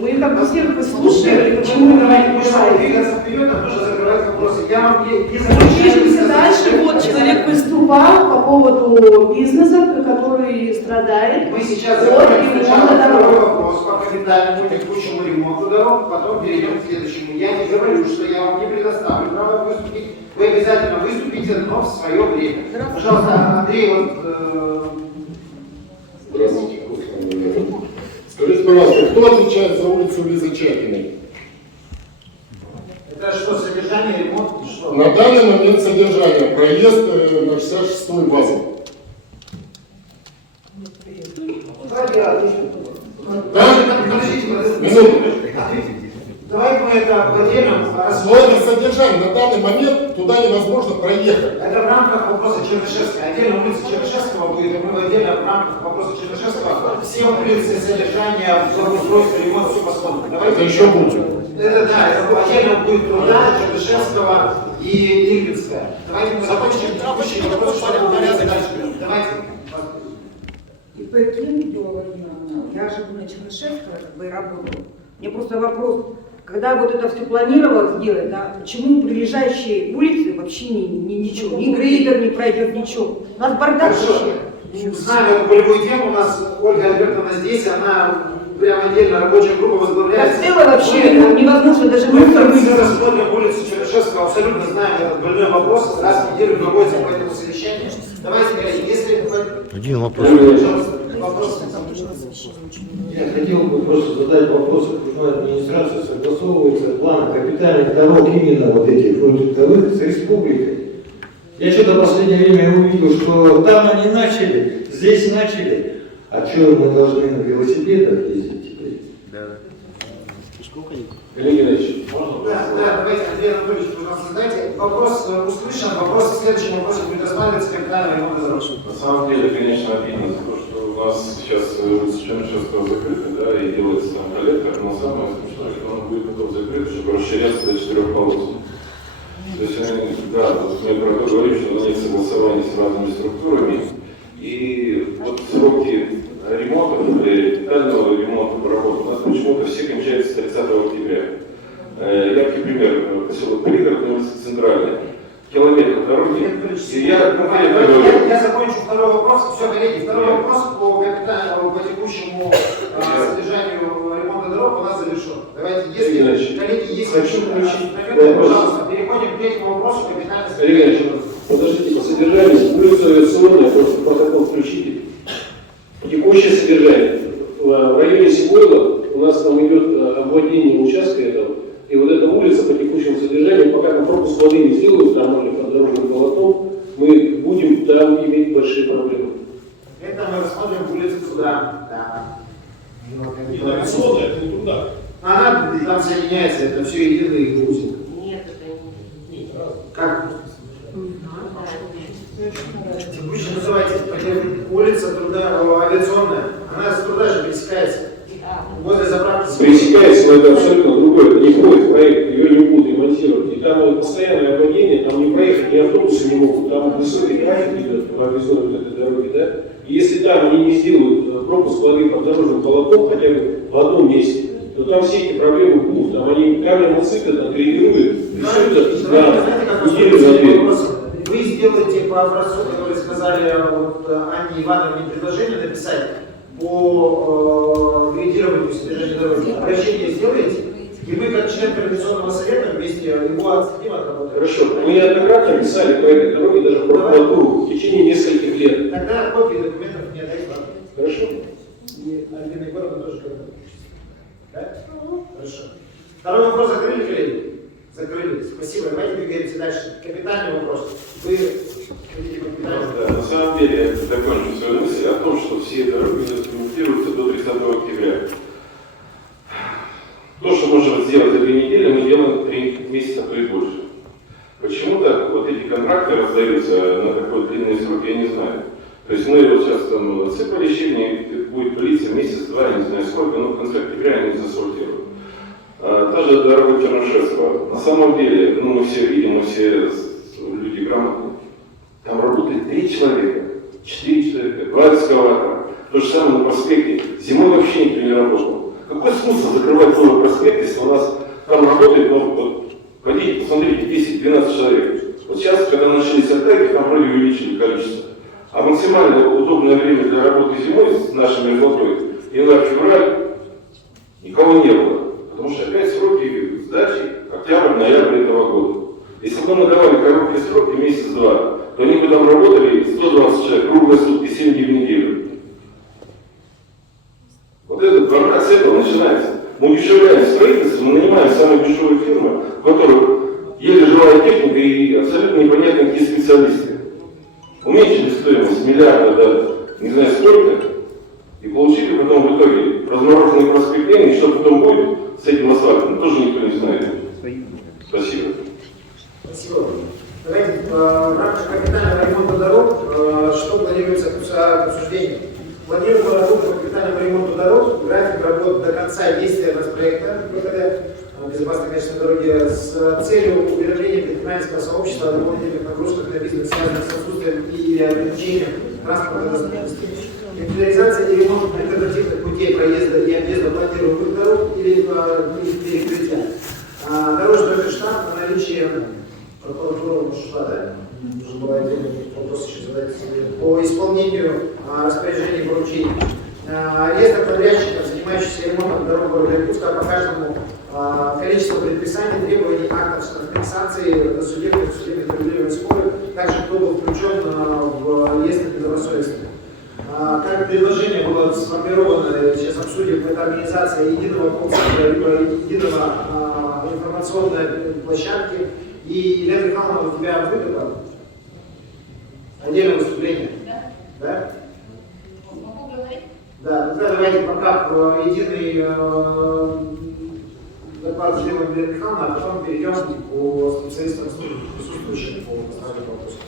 Мы как бы всех выслушали, почему вы не можете двигаться вперед, а нужно закрывать вопросы. Я вам не Движемся дальше. Вот человек выступал по поводу бизнеса, который страдает. Мы сейчас от закроем сначала ремонта второй дорог. вопрос по капитальному текущему ремонту дорог, потом перейдем к следующему. Я не говорю, что я вам не предоставлю право выступить. Вы обязательно выступите, но в свое время. Пожалуйста, Андрей, вот... Здравствуйте. Скажите, пожалуйста, кто отвечает за улицу Лизы Чапиной? Это что, содержание, ремонт? Что? На данный момент содержание. Проезд на 66-й базе. Подождите, давайте мы это в отдельном Слово содержание. На данный момент туда невозможно проехать. Это в рамках вопроса Чернышевского. Отдельно улица Чернышевского будет, и мы отдельно в рамках вопроса Чернышевского все улицы содержания, благоустройства, ремонт, все посмотрим. Давайте. Это еще будет. Это да, это отдельно будет Труда, Чернышевского и Ильинская. Давайте мы закончим текущий вопрос, что ли, дальше. Давайте. И по Климову, я живу на Чернышевского, как бы и работаю. Мне просто вопрос, когда вот это все планировалось сделать, да, почему прилежащие улицы вообще ничего, ни грейдер не пройдет, ничего. У нас бардак вообще. Знаем эту болевую тему, у нас Ольга Альбертовна здесь, она прямо отдельно рабочая группа возглавляет. Да, целое вообще невозможно даже мы выстроить. рассмотрим улицу Чернышевского, абсолютно знаем этот больной вопрос, раз в неделю проводится по этому совещанию. Давайте, коллеги, если... Один вопрос. Я хотел бы просто задать вопрос окружной администрации, согласовывается план капитальных дорог именно вот этих фронтовых с республикой. Я что-то в последнее время увидел, что там они начали, здесь начали, а что мы должны на велосипедах ездить теперь? Да. Олег Ильич, Да, давайте, Андрей Анатольевич, пожалуйста, задайте. Вопрос услышан, вопрос в следующем вопросе будет рассматриваться капитальный ремонт дорог. На самом деле, конечно, обидно за то, что у нас сейчас улица Чернышевского закрыта, да, и делается там коллектор, но самое смешное, что он будет готов закрыть, чтобы расширяться до 4 полос. То есть, да, вот мы про то говорим, что нет согласования с разными структурами, и вот сроки ремонта, капитального ремонта работ у нас почему-то все кончаются 30 октября. Яркий пример, поселок Пригородный, улица Центральная. Километр дороги. Я закончу второй вопрос. Все, коллеги, второй вопрос по текущему содержанию ремонта дорог у нас завершен. Давайте, если коллеги есть пожалуйста, переходим к третьему вопросу капитального содержания. Подождите, по содержанию улицу авиационная, просто протокол включите. Текущее содержание. В районе Сибойла у нас там идет обводнение участка этого. И вот эта улица по текущему содержанию, пока там пропуск воды не сделают, нормально под дорожным полотном, мы будем там иметь большие проблемы. Это мы рассмотрим улицу Труда. Да. Авиационная, это не Труда. Она там соединяется, это все единый узел. Нет, это не. Нет, разные. Как? Текущая называется улица Труда, авиационная. Она с Труда же пересекается. Возле заправки. Пересекается, но это абсолютно другое. Это не входит в проект, ее не будут ремонтировать. И там постоянное падение, там не проехать ни автобусы не могут. Там высокий трафик идет по авиационной этой дороге, да? И если там они не сделают пропуск воды под дорожным полотном хотя бы в одном месте, то там все эти проблемы будут. Там они камеры мотоцикла там тренируют. И все это, да, неделю за две. Вы сделаете по образцу, который сказали вот, Анне Ивановне, предложение написать по градированию содержания дороги. Обращение сделаете, и мы, как член Координационного совета, вместе его отследим, отработаем. Хорошо. Мы неоднократно писали по этой дороге даже в прокуратуру в течение нескольких лет. Тогда копии документов не отдать вам. Хорошо. И Альбина Егоровна тоже говорит. Да? Хорошо. Второй вопрос закрыли, коллеги? Закрыли. Спасибо. Давайте двигаемся дальше. Капитальный вопрос. Вы хотите капитальный? Да, на самом деле я закончу свою мысль о том, что все дороги эксплуатируются до 30 октября. То, что можем сделать за 2 недели, мы делаем 3 месяца, то и больше. Почему так вот эти контракты раздаются на такой длинный срок, я не знаю. То есть мы вот сейчас там отсыпали щебни, будет пылиться месяц-два, я не знаю сколько, но в конце октября они засортируют. Та же дорога Чернышевского. На самом деле, ну мы все видим, мы все люди грамотные. Там работает 3 человека, 4 человека, 2 экскаватора. То же самое на проспекте. Зимой вообще никто не работал. Какой смысл закрывать новый проспект, если у нас там работает, ну вот, пойдите, посмотрите, 10-12 человек. Вот сейчас, когда начались атаки, там вроде увеличили количество. А максимально удобное время для работы зимой с нашей мерзлотой, январь-февраль, никого не было. Потому что опять сроки сдачи октябрь-ноябрь этого года. Если бы мы давали короткие сроки, месяц-два, то они бы там работали 120 человек, круглые сутки, 7 дней в неделю. Вот этот бардак с этого начинается. Мы удешевляем строительство, мы нанимаем самые дешевые фирмы, у которых еле живая техника и абсолютно непонятно какие специалисты. Уменьшили стоимость миллиарда до не знаю сколько, и получили потом в итоге размороженный проспект Ленина, и что потом будет с этим асфальтом, тоже никто не знает. Спасибо. Спасибо. Давайте в рамках капитального ремонта дорог, что планируется к обсуждению? Планируем работу по капитальному ремонту дорог, график работы до конца действия проекта ПКД безопасной качественной дороги с целью увеличения предпринимательского сообщества о дополнительных нагрузках на бизнес, связанных с отсутствием и ограничением транспортной доступности. Инвентаризация и ремонт альтернативных путей проезда и объезда планируемых дорог или перекрытия. Дорожный штаб на наличие прокуратуры ушла, да? Уже была отдельный вопрос еще задать по исполнению распоряжений и поручений. Реестр подрядчиков, занимающихся ремонтом дорог города Иркутска, по каждому количеству предписаний, требований, актов, штрафных санкций, судебных регулирования споры, также кто был включен в реестр недобросовестных. Как предложение было сформировано, сейчас обсудим, это организация единого колл-центра, либо единого информационной площадки. И Елена Михайловна, у тебя выгода? Отдельное выступление? Да? Да, тогда давайте пока единый доклад сделаем Елена Михайловна, а потом перейдем по специалистам присутствующим по поставленному вопросу.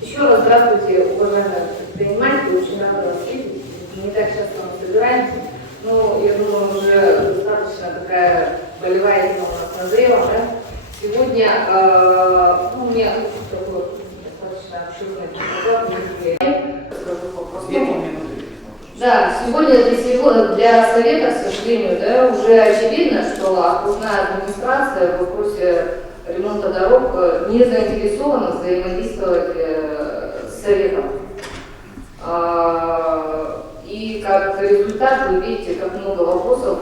Еще раз здравствуйте, уважаемые предприниматели, очень рада вас видеть. Не так часто мы собираемся, но я думаю, уже достаточно такая болевая тема у нас назрела, да? Сегодня у меня такой достаточно обширный доклад. Да, сегодня для Совета, к сожалению, да, уже очевидно, что окружная администрация в вопросе ремонта дорог не заинтересована взаимодействовать с Советом. И как результат вы видите, как много вопросов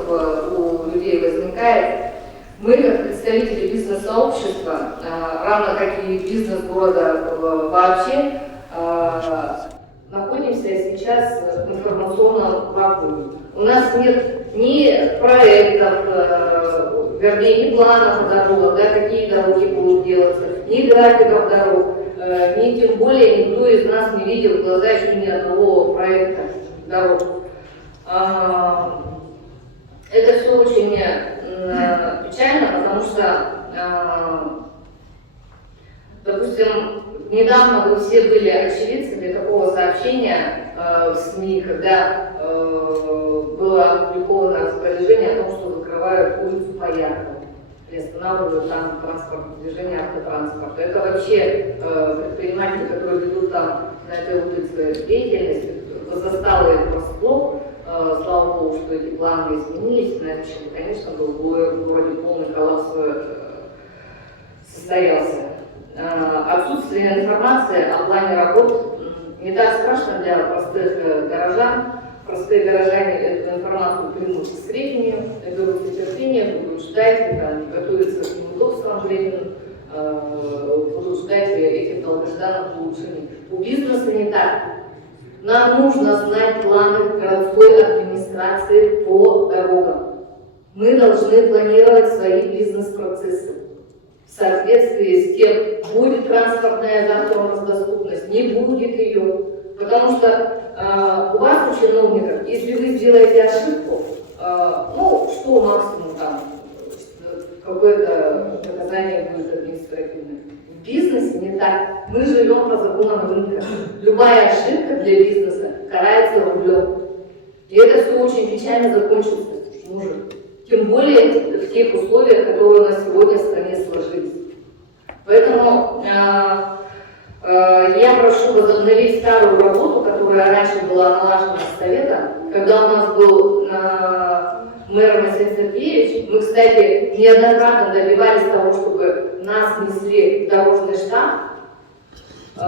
у людей возникает. Мы, как представители бизнес-сообщества, равно как и бизнес города вообще, находимся сейчас в информационном вакууме. У нас нет ни проектов, вернее, ни планов о дорогах, да, какие дороги будут делаться, ни графиков дорог. ни тем более никто из нас не видел в глаза еще ни одного проекта дорог. Это все очень печально, потому что, допустим, недавно вы все были очевидцами такого сообщения в СМИ, когда было опубликовано распоряжение о том, что закрывают улицу Пояркова и останавливают там транспортное движение, автотранспорт. Это вообще предприниматели, которые ведут там на этой улице деятельность, застало их врасплох. Слава Богу, что эти планы изменились, иначе, конечно, был в городе полный коллапс состоялся. Отсутствие информации о плане работ не так страшно для простых горожан. Простые горожане эту информацию примут к сведению, берут терпение, будут ждать, готовиться к неудобствам временным, будут ждать этих долгожданных улучшений. У бизнеса не так. Нам нужно знать планы городской администрации по дорогам. Мы должны планировать свои бизнес-процессы в соответствии с тем, будет транспортная завтра у нас доступность, не будет ее. Потому что у вас, у чиновников, если вы сделаете ошибку, ну, что максимум там, какое-то наказание будет административное. В бизнесе не так. Мы живем по законам рынка. Любая ошибка для бизнеса карается рублем. И это все очень печально закончится. Может. Тем более в тех условиях, которые у нас сегодня в стране сложились. Поэтому я прошу возобновить старую работу, которая раньше была налажена с совета, когда у нас был мэр Василий Сергеевич. Мы, кстати, неоднократно добивались того, чтобы нас внесли в дорожный штаб. В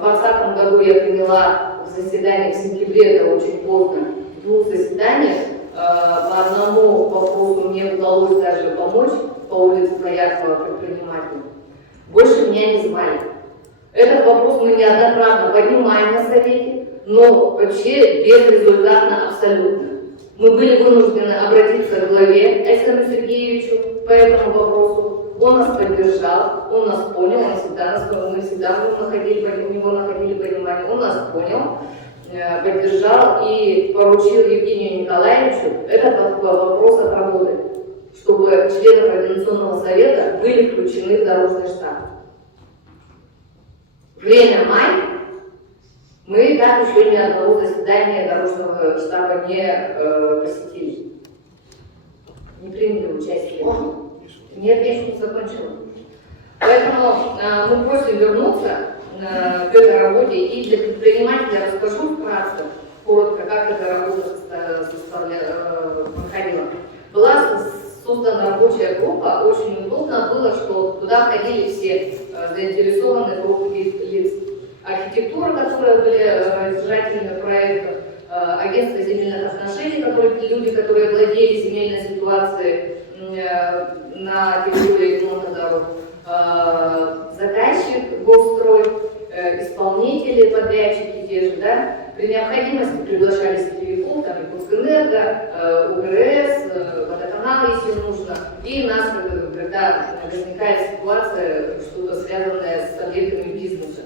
2020 году я приняла в заседании в сентябре, это очень поздно, в 2 заседаниях. По одному вопросу мне удалось даже помочь по улице Пояркова предпринимателю. Больше меня не звали. Этот вопрос мы неоднократно поднимаем на совете, но вообще безрезультатно абсолютно. Мы были вынуждены обратиться к главе Александру Сергеевичу по этому вопросу. Он нас поддержал, он нас понял, мы всегда у него находили понимание, он нас понял, поддержал и поручил Евгению Николаевичу этот вопрос отработать, чтобы члены Координационного совета были включены в дорожный штаб. Время май, мы так еще ни одного заседания дорожного штаба не посетили, не приняли участие. Нет, я еще не закончила. Поэтому мы просим вернуться к этой работе, и для предпринимателя расскажу вкратце, коротко, как эта работа проходила. Была создана рабочая группа, очень удобно было, что туда входили все заинтересованные группы лиц. Архитектура, которые были держателями проектов, агентство земельных отношений, люди, которые владели земельной ситуацией на территории ремонта дорог, заказчик, госстрой, исполнители, подрядчики те же, да, при необходимости приглашали сетевиков, там, и Пускэнерго, УГРС, водоканал, если нужно, и нас, когда возникает ситуация, что-то связанное с объектами бизнеса.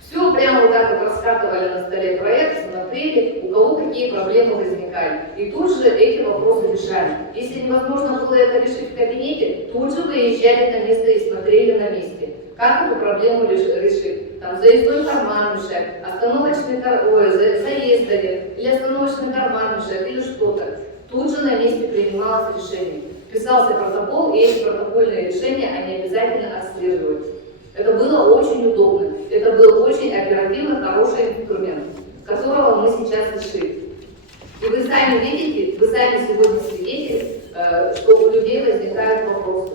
Все прямо вот так вот раскатывали на столе проект, смотрели, у кого какие проблемы возникали. И тут же эти вопросы решали. Если невозможно было это решить в кабинете, тут же выезжали на место и смотрели на месте. Как эту проблему решить? Там заездной карман мешает, заезд или остановочный карман мешает, или что-то. Тут же на месте принималось решение. Писался протокол, и эти протокольные решения, они обязательно отслеживались. Это было очень удобно. Это был очень оперативный, хороший инструмент, которого мы сейчас лишились. И вы сами видите, вы сами сегодня свидетели, что у людей возникают вопросы.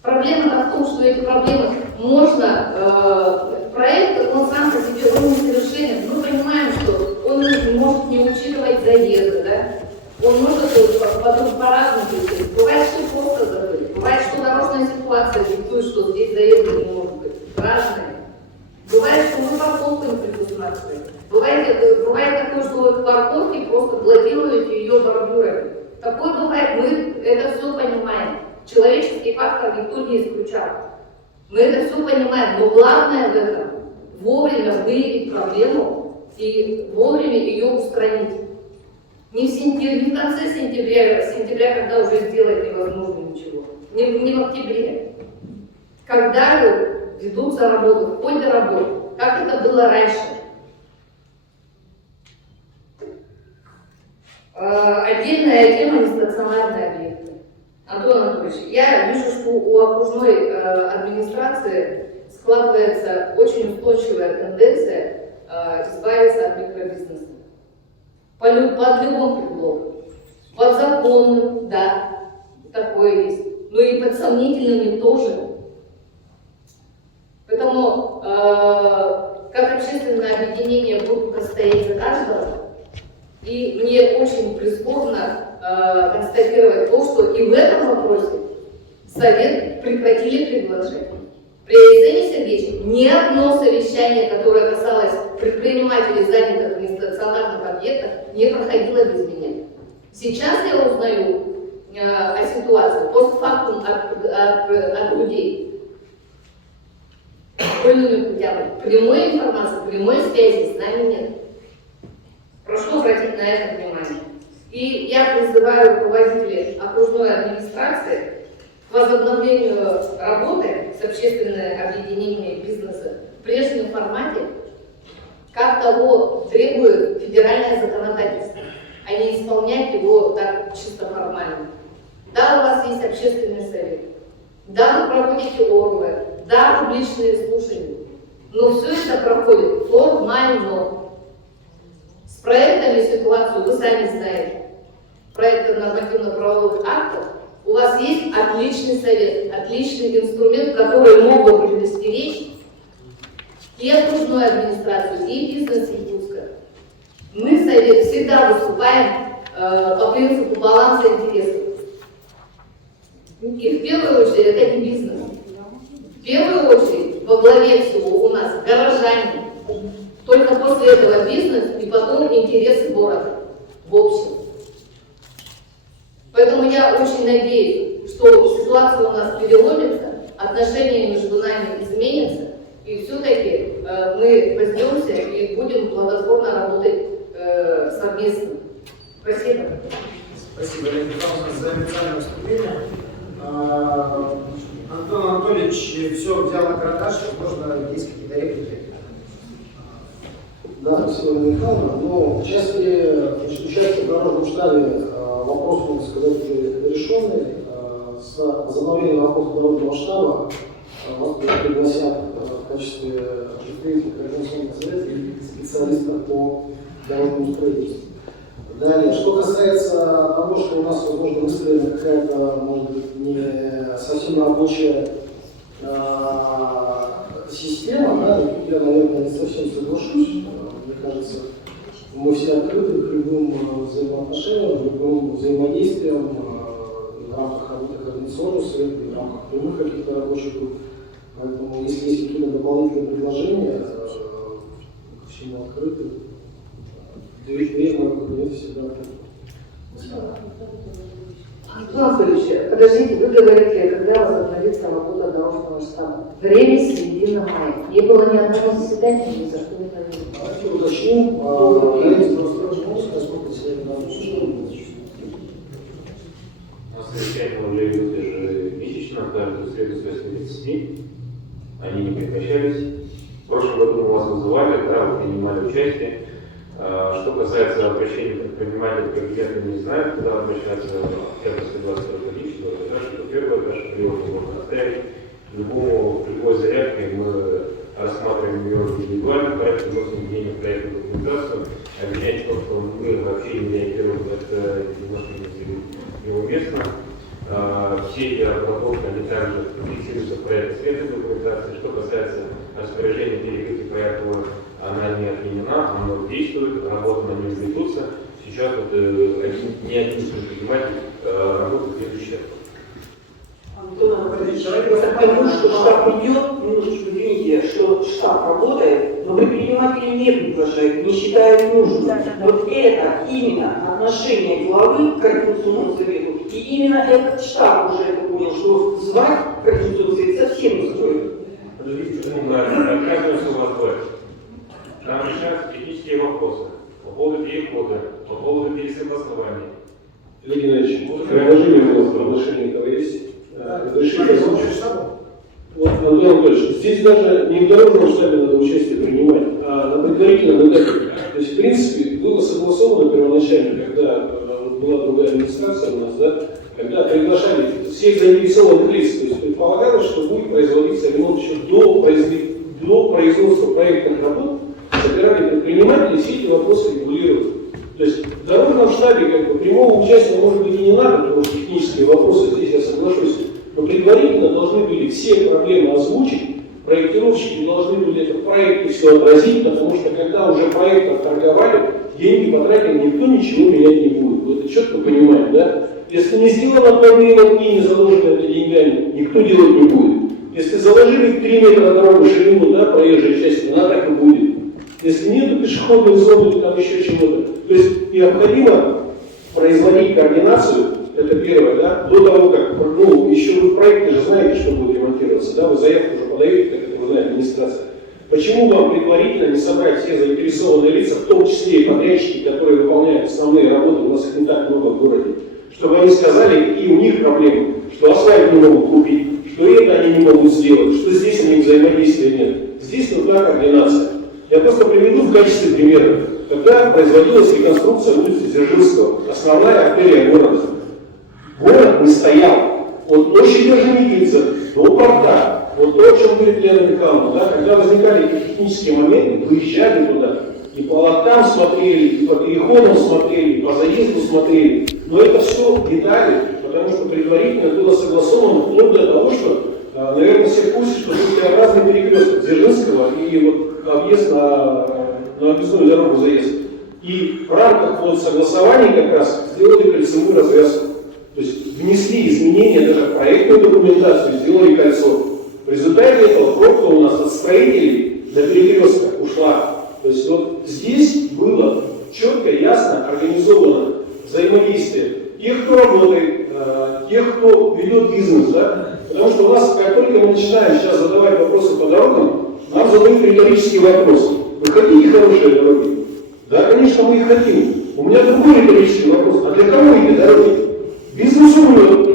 Проблема в том, что эти проблемы можно... проект, он сам по себе, он несовершенен. Мы понимаем, что он может не учитывать заезды, да? Он может по-разному быть. Бывает, что просто забыть. Бывает, что дорожная ситуация диктует, что здесь заезда не может быть. Разные. Бывает, что вы парковку не предусматриваете. Бывает такое, что вы в парковке просто блокируете ее бордюрами. Такое бывает, мы это все понимаем. Человеческий фактор никто не исключал. Мы это все понимаем, но главное в этом вовремя выявить проблему и вовремя ее устранить. Не в сентябре, не в конце сентября, когда уже сделать невозможно ничего. Не в октябре. Когда ведутся работы, в ходе работы, как это было раньше. Отдельная тема — нестационарные объекты. Антон Анатольевич, я вижу, что у окружной администрации складывается очень устойчивая тенденция избавиться от микробизнеса. Под любым предлогом. Под законным, да, такое есть. Но и под сомнительными тоже. Поэтому, как общественное объединение, буду постоять за каждого. И мне очень прискорбно констатировать то, что и в этом вопросе Совет прекратили предложение. При Арсении Сергеевиче ни одно совещание, которое касалось предпринимателей, занятых в нестационарных объектах, не проходило без меня. Сейчас я узнаю о ситуации постфактум от людей. Школьными путями. Прямой информации, прямой связи с нами нет. Прошу обратить на это внимание. И я призываю руководителей окружной администрации к возобновлению работы с общественными объединениями бизнеса в прежнем формате, как того требует федеральное законодательство, а не исполнять его так чисто формально. Да, у вас есть общественный совет, да, вы проводите орлы, да, публичные слушания, но все это проходит формально. С проектами ситуацию вы сами знаете. Проекты нормативно-правовых актов. У вас есть отличный совет, отличный инструмент, который мог бы предостеречь и окружную администрацию, и бизнес Якутска. Мы, совет, всегда выступаем по принципу баланса интересов. И в первую очередь это не бизнес. В первую очередь во главе всего у нас горожане. Только после этого бизнес и потом интересы города в общем. Поэтому я очень надеюсь, что ситуация у нас переломится, отношения между нами изменятся, и все-таки мы возьмемся и будем плодотворно работать совместно. Спасибо. Спасибо, Леонид Михайлович, за официальное выступление. Антон Анатольевич все взял на карандаш, возможно, есть какие-то реплики. Да, спасибо, Леонид Михайловна. Но в части участия в дорожном штабе вопрос, можно сказать, уже решенный. С возобновлением работы дорожного штаба вас пригласят в качестве представителя Координационного совета и специалиста по дорожному строительству. Далее, что касается того, что у нас, возможно, выстроена какая-то, может быть, не совсем рабочая система, да, тут я, наверное, не совсем соглашусь. Мне кажется, мы все открыты к любым взаимоотношениям, к любым взаимодействиям в рамках работы Координационного совета, в рамках прямых каких-то рабочих групп. Поэтому, если есть какие-то дополнительные предложения, ко всему открыты. Дверь моего кабинета всегда открыта. Антон Анатольевич, подождите, вы говорите, когда возобновится работа дорожного штаба? Время середина мая. Не было ни одного заседания, ни за что не говорили. Давайте уточним. Я не просто сколько сегодня надо У нас совещания уже идут ежемесячно, каждую среду с 8:30. Они не прекращались. В прошлом году мы вас вызывали, да, вы принимали участие. Что касается обращения предпринимателей, конкретно не знаю, куда обращаться, Октябрьская 22 количество, что первое, да, что прием можно оставить. Любой заявкой мы рассматриваем ее индивидуально, порядке вносим введение в проектную документацию, объяснять то, что мы вообще не реагируем, это немножко неуместно. Все эти отработки, они также фиксируются в проекте следственной документации. Что касается распоряжения перекрытия проекта, она не отменена, она действует, работы на ней ведутся. Сейчас вот ни один предприниматель работает в следующий год. Антон Анатольевич, я пойму, что штаб идет, минуточку, извините, что штаб работает, но предприниматели не приглашают, не считают нужным. Вот это именно отношение главы к Координационному совету, и именно этот штаб уже это понял, что звать Координационный совет совсем не стоит. Оказывается, у вас будет. Там решаются технические вопросы по поводу перехода, по поводу пересогласования. Олег Геннадьевич, предложение у вас в отношении этого есть? Разрешите? Вот, Антон Анатольевич, здесь даже не в дорожном штабе надо участие принимать, а на предварительном этапе. То есть, в принципе, было согласовано первоначально, когда была другая администрация у нас, да, когда приглашали всех заинтересованных лиц. То есть предполагалось, что будет производиться ремонт еще до производства проектных работ, собирали предприниматели, все эти вопросы регулировали. То есть в дорожном штабе как бы прямого участия может быть и не надо, потому что технические вопросы, здесь я соглашусь, но предварительно должны были все проблемы озвучить, проектировщики должны были это в проекте все отразить, потому что когда уже проект отторговали, деньги потратили, никто ничего менять не будет. Вы это четко понимаете, да? Если не сделано проблема, не заложено это деньгами, никто делать не будет. Если заложили 3 метра дорогу ширину, да, проезжей части, она так и будет. Если нет пешеходной зоны, там еще чего-то. То есть необходимо производить координацию, это первое, да, до того, как, ну, еще вы в проекте же знаете, что будет ремонтироваться, да, вы заявку уже подаете, как это знает администрация. Почему вам предварительно не собрать все заинтересованные лица, в том числе и подрядчики, которые выполняют основные работы, у нас их не так много в городе, чтобы они сказали, какие у них проблемы, что асфальт не могут купить, что это они не могут сделать, что здесь у них взаимодействия нет. Здесь нужна координация. Я просто приведу в качестве примера, когда производилась реконструкция улицы Дзержинского, основная артерия города. Город не стоял от площади Орджоникидзе до порта. Вот то, о чем говорит Лена Михайловна, да, когда возникали технические моменты, выезжали туда, и по лоткам смотрели, и по переходам смотрели, и по заезду смотрели. Но это все детали, потому что предварительно было согласовано вплоть до того, что, наверное, все в курсе, что был Т-образный перекресток Дзержинского и вот объезд на объездную дорогу заезд. И в рамках вот согласования как раз сделали кольцевую развязку. То есть внесли изменения даже в проектную документацию, сделали кольцо. В результате этого пробка у нас от строителей до перекрестка ушла. То есть вот здесь было четко, ясно организовано взаимодействие тех, кто работает, тех, кто ведет бизнес, да? Потому что у нас, как только мы начинаем сейчас задавать вопросы по дорогам, нам задают риторический вопрос. Вы хотите хорошие дороги? Да, конечно, мы их хотим. У меня другой риторический вопрос. А для кого эти дороги? Бизнес умрет.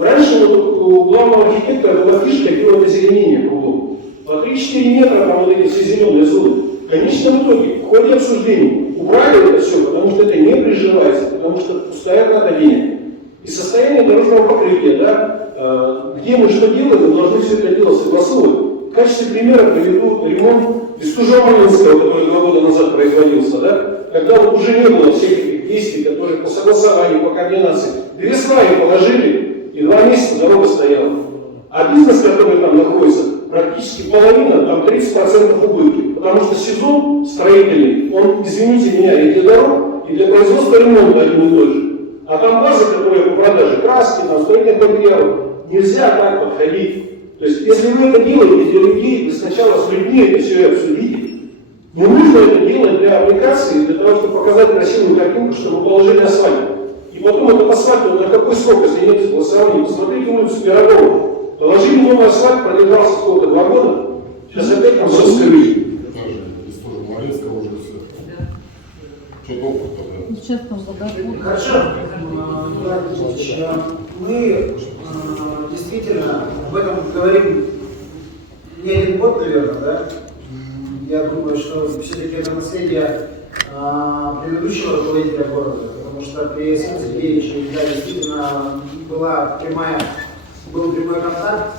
Раньше вот у главного архитектора была фишка озеленения кругом. По 3-4 метра там вот эти все зеленые зоны. В конечном итоге, в ходе обсуждений, убрали это все, потому что это не приживается, потому что пустая трата денег. И состояние дорожного покрытия, да, где мы что делаем, мы должны все это дело согласовывать. В качестве примера приведу ремонт Бестужева-Малинского, который 2 года назад производился, да, когда вот уже не было всех этих действий, которые по согласованию, по координации. 2 сваи положили, и 2 месяца дорога стояла. А бизнес, который там находится, практически половина, там 30% убытки. Потому что сезон строительный, он, извините меня, и для дорог, и для производства ремонта один и тот же. А там база, которая по продаже краски, там, строительных материалов, нельзя так подходить. То есть, если вы это делаете для людей, вы сначала с людьми это все и обсудите. Не нужно это делать для аппликации, для того, чтобы показать красивую картинку, чтобы положили асфальт. И потом этот асфальт, на какой срок, если нет согласования, посмотрите улицу Пирогова. Положили новый асфальт, продержался сколько, 2 года? Сейчас опять там все скрыли. Сейчас там вода. Хорошо. Мы действительно об этом говорим не 1 год, наверное, да? Я думаю, что все-таки это наследие предыдущего руководителя города, потому что при С.М. Сергеевиче, да, действительно был прямой контакт,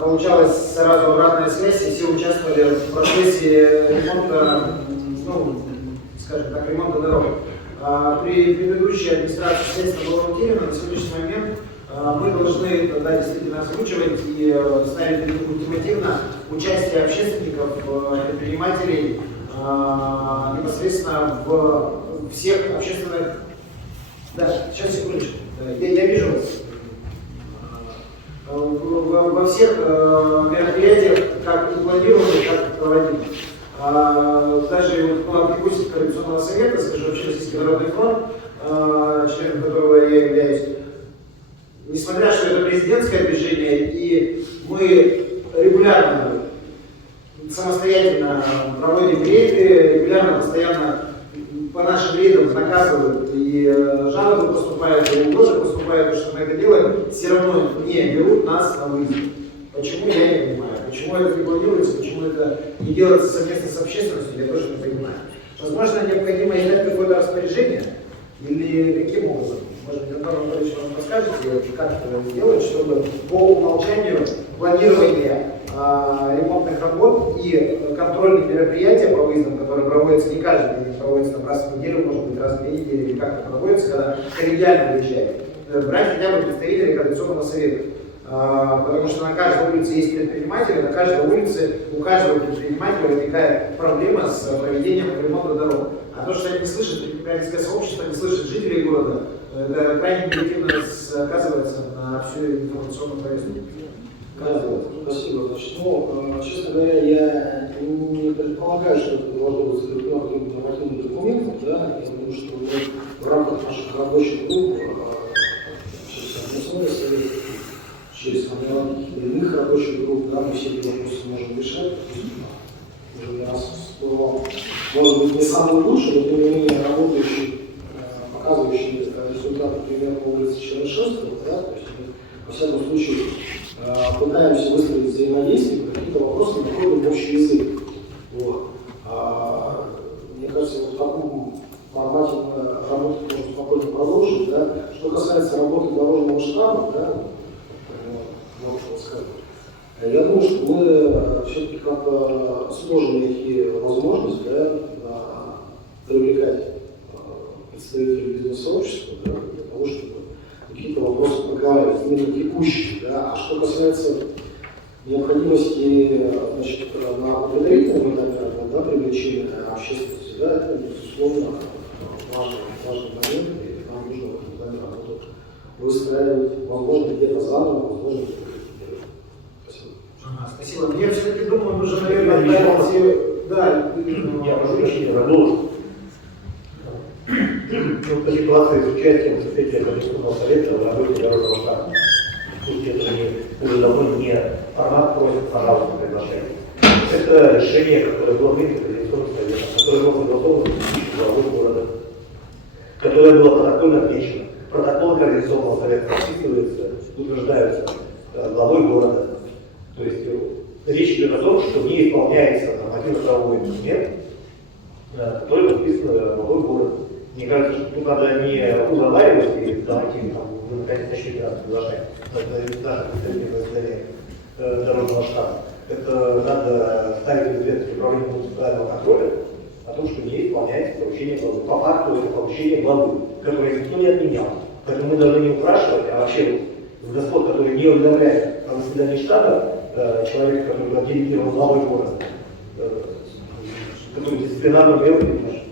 получалась сразу обратная связь, и все участвовали в процессе ремонта, ну, скажем так, ремонта дорог. При предыдущей администрации средства было утеряно, на сегодняшний момент мы должны тогда действительно озвучивать и ставить ультимативно участие общественников, предпринимателей непосредственно в всех общественных... Да, сейчас, секундочку. Я вижу вас. Во всех мероприятиях, как планировали, как проводили. Даже вот по Курсе Координационного совета, скажу, Общероссийский народный фронт, членом которого я являюсь, несмотря что это президентское движение, и мы года поступает, в год поступает, то, что мы это делаем, все равно не берут нас на выезд. Почему, я не понимаю. Почему это не планируется, почему это не делается совместно с общественностью, я тоже не понимаю. Возможно, необходимо издать какое-то распоряжение, или каким образом? Может быть, Антон Анатольевич вам подскажете, как это делать, чтобы по умолчанию планирование ремонтных работ и контрольных мероприятий по выездам, которые проводятся не каждый день, проводятся там раз в неделю, может быть, раз в 2 недели, или как-то проводятся, когда коллегиально выезжает, брать хотя бы представителей Координационного совета. Потому что на каждой улице есть предприниматели, на каждой улице у каждого предпринимателя возникает проблема с проведением ремонта дорог. А то, что они не слышат предпринимательское сообщество, не слышат жителей города, это крайне негативно сказывается на всю информационную повестку. Спасибо. Значит, честно говоря, я не предполагаю, что это должно быть закреплено каким-то нормативным документом, да, я думаю, что мы в рамках наших рабочих групп, через Координационный совет, через формирование иных рабочих групп, да, мы все эти вопросы можем решать. Уже не раз всплывал, может быть, не самый лучший, но тем не менее работающий, показывающий результаты, пример по улице Чернышевского, да, то есть мы, во всяком случае, пытаемся выстроить взаимодействие, какие-то вопросы находим в общий язык. Вот. Мне кажется, вот в таком формате мы работу можем спокойно продолжить. Да. Что касается работы дорожного штаба, да, я думаю, что мы все-таки как-то сможем найти возможность, да, привлекать представителей бизнес-сообщества, да, для того, чтобы какие-то вопросы проговаривать, именно текущие. Да. А что касается необходимости, значит, на предварительном этапе, да, привлечения общественности, да, это, безусловно, важный момент, и нам нужно в этом плане работу выстраивать, возможно, где-то заново, возможно, где-то. Спасибо. Я все-таки думаю, нужно, наверное, дать... Да, я прошу прощения, продолжу. По ситуации с участием представителя Координационного совета в работе дорожного штаба. Пусть это уже давно не формат просит, пожалуйста, приглашайте. Это решение, которое было принято Координационным советом, которое было согласовано с главой города, которое было протокольно отмечено. Протоколы Координационного совета подписываются, утверждаются главой города. То есть речь идет о том, что не исполняется нормативно-правовой документ, который подписан главой города. Мне кажется, что тут надо не уговаривать и давайте вы наконец начнете нас приглашать, даже представители дорожного штаба. Это надо ставить в известность управления муниципального контроля о том, что не исполняется поручение главы. По факту это поручение главы, которое никто не отменял. Поэтому мы должны не упрашивать, а вообще господ, который не уведомляет о заседании штаба, человек, который был делегирован главой города, который дисциплинарно требует отношения.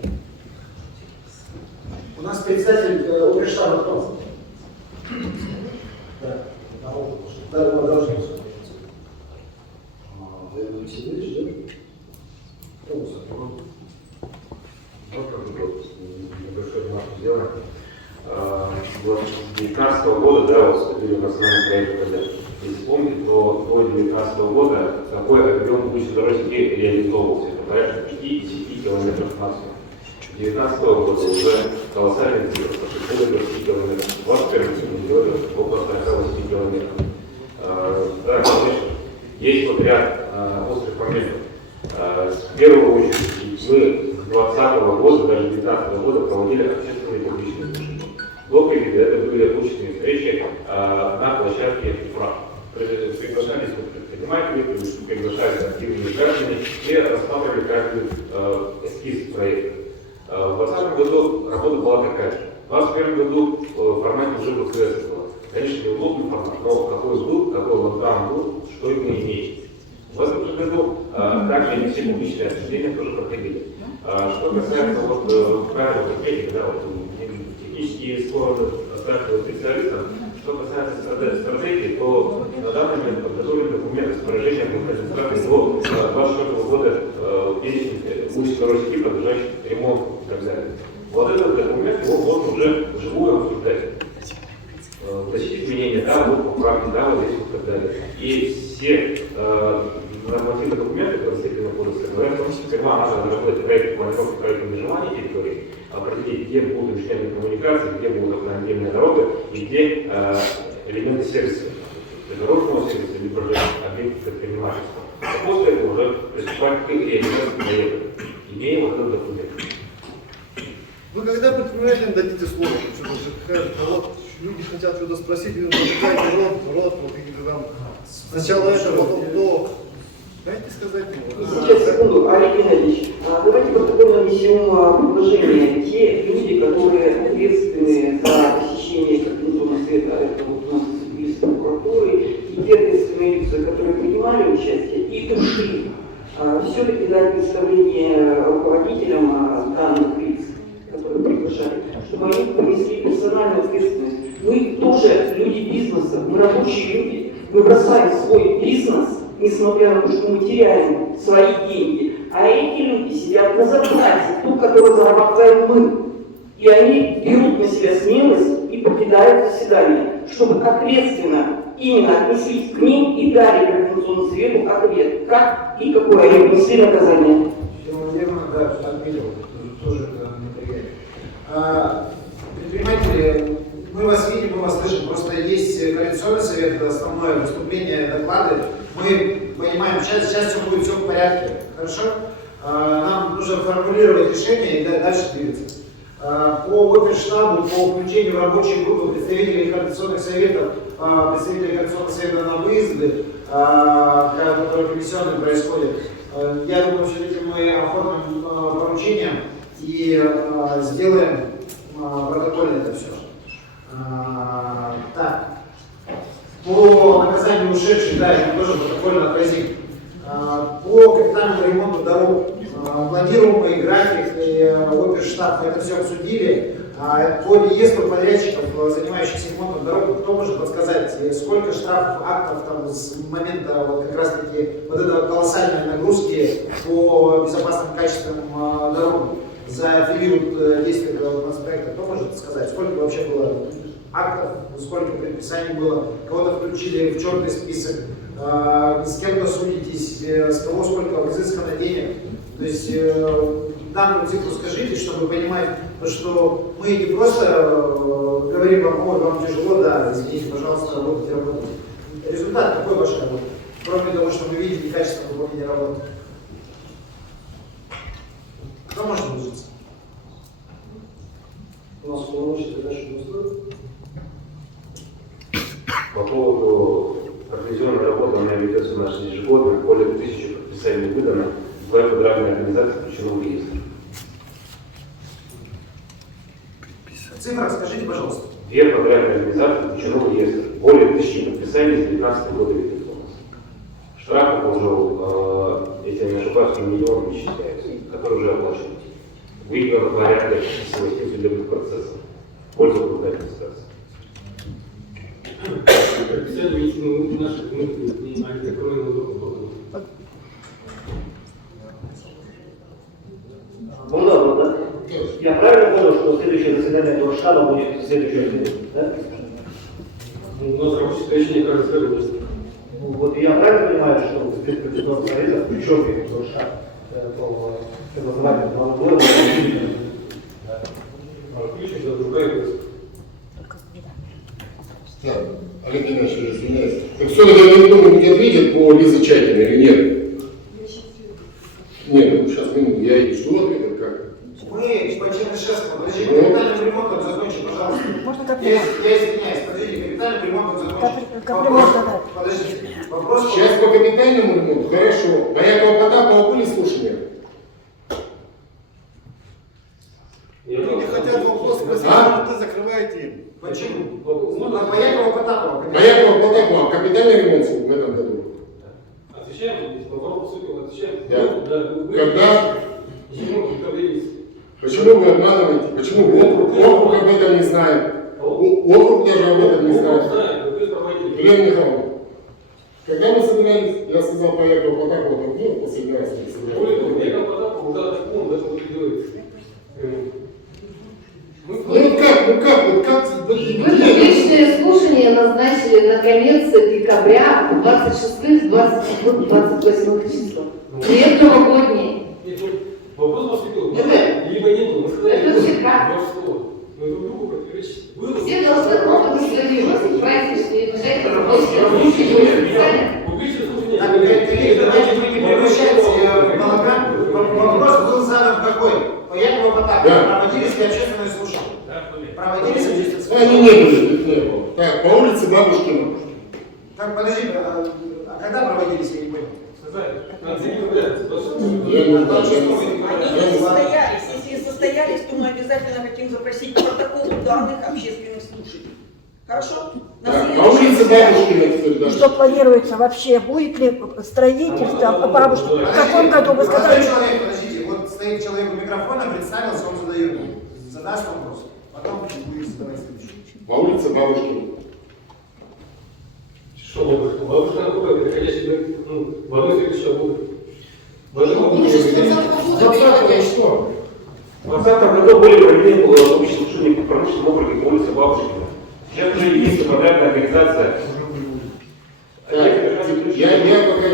У нас председатель оперштаба кто? Да. Да, мы должны. Владимир Алексеевич, да? Небольшой ремарку сделаем. 2019 года, да, вот вступили в национальный проект ПД. Если помните, то до 2019 года такой объем уличной дороги реализовывался. Это порядка 5-10 километров максимум. 2019 года уже колоссальный цифр, более 20 километров. 21 года около 48 километров. Да, конечно, есть вот ряд острых моментов. В первую очередь, мы с 2020 года, даже 2019 года проводили общественные публичные слушания. До ковида это были очные встречи на площадке ФРА. Приглашались предприниматели, приглашались активные граждане и рассматривали каждый эскиз проекта. В 2020 году работа была такая же. В 2021 году в формате уже ВКС было. Конечно, неудобный формат, но какой был, какой локдаун был, что именно имеется. В этом же году также не все публичные обсуждения тоже проходили. Что касается правил косметики, да, технические стороны оставили специалистам, что касается стратегии, то на данный момент подготовлены документы с выражением администрации до 2024 года перечень уличных дорожных сети, подлежащих ремонту и так далее. Вот этот документ его можно уже вживую обсуждать. Вносить изменения, да, вот поправки, да, вот здесь вот и так далее. И все нормативные документы, которые следуют на кодексе, говорят, что сперва надо разработать проект планировки проекта межевания территории, определить, где будут инженерные коммуникации, где будут автомобильные дороги и где элементы сервиса, дорожного сервиса, либо же объекты предпринимательства. А после этого уже приступать к реализации проекта, имея вот этот документ. Вы когда предпринимателям дадите слово, вот люди хотят что-то спросить, вы затыкаете рот, вот какие-то там, сначала это, потом то. Дайте сказать ему. Сейчас, секунду, Олег Геннадьевич, давайте протокольно внесем предложение. Те люди, которые ответственны за посещение координационного совета, это вот у нас из прокуратуры, и те ответственные лица, которые принимали участие и души, все-таки дать представление руководителям данных лиц, которые приглашали, чтобы они понесли персональную ответственность. Мы тоже люди бизнеса, мы рабочие люди, мы бросаем свой бизнес, несмотря на то, что мы теряем свои деньги. А эти люди сидят на зарплате, ту, которую зарабатываем мы. И они берут на себя смелость и покидают заседание, чтобы ответственно именно отнеслись к ним и дали Координационному совету ответ, как и какое они внесли наказание. Все верно, да, отметил, тоже это неприятно. Предприниматели, мы вас видим, мы вас слышим, просто есть Координационный совет, это основное выступление, доклады. Мы понимаем, сейчас все будет все в порядке, хорошо? Нам нужно формулировать решение и дальше двигаться. По оперштабу, по включению в рабочие группы представителей Координационных советов, представителей Координационного совета на выезды, которые комиссионные происходят, я думаю, все-таки мы оформим поручение и сделаем протокольно это все. Так. По наказанию ушедших, да, мы тоже протокольно отразим. По капитальному ремонту дорог планируемый график и оперштаб, это все обсудили. По реестру подрядчиков, занимающихся ремонтом дорог, кто может подсказать, сколько штрафов, актов там, с момента вот, как раз таки вот этой колоссальной нагрузки по безопасным качественным дорогам за период действия нацпроекта, кто может сказать, сколько вообще было актов, сколько предписаний было, кого-то включили в черный список, с кем-то судитесь, с кого сколько изыскано денег. То есть данную цифру скажите, чтобы понимать, что мы не просто говорим вам, ой, вам тяжело, да, извините, пожалуйста, работайте. Результат какой вашей работы? Кроме того, что мы видим некачественное выполнение работы. Кто может выжиться? У нас полномочия дальше не устроит. По поводу организационной работы, она ведется у нас ежегодно, более 1000 подписаний выдано, 2 федеральные организации включены в реестр. Цифра, скажите, пожалуйста. 2 федеральные организации включены в реестр, более 1000 подписаний с 2019 года ведется у нас. Штрафы уже, если я не ошибаюсь, на миллион исчисляются, которые уже оплачены. Выиграно порядка 8 судебных процессов в пользу трудовой администрации. Предписание медицины наших внутренних, а не закроем воздухоплавание. Ну да. Я правильно понял, что следующее заседание Дорштаба будет в следующую неделю, да? У нас рабочее совещание каждый следует. Ну вот я правильно понимаю, что в Координационном совете включен в Дорштаб по согласованию Нового года? Включен, это другая версия. Так, Олег Геннадьевич, извиняюсь. Так все-таки кто-нибудь ответит по Лизе Чайкиной или нет? Нет, ну сейчас минуту, я и жду ответа, как? Мы по Чернышевскому, подожди, капитальным ремонтом закончим, пожалуйста. Можно Я извиняюсь, подождите, капитальным ремонтом закончим. Подождите, вопрос... Сейчас по капитальному ремонту, хорошо. По Якова Потапова были слушания? Люди хотят вопрос спросить, что закрываете им. Почему? По Якову Потапову. По Якову Потапову капитальный ремонт в этом году? Отвечаем, если вопрос по сути, отвечаем. Да. Когда? Зимой, почему вы обманываете? Почему округ об этом не знает? Округ даже об этом не знает. Елена Михайловна, когда мы собирались, я сказал по Якову Потапову, ну, последний раз не собирались. Яков Потапов уже закон, это вот делается. Вы публичные слушания назначили на конец декабря 26-28 числа. Две новогодние. Вопрос поступил. Либо не было. Это вообще приглашать работать специально. Так, коллеги, давайте вы не превращайте балаган. Вопрос был задан какой? По Якову Потапову. Проводились ли общественные слушания? Проводились общественные слушания? Они не были, их не было. Так, по улице Бабушкина. Так, подожди, а когда проводились, я не понял? Они состоялись. Если состоялись, то мы обязательно хотим запросить протокол данных общественных слушаний. Хорошо? По улице Бабушкина. Что планируется вообще? Будет ли строительство бабушки? В каком году вы сказали? Человек, подождите, вот стоит человек у микрофона, представился, он задает. Задаст вопрос. Потом будет задавать следующий. По улице Бабушкина. Что бабушка? Бабушка на круге, переходящий в одной следующей году. В 2020 году были проведены общие слушания по промышленному округе по улице Бабушкина. Сейчас уже есть управляющая организация. Я пока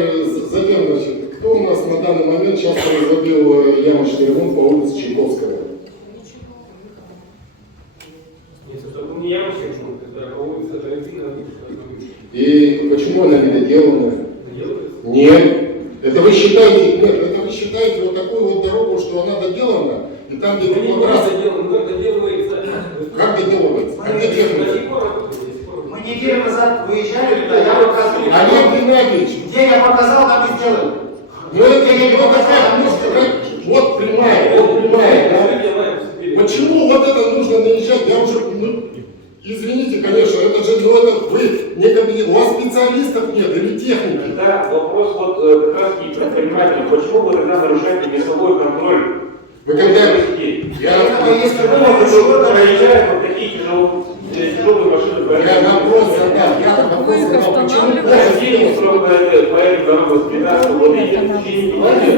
затем, значит, кто у нас на данный момент сейчас производил ямочный ремонт по улице Чайковского? Нет, это не ямочный ремонт, это улица Тарантино. И почему она недоделанная? Нет. Это вы считаете, нет, это вы считаете вот такую вот дорогу, что она доделана, и там где квадрат. Как доделывается? Как доделывается? Как доделывается? Мы неделю назад выезжали туда, я показывал. Олег Геннадьевич. Где я показал, там и сделали. Ну это я не показал, вот прямая, да? Почему вот это нужно наезжать? Я уже, извините, конечно, это же, это вы не кабинет, у вас специалистов нет или техники. Да, вопрос вот как раз и предпринимателей. Почему вы тогда нарушаете весовой контроль? Вы когда... проезжают вот такие тяжелые машины. Я вопрос задал, почему по этим дорогам с 15 года едет в течение 5 лет.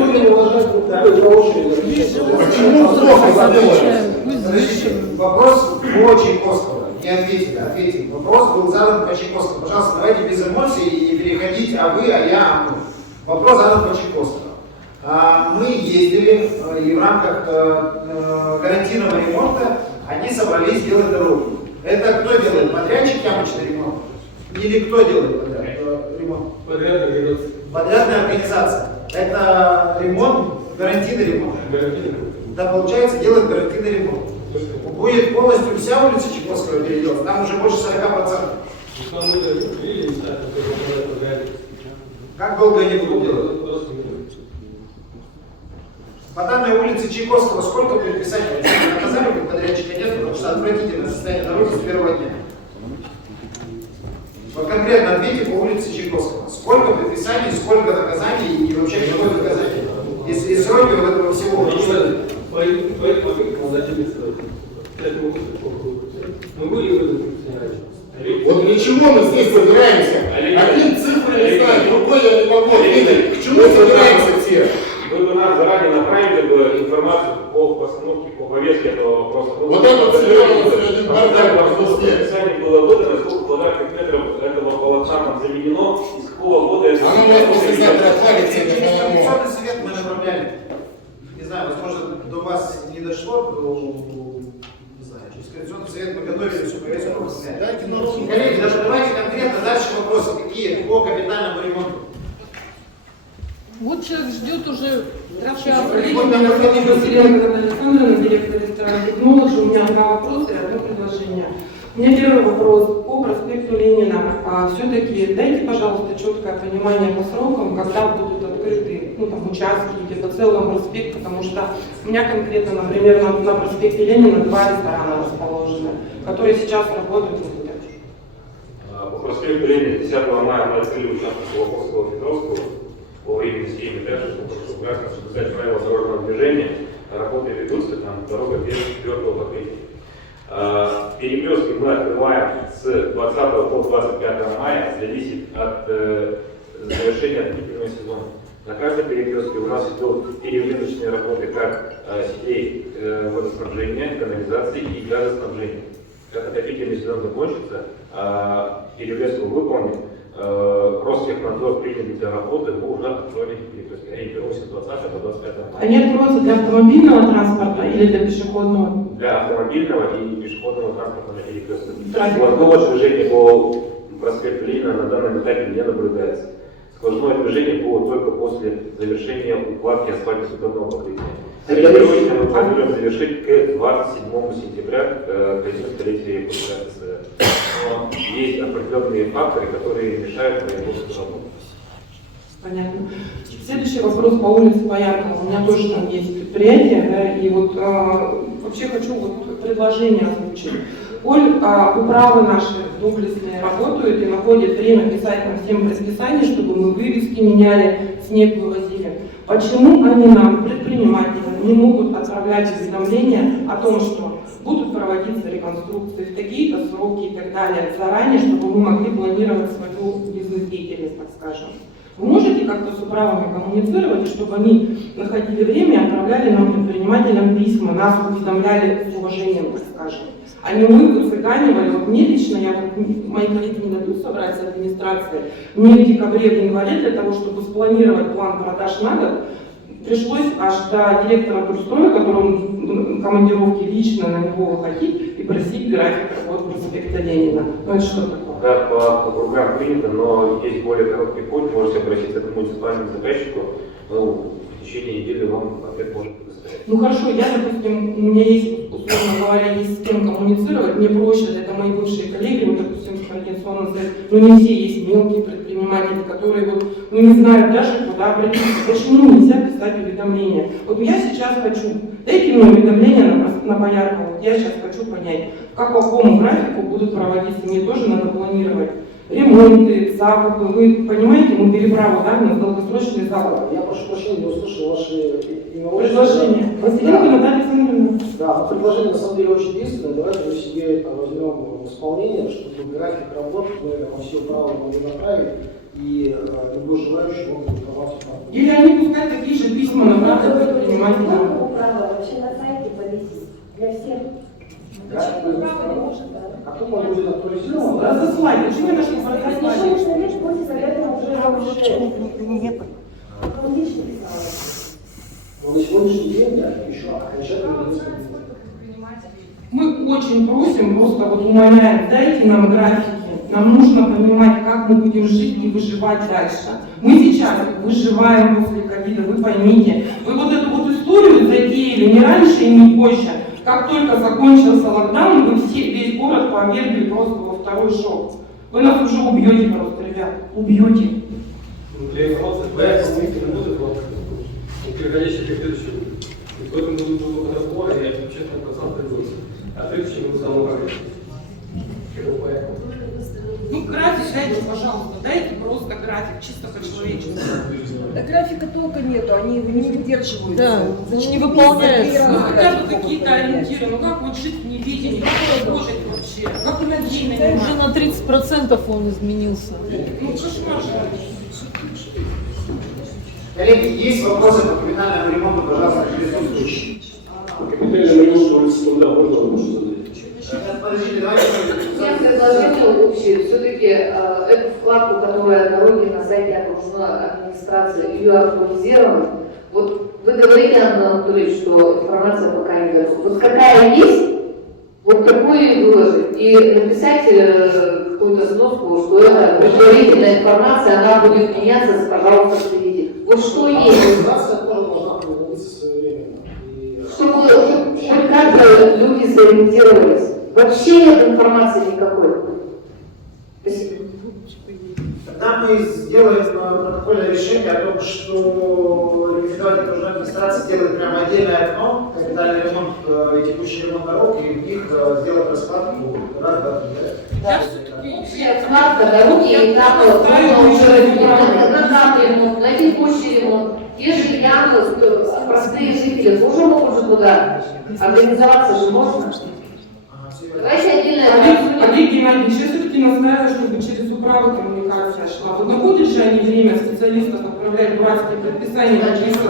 Почему плохо сделали? Подождите, вопрос по Чайковскому. Не ответили. Вопрос был задан по Чайковскому. Пожалуйста, давайте без эмоций и не переходить, а вы, а я. Вопрос задан по Чайковскому. Мы ездили и в рамках карантинного ремонта они собрались делать дорогу. Это кто делает? Подрядчик ямочный ремонт? Или кто делает ремонт? Подрядная организация. Это ремонт, гарантийный ремонт. Да, получается, делает гарантийный ремонт. Будет полностью вся улица Чайковского переделана, там уже больше 40%. Как долго они будут делать? По данной улице Чайковского сколько предписаний? Наказали бы подрядчика нет, потому что отвратительное состояние дороги с первого дня. Вот конкретно ответьте по улице Чайковского. Сколько предписаний, сколько наказаний и вообще какое наказание? И сроки вот этого всего. Вот для чего мы здесь собираемся? Один цифры не знает, другой я не могу ответить. К чему собираемся все? Вы бы нам заранее направили бы информацию по постановке, по повестке этого вопроса. Вот это вот один бардак в описании было выдано, сколько квадратных метров этого полотна там заведено, и с какого года это... Оно у вас послезавтра отвалится, Инвестиционный совет мы направляли. Не знаю, возможно, до вас не дошло, не знаю, через Конституционный совет мы готовили всю повестку. Коллеги, даже давайте конкретно дальше вопросы. Какие по капитальному ремонту? Вот человек ждет уже час. Александровна, директор ресторана Technology. У меня два вопроса и одно предложение. У меня первый вопрос по проспекту Ленина. Все-таки дайте, пожалуйста, четкое понимание по срокам, когда будут открыты участки или по целому проспекту, потому что у меня конкретно, например, на проспекте Ленина 2 ресторана расположены, которые сейчас работают не будут. По проспекту Ленина 10 мая мы открыли участок Колокольского-Петровского. По времени схемы дальше, чтобы граждан соблюдать правила дорожного движения, работы ведутся, там дорога без 4-го покрытия. Перекрестки мы открываем с 20 по 25 мая, зависит от завершения отопительного сезона. На каждом перекрестке у нас идут перевозочные работы как сетей водоснабжения, канализации и газоснабжения. Как отопительный сезон закончится, перевозку выполнен, Ростехнадзор приняли для работы, мы уже откроем перекрестки. Ориентируемся с 20 по 25 мая. Они откроются для автомобильного транспорта или для пешеходного? Для автомобильного и пешеходного транспорта на перекрестках. Легковое движение по проспект Ленина на данном этапе не наблюдается. Сквозное движение было только после завершения укладки асфальтобетонного покрытия. Ориентировочно мы планируем завершить к 27 сентября, к 11-летию после СССР. Но есть определенные факторы, которые мешают производству работы. Понятно. Следующий вопрос по улице Бояркова. У меня тоже там есть предприятие, да, и вот вообще хочу вот предложение озвучить. Коль управы наши доблестные работают и находят время писать нам всем расписание, чтобы мы вывески меняли, снег вывозили. Почему они нам, предпринимателям, не могут отправлять уведомления о том, что будут проводиться реконструкции в такие-то сроки и так далее заранее, чтобы мы могли планировать свою бизнес-деятельность, так скажем? Вы можете как-то с управами коммуницировать, чтобы они находили время и отправляли нам, предпринимателям, письма, нас уведомляли с уважением, так скажем? А не мы выцыганивали, вот мне лично, мои коллеги не дадут собрать с администрации, мне в декабре, в январе для того, чтобы спланировать план продаж на год, пришлось аж до директора Турстроя, которому командировки лично на него выходить и просить график работы проспекта Ленина. Ну это что такое? Да, по округам принято, но есть более короткий путь, можете обратиться к муниципальному заказчику, ну, в течение недели вам ответ может предоставить. Ну хорошо, я, допустим, у меня есть, условно говоря, есть с кем коммуницировать, мне проще, это мои бывшие коллеги, вот, допустим, с координационным советом, но не все есть мелкие предприниматели, которые вот, ну, не знают даже, куда обратиться. Почему нельзя писать уведомления? Вот я сейчас хочу, дайте мне уведомление на Бояркову, вот я сейчас хочу понять, по какому графику будут проводиться, мне тоже надо планировать. Ремонты, закупы, вы понимаете, мы переправу, да, на долгосрочный закуп. Я прошу прощения, не услышал ваши имя. Предложение. Василенко Наталья Александровна. Да, предложение на самом деле очень действенное. Давайте мы себе возьмем исполнение, чтобы график работы мы все право могли направить, и любой желающий мог информацию. Или они пускай такие же письма направят предпринимателям. Вообще на сайте повесить для всех. А кто может быть актуализирован? Разослать, почему я нашел Конечно, человек будет советом уже аутентично писала. Но на сегодняшний день, да, еще окончательно. Мы очень просим, просто вот умоляем, дайте нам графики. Нам нужно понимать, как мы будем жить и выживать дальше. Мы сейчас выживаем после ковида, вы поймите. Вы вот эту вот историю затеяли не раньше и не позже. Как только закончился локдаун, вы весь город повергли просто во второй шок. Вы нас уже убьете просто, ребят, убьете. Для информации, Бояркова не работает вам, переходящий к следующему. И в этом году был разговор, я честно процент производства. А следующий был самого графика. Ну, график дайте, пожалуйста, дайте просто график, чисто по-человечески. Да графика толка нету, они его не выдерживают. Да, не выполняются. Ну, хотя бы какие-то ориентиры, ну как вот жить в неведении, как работать вообще, как людей нанимать? Уже на 30% он изменился. Ну, кошмар же. Коллеги, есть вопросы по капитальному ремонту, пожалуйста, присутствующие. Капитальный ремонт улицы Труда можно задать? Подождите, давайте. Я предложила общее, все-таки эту вкладку, которая дороги на сайте окружной администрации, ее актуализировать. Вот вы говорите, Антон Анатольевич, что информация пока не готова. Вот какая есть, вот такую и выложить. И написать какую-то сноску, что это предварительная информация, она будет меняться, пожалуйста, следите. Вот что есть. Организация тоже должна проводиться своевременно. Чтобы хоть как-то люди сориентировались. Вообще нет информации никакой. Спасибо. Тогда мы сделаем протокольное решение о том, что рекомендовать окружной администрации сделать прямо отдельное окно, капитальный ремонт и текущий ремонт дорог, и в них сделать раскладку раз, два, три. Да. Раскладка дороги, и там на ремонт, на текущий ремонт. Те же ямы, простые жители тоже могут же туда организоваться же можно. Давайте отдельное. Олег Геннадьевич, я все-таки настаиваю, чтобы через управу коммуникация шла. Вот находят же они время специалистов отправлять дурацкие предписания на чисто.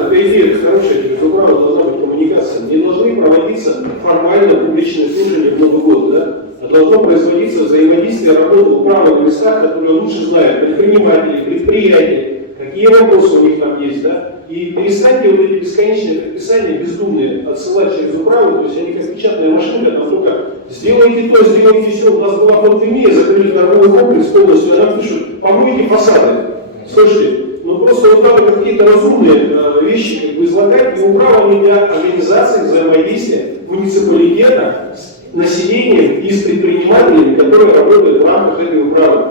Это идея хорошая, через управу должна быть коммуникация. Не должны проводиться формально публичные слушания в Новый год, да? А должно производиться взаимодействие, работа управы на местах, которые лучше знают предприниматели, предприятия, какие вопросы у них там есть, да? И перестаньте вот эти бесконечные предписания бездумные отсылать через управу, то есть они как печатная машинка, там только сделайте то, сделайте все. У нас была пандемия, закрыли торговый комплекс полностью, а нам пишут, помойте фасады. Слушайте, ну просто вот надо какие-то разумные вещи как бы излагать, и управа не для организации взаимодействия муниципалитета с населением и с предпринимателями, которые работают в рамках этой управы.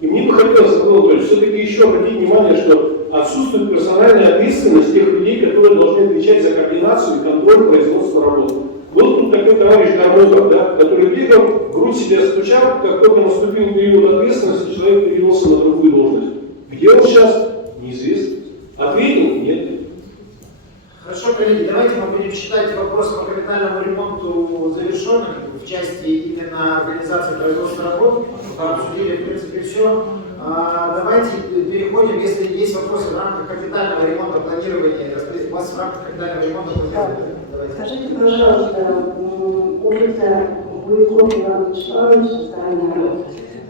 И мне бы хотелось, Анатолий, все-таки еще обратить внимание, что отсутствует персональная ответственность тех людей, которые должны отвечать за координацию и контроль производства работы. Был тут такой товарищ Горохов, да, который бегал, грудь себе стучал, как только наступил период ответственности, человек перевелся на другую должность. Где он сейчас? Неизвестно. Ответил? Нет. Хорошо, коллеги, давайте мы будем считать вопрос по капитальному ремонту завершенным в части именно организации производства работ. Обсудили, в принципе, все. Давайте переходим, если есть вопросы в рамках капитального ремонта, планирования, у вас в рамках капитального ремонта планирования. Скажите, пожалуйста, улица Буйков Иван Вячеславович, социальный народ.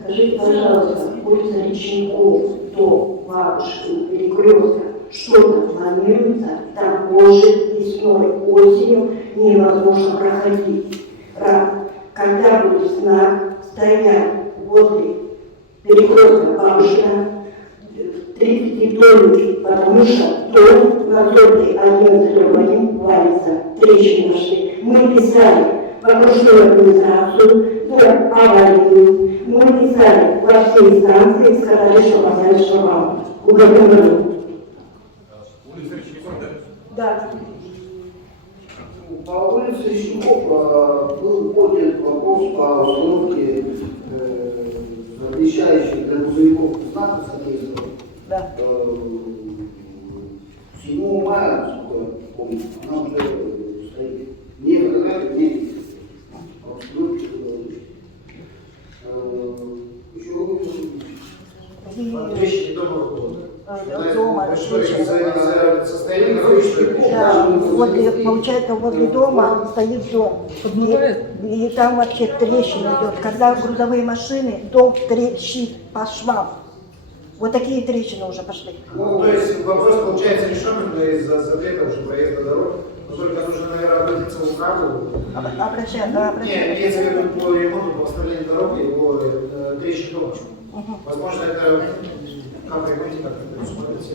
Скажите, пожалуйста, улица Речников до Бабушкина перекрестка, что-то планируется, там позже, весной, осенью невозможно проходить. Когда будет знак стоять возле перекрестка Бабушкина, 30 домики, потому что дом на сотке 11 валится, трещины нашли. Мы писали в окружную администрацию, в аварию, мы писали во все инстанции и сказали, что поставили шлагбаум. Благодарю. Да. По улице Речников был поднят вопрос по установке запрещающих для грузовиков знаков содействия. Да. 7 мая, насколько я помню, она уже стоит. Не фотографии, не обстановки. Подвещение дома года. Дома. Состояние Да, вот, получается, возле дома стоит дом. И там вообще трещина идет. Когда грузовые машины, дом трещит по швам. Вот такие трещины уже пошли. Ну, то есть вопрос получается решенным из-за запрета уже проезда дорог. Но только нужно, наверное, обратиться в управу. Обращаться. Нет, имеется в виду по ремонту, по восстановлению дороги, его трещин дома. Возможно, это как ремонте, как это предусмотрится.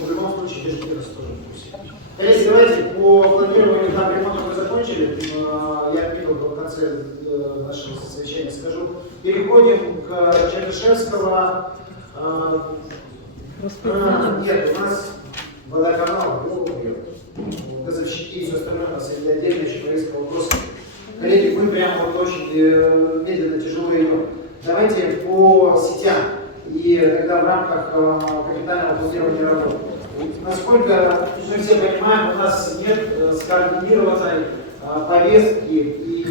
В любом случае, держите нас тоже в курсе. Коллеги, давайте по планированию там ремонта мы закончили. Я видел в конце нашего совещания, скажу. Переходим к Чернышевского. Нет, у нас водоканал, газовщики и все остальное, у нас есть отдельный человеческий вопрос. Коллеги, мы прямо вот очень медленно, тяжело идем. Давайте по сетям и тогда в рамках капитального планирования работы. Насколько мы все понимаем, у нас нет скоординированной повестки и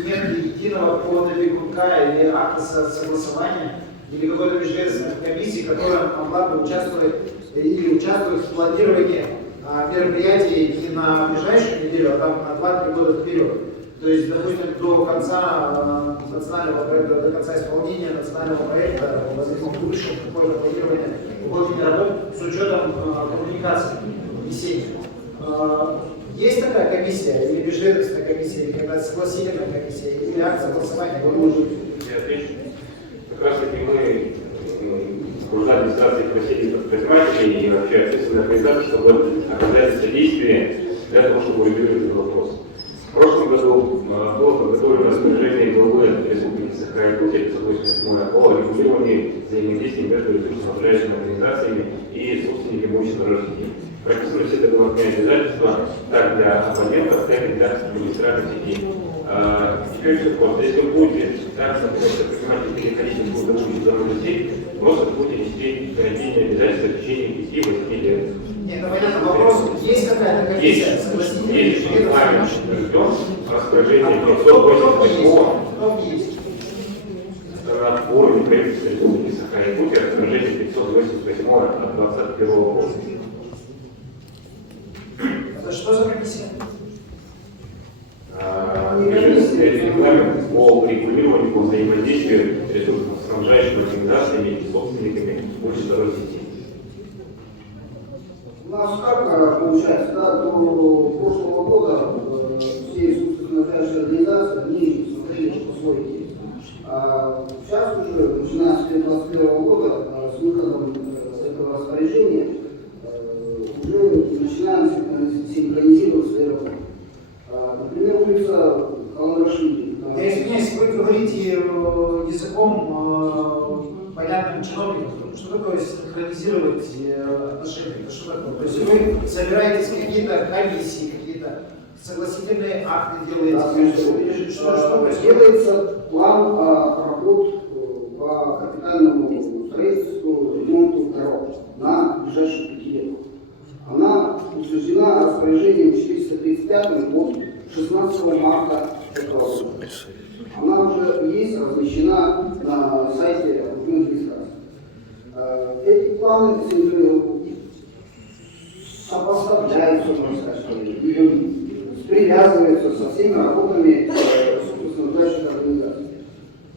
нет единого какого-то перекрутка или акта согласования или какой-то межведомственной комиссии, которая могла бы участвовать или участвовать в планировании мероприятий не на ближайшую неделю, а там на 2-3 года вперед. То есть, допустим, до конца национального проекта, до конца исполнения национального проекта, возможно, в будущем какое-то планирование выполнения работ с учетом коммуникации весенних. Есть такая комиссия, или межведомственная комиссия, или какая-то согласительная комиссия, или акт согласования? Вы можете. Я отвечу. Как раз таки мы окружной администрации просили предпринимателей и вообще общественной организации, чтобы оказать содействие для того, чтобы урегулировать этот вопрос. В прошлом году было подготовлено распоряжение главы Республики Саха-Якутия 588 о регулировании взаимодействия между ресурсоснабжающими организациями и собственниками имущества Росетей. Прописаны все договорные обязательства как для абонентов, так и для администраторов сетей. Теперь все просто. Если вы будете, так, например, предприниматель переходить на какую-то улицу дорогу сетей, просто будете нести гарантийные обязательства в течение 5-8 лет. Нет, это понятно вопрос. Есть какая-то комиссия? Есть регламент, ждем распоряжение 588 уровень правительства Республики Саха-Якутия, распоряжение 588 от 2021 года. Это что за комиссия? Регламент по регулированию, по взаимодействию ресурсоснабжающими организациями и собственниками имущества России. У нас как получается, да, до прошлого года все делается Каландрашвили. Я извиняюсь, вы говорите языком понятным чиновникам. Что такое синхронизировать отношения? Это что такое? То есть вы собираетесь какие-то комиссии, какие-то согласительные акты делаете? Что происходит? Делается план работ по капитальному строительству, ремонту дорог на ближайшие 5 лет. Она утверждена распоряжением 435 от 16 марта этого года. Она уже есть, размещена на сайте окружной администрации. Эти планы сопоставляются, можно сказать, или привязываются со всеми работами надлежащих организаций.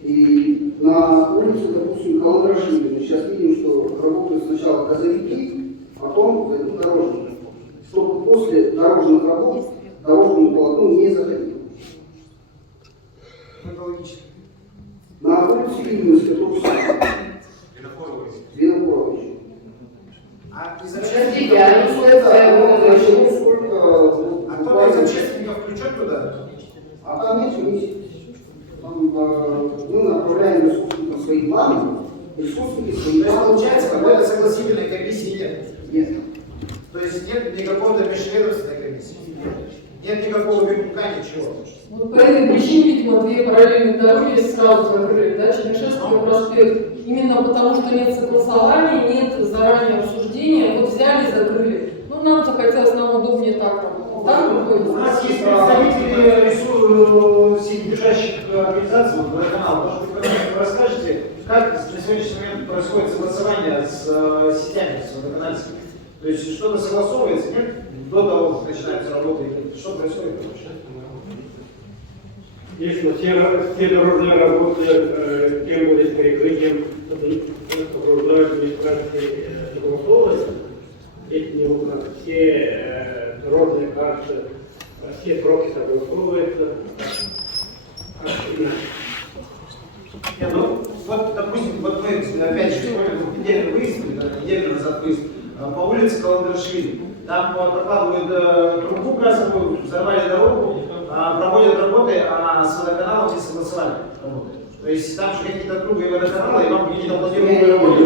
И на улице, допустим, Каландрашвили мы сейчас видим, что работают сначала газовики, потом зайдут дорожники, чтобы после дорожных работ дорожному полотну не заходить. На улице Ильинской тоже Винокурович. Подождите, а не стоит А кто из общественников включен туда? А там нет комиссии. Мы направляем искусственникам свои планы, искусственники свои То есть планы. получается, какой-то согласительной комиссии нет? Нет. То есть нет никакого межведомственной комиссии? Нет никакого ВК, ничего? Вот по этой причине, видимо, две параллельные дороги сразу закрыли, да, Чернышевский проспект. Именно потому, что нет согласования, нет заранее обсуждения, вот взяли, закрыли. Ну, нам захотелось, нам удобнее так работать. Да, выходит? У нас есть представители сельскохозяйственных организаций, вот, водоканала. Может быть, вы расскажете, как на сегодняшний момент происходит согласование с сетями, с водоканальскими? То есть что-то согласовывается, нет? До того, как начинаются работы, что происходит вообще? Если все дорожные работы, тем более с перекрытием, окружной администрации согласовываются, если не узнать, все дорожные карты, все сроки согласовываются. Нет, ну, вот, допустим, вот мы, опять же, неделю выезд, неделю назад выезд, по улице Каландрашвили. Там прокладывают трубу газовую, взорвали дорогу, проводят работы, а с водоканалом не согласовали работы. То есть там же какие-то трубы и водоканалы, и вам какие-то планируемые работы.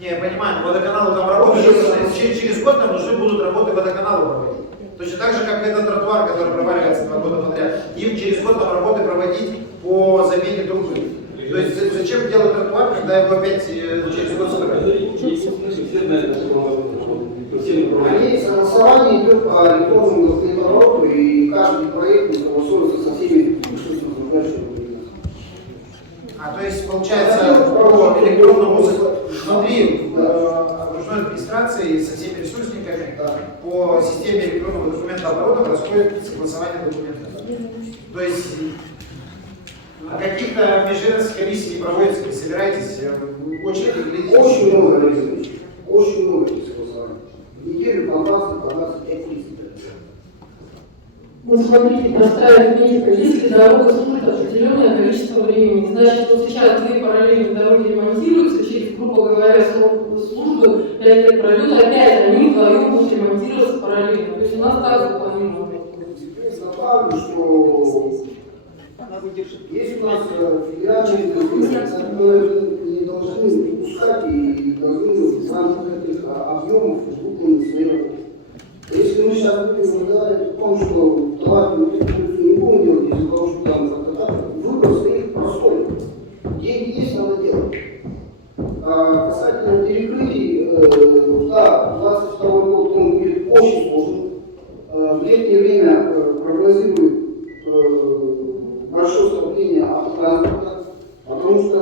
Не, я понимаю, водоканалы там работают, через год там уже будут работы водоканала проводить. Точно так же, как этот тротуар, который проваливается 2 года подряд. Им через год там работы проводить по замене трубы. То есть зачем делать тротуар, когда его опять через год строить? Они согласование идет по электронному газопроводу, и каждый проект согласуется со всеми нуждающими. А то есть получается по электронному внутри окружной администрации со всеми ресурсниками по системе электронного документооборота происходит согласование документов. То есть а каких-то межведомственных комиссий не проводится, не собираетесь? Очень много реализуется. Очень много согласований. В неделю по 20-25 тысяч. Ну, смотрите, простая арифметика. Если дорога служит определенное количество времени, значит, вот сейчас две параллельные дороги ремонтируются, через, грубо говоря, срок службы 5 лет пройдет, опять они вдвоем будут ремонтироваться параллельно. То есть у нас так запланировано. Добавлю, что есть у нас федеральные документы, которые не должны упускать и должны в рамках этих объемов выполнить свои работы. Если мы сейчас будем разговаривать о том, что давайте мы не будем делать из-за того, что там выбор стоит простой. Деньги есть, надо делать. А касательно перекрытий, да, 22 год он будет очень сложным. В летнее время прогнозирует большое скопление автотранспорта, потому что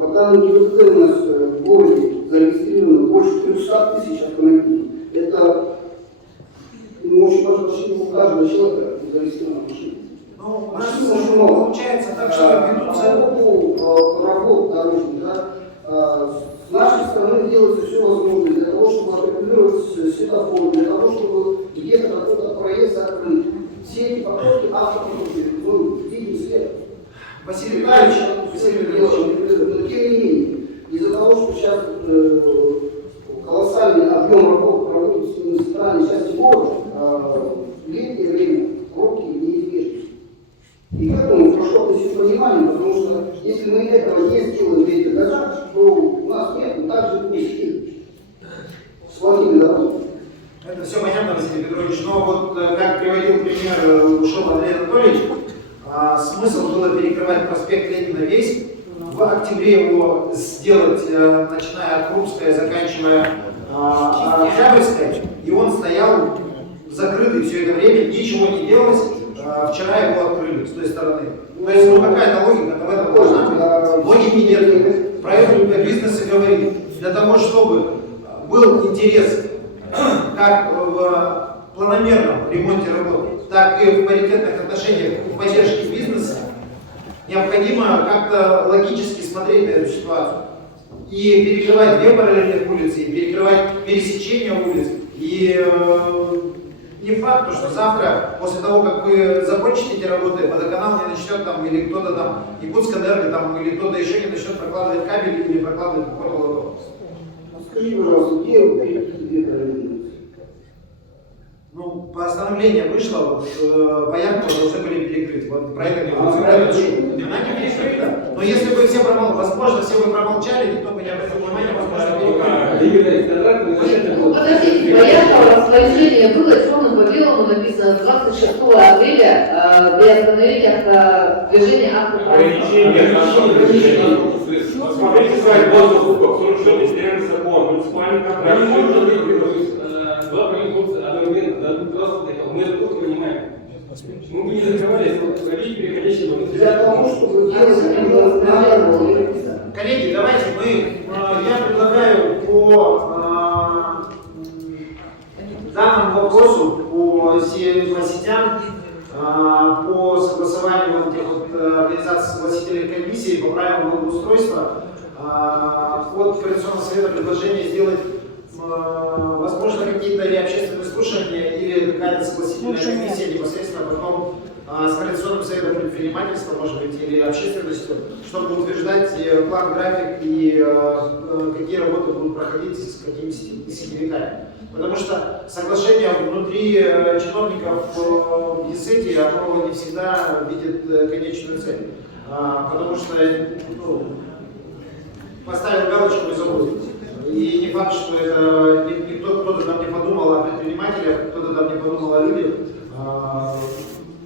по данным ГИБДД у нас в городе зарегистрировано больше 300 тысяч автомобилей. Это очень почти у каждого человека зарегистрирована машина. Ну, у нас получается так, что ведутся работ дорожных, да, с нашей стороны делается все возможное для того, чтобы отрегулировать светофор, для того, чтобы где-то какой-то проезд закрыть. Все эти потоки автопотоки, ну, видим след. Василий Витальевич, но тем не менее, из-за того, что сейчас колоссальный объем работ проводится в центральной части города, этого не сделают эти доказательства, то у нас нет так же пустых с плохими дорогами. Это все понятно, Василий Петрович, но вот как приводил пример ушел Андрей Анатольевич, смысл было перекрывать проспект Ленина весь, в октябре его сделать, начиная от Крупской, заканчивая Октябрьской, и он стоял закрытый все это время, ничего не делалось, вчера его открыли с той стороны. То есть, ну какая-то логика-то в этом должна быть, логики нет. Проект бизнес и говорит, для того, чтобы был интерес как в планомерном ремонте работ, так и в паритетных отношениях в поддержке бизнеса, необходимо как-то логически смотреть на эту ситуацию. И перекрывать две параллельных улицы, и перекрывать пересечение улиц. И не факт, что завтра, после того, как вы закончите эти работы, водоканал не начнет там, или кто-то там, Якутскэнерго там, или кто-то еще не начнет прокладывать кабель или прокладывать какой-то лоток. Скажите, пожалуйста, где вы даете две параллельные? Ну, постановление вышло, вот, по Янкову должны были перекрыть. Вот про это говорю. Она не перекрыта. Но если бы все промолчали, возможно, все бы промолчали, никто бы не обратил внимания, возможно, перекрыли. Ну, подождите, по Янкову распоряжение было, черным по белому написано 26 апреля для остановления движения Ограничение. Смотрите сайт воздуха, 46-й федеральный закон, муниципальный контракт. Два производства одновременно, мы это тоже понимаем. Мы бы не закрывались, ходить переходящие в для того, чтобы делать. Коллеги, давайте я предлагаю по данному вопросу, по сетям, по согласованию вот этих вот организаций согласительных комиссий по правилам благоустройства, от Координационного совета предложение сделать возможно какие-то или общественные слушания, или какая-то согласительная комиссия непосредственно потом с Координационным советом предпринимательства, может быть, или общественностью, чтобы утверждать план, график и какие работы будут проходить с какими сетевиками. Потому что соглашение внутри чиновников в ЕСЭТе, оно не всегда видит конечную цель. Потому что поставил галочку и забыл. И не факт, что это кто-то там не подумал о предпринимателях, кто-то там не подумал о людях.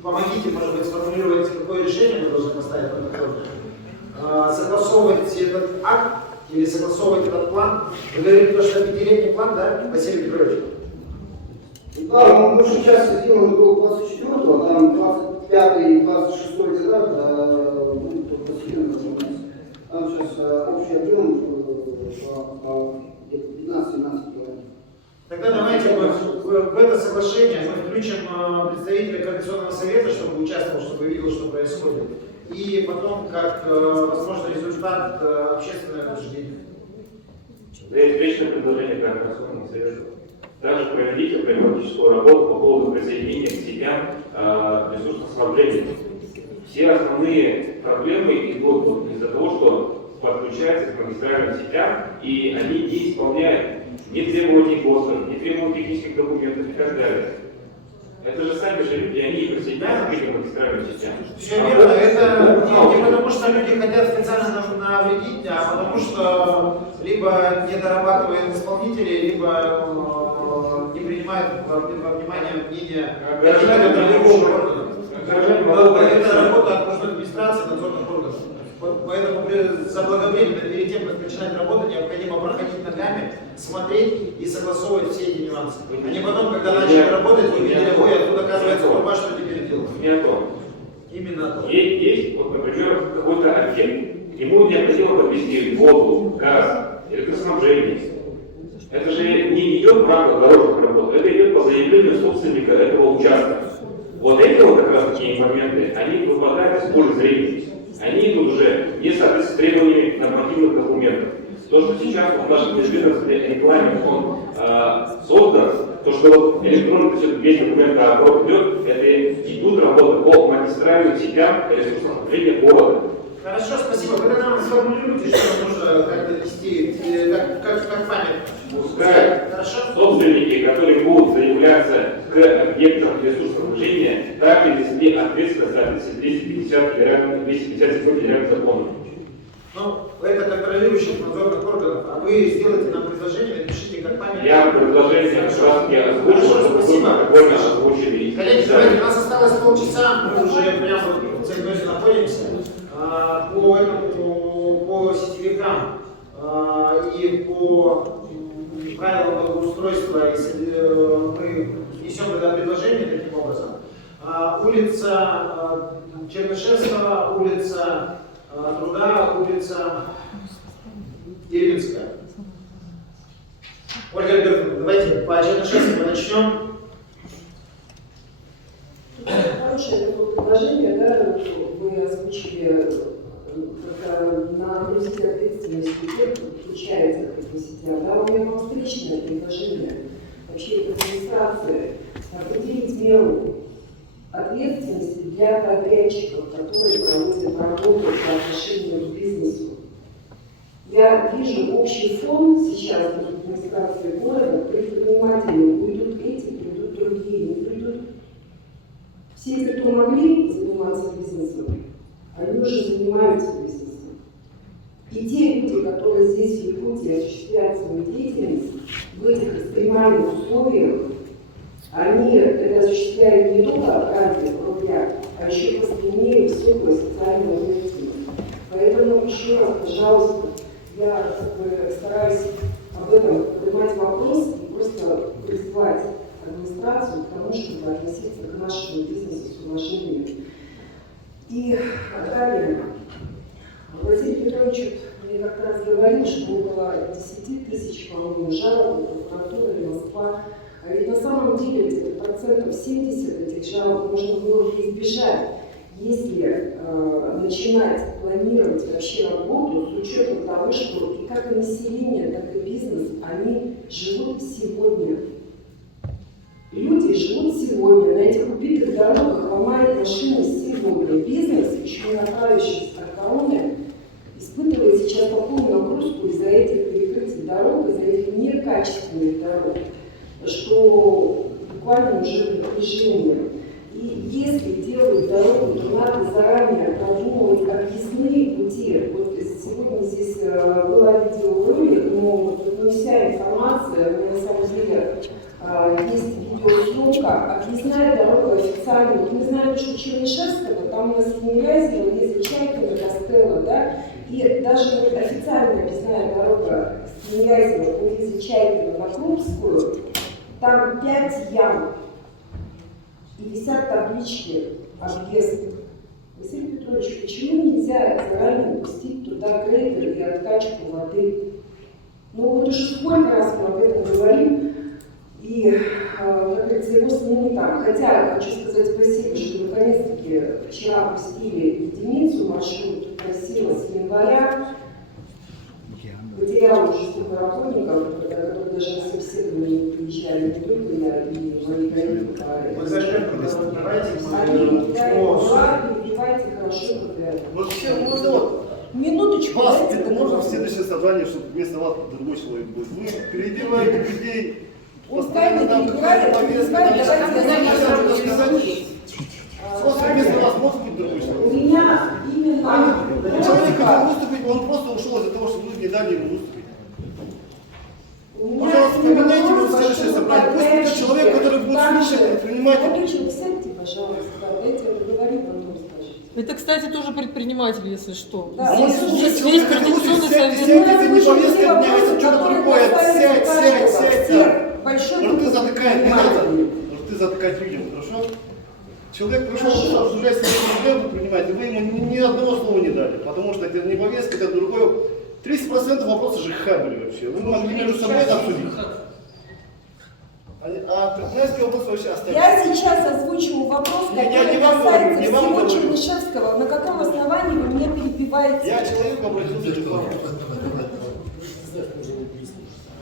Помогите, может быть, сформулировать, какое решение мы должны поставить на такое. Согласовывать этот акт или согласовывать этот план. Вы говорили, что это 5-летний план, да, Василий Петрович? Да, мы большую часть сделали до 24-го, там 25-й и 26-й года будут постепенно разобраться. Там сейчас общий объем 15-17 километров. Тогда давайте в это соглашение мы включим представителя Координационного совета, чтобы участвовал, чтобы видел, что происходит. И потом, как возможный результат, общественное обсуждение. Да, есть вечное предложение Координационного совета. Также проведите профилактическую работу по поводу присоединения к сетям ресурсоснабжения. Все основные проблемы идут вот из-за того, что подключаются к магистральным сетям, и они не исполняют ни требований ГОСТов, ни требований технических документов и так далее. Это же сами же люди, они присоединяются к этим магистральным сетям. Все верно, это не потому, что люди хотят специально навредить, а потому что либо не дорабатывают исполнители, либо не принимают во внимание мнение другого органа. Это работа окружной администрации, надзорных органов. Поэтому заблаговременно перед тем, как начинать работу, необходимо проходить ногами, смотреть и согласовывать все эти нюансы. А не потом, когда начали работать, вы видели, ой, а тут оказывается труба, что теперь делать? Не о том. Именно о том. Есть, вот, например, какой-то объект. Ему необходимо подвести воду, газ, электроснабжение. Это же не идет в рамках дорожных работ, это идет по заявлению собственника этого участка. Вот эти вот как раз такие моменты, они выпадают из поля зрения. Они идут уже не соответствуют требованиям нормативных документов. То, что сейчас в нашем межведомственном регламенте он создан, то, что вот электронно весь документ наоборот идет, это идут работы по магистральным сетям ресурсоснабжения города. Хорошо, спасибо. Вы нам сформулируете, что нужно как довести, как память. Пускай собственники, которые будут заявляться к объектам ресурсоснабжения, так и нести ответственность в соответствии с 257 федеральным законом. Ну, это контролирующих надзорных органов, а вы сделайте нам предложение, напишите как память. Я предложение краски озвучил, чтобы вы спокойно озвучили. Коллеги, давайте, у нас осталось полчаса, мы уже прямо вот в цельноте находимся. По сетевикам и по правилам благоустройства мы несем тогда предложение таким образом. Улица Чернышевского, улица Труда, улица Ельцинская. Ольга Альбертовна, давайте по Чернышевскому начнем. Хорошее такое предложение, да, вы озвучили, нагрузить ответственность тех, кто включается к этим сетям. Да, у меня вам встречное предложение вообще администрации определить меру ответственности для подрядчиков, которые проводят работу по отношению к бизнесу. Я вижу общий фон сейчас в администрации города, предприниматели уйдут эти, придут другие, не придут. Все, кто могли заниматься бизнесом, они уже занимаются бизнесом. И те люди, которые здесь в Якутии осуществляют свою деятельность, в этих экстремальных условиях, они это осуществляют не только ради рубля, а еще просто имеют высокую социальную ответственность. Поэтому еще раз, пожалуйста, я стараюсь об этом поднимать вопрос и просто призывать администрацию к тому, чтобы относиться к нашему бизнесу с уважением. И далее, Василий Петрович мне как раз говорил, что около 10 тысяч, по-моему, жалоб в прокуратуру или Москва. А ведь на самом деле где-то процентов 70 этих жалоб можно было бы избежать, если начинать планировать вообще работу с учетом того, что и как и население, так и бизнес, они живут сегодня. Люди живут сегодня, на этих убитых дорогах ломают машины сегодня. Бизнес, еще не оправившись от короны, испытывает сейчас такую нагрузку из-за этих перекрытий дорог, из-за этих некачественных дорог, что буквально уже напряжение. И если делают дорогу, то надо заранее продумывать объездные пути. Вот сегодня здесь была видеоролик, но не вся информация, у меня на самом деле есть видеосъемка, объездная дорога официально. Вот мы знаем, что Чернышевского, там у нас Тимирязева, есть Чайкина, Костелло, да, и даже вот официальная объездная дорога с Тимирязева по Лизе Чайкина на Крупскую, там 5 ям и висят таблички объезд. Василий Петрович, почему нельзя заранее пустить туда грейдер и откачку воды? Ну вот уже сколько раз мы об этом говорим, и, как говорится, его сменили там. Хотя, хочу сказать спасибо, что наконец-таки вчера пустили единицу, маршрут красиво с января. Потерял уже столько работников, которые даже на собеседование не приезжали, не только я и мои коллеги. Они, да, перебивайте хорошо, Вот, минуточку. Вас, это можно в следующее собрание, чтобы вместо вас другой человек был. Вы перебиваете людей. Пускай не перебивает, Просто вместо вас может быть другой человек. У меня именно... Человек хотел выступить, он просто ушел из-за того, что вы не дали ему выступить. Пожалуйста, поменяйте его в следующее собрание. Пусть будет человек, который будет слушать предпринимателей. Сядьте, пожалуйста, дайте я договорю, потом скажите. Это, кстати, тоже предприниматель, если что. Да, Здесь весь координационный совет. Это не повестка дня, это что-то другое. Сядь. Рты затыкает, не надо. Рты затыкать людям, хорошо? Человек пришел обсуждать свои проблемы, принимать, и вы ему ни одного слова не дали, потому что это не повестка, это другое. 30% вопросов ЖКХ были вообще. Вы могли между собой это обсудить. А предпринимательский вопрос вообще оставить. Я сейчас озвучиваю вопрос, который касается всего Чернышевского. На каком основании вы меня перебиваете? Я человеку обратился к вам.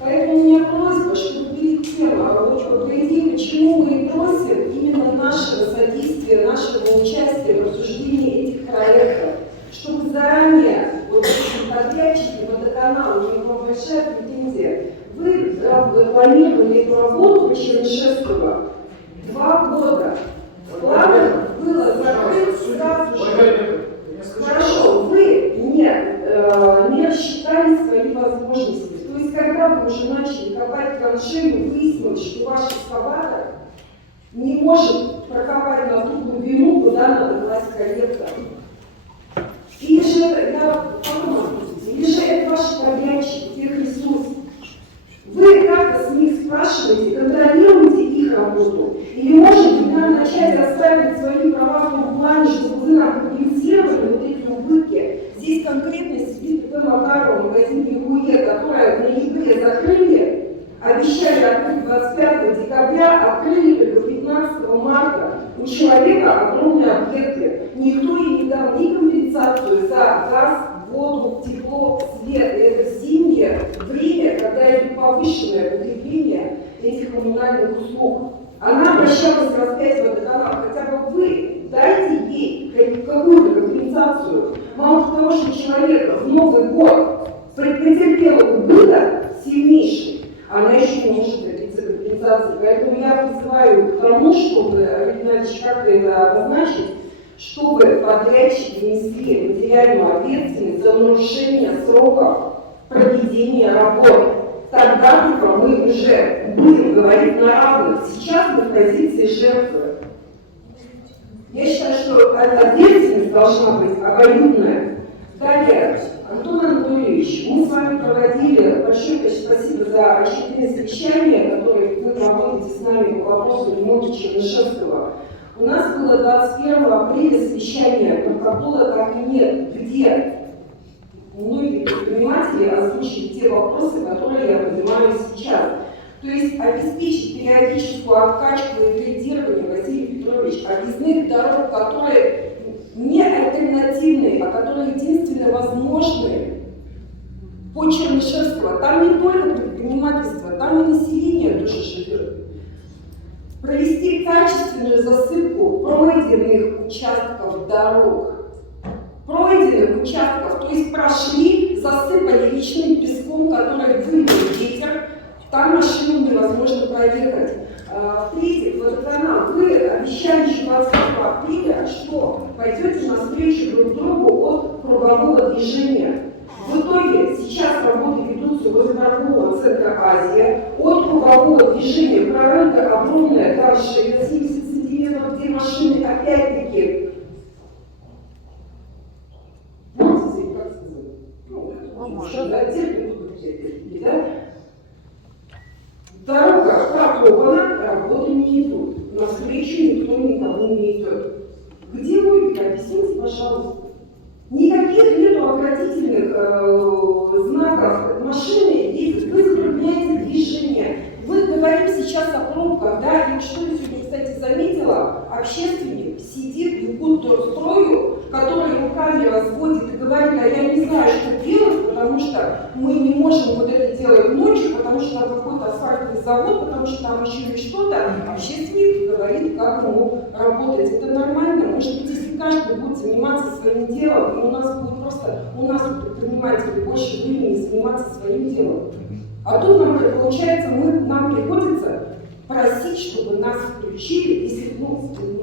Поэтому у меня просьба, чтобы перед тем, по идее, почему мы и просим именно нашего содействия, нашего участия в обсуждении этих проектов, чтобы заранее, вот эти подрядчики, водоканал, у них была большая претензия, вы планировали эту работу по Чернышевского 2 года. План было закрыть сразу же. Хорошо, вы не может прокопать на ту глубину, куда надо класть коллектор. Или же это ваши подрядчики, техресурсы. Вы как-то с них спрашиваете, контролируете их работу? Или, может быть, нам начать расставить свои права в том плане, чтобы вы нам компенсировали вот эти убытки? Здесь конкретно сидит ТП Макарова, магазин Лихуе, которое в ноябре закрыли, обещали открыть 25 декабря, открыли только 15 марта. У человека огромные объекты. Никто ей не дал ни компенсацию за газ, воду, тепло, свет. И это зимнее время, когда идет повышенное потребление этих коммунальных услуг. Она обращалась раз 5 в водоканал. Хотя бы вы дайте ей какую-то компенсацию. Мало того, что человек в Новый год претерпел убыток сильнейший, она еще не может добиться компенсации. Поэтому я призываю к тому, чтобы, иначе как-то это обозначить, чтобы подрядчики несли материальную ответственность за нарушение сроков проведения работы. Тогда мы уже будем говорить на равных. Сейчас мы в позиции жертвы. Я считаю, что ответственность должна быть обоюдная. Далее, Антон Анатольевич, мы с вами проводили, большое спасибо за очередные совещания, которые вы проводите с нами по вопросу ремонта Чернышевского. У нас было 21 апреля совещание, протокола так и нет, где многие предприниматели озвучили те вопросы, которые я поднимаю сейчас. То есть обеспечить периодическую откачку и кредитирование, Василий Петрович, объездных дорог, которые не альтернативные, а которые единственно возможные по Чернышевского. Там не только предпринимательство, там и население тоже живет. Провести качественную засыпку пройденных участков дорог. Пройденных участков, то есть прошли, засыпали личным песком, который вывел ветер, там машину невозможно проехать. В-третьих, водоканал, вы обещали еще 20 апреля, что пойдете навстречу друг другу от кругового движения. В итоге сейчас работы ведутся возле торгового центра «Азия». От кругового движения прорыта огромная, там 70 сантиметров, где машины опять-таки дорога прокована, работы не идут. Навстречу никто никому не идет. Где логика? Объясните, пожалуйста. Никаких нету оградительных знаков. Машины ездят, вы затрудняете движение. Мы говорим сейчас о пробках, да, и что я сегодня, кстати, заметила, общественник сидит в будторстрою, который руками разводит и говорит, а я не знаю, что делать, потому что мы не можем вот это делать ночью, потому что там какой-то асфальтовый завод, потому что там еще что-то. Общественник говорит, как ему работать. Это нормально. Может быть, если каждый будет заниматься своим делом, и у нас будет просто, у нас предприниматели больше времени заниматься своим делом. А тут нам, получается, нам приходится просить, чтобы нас включили, если,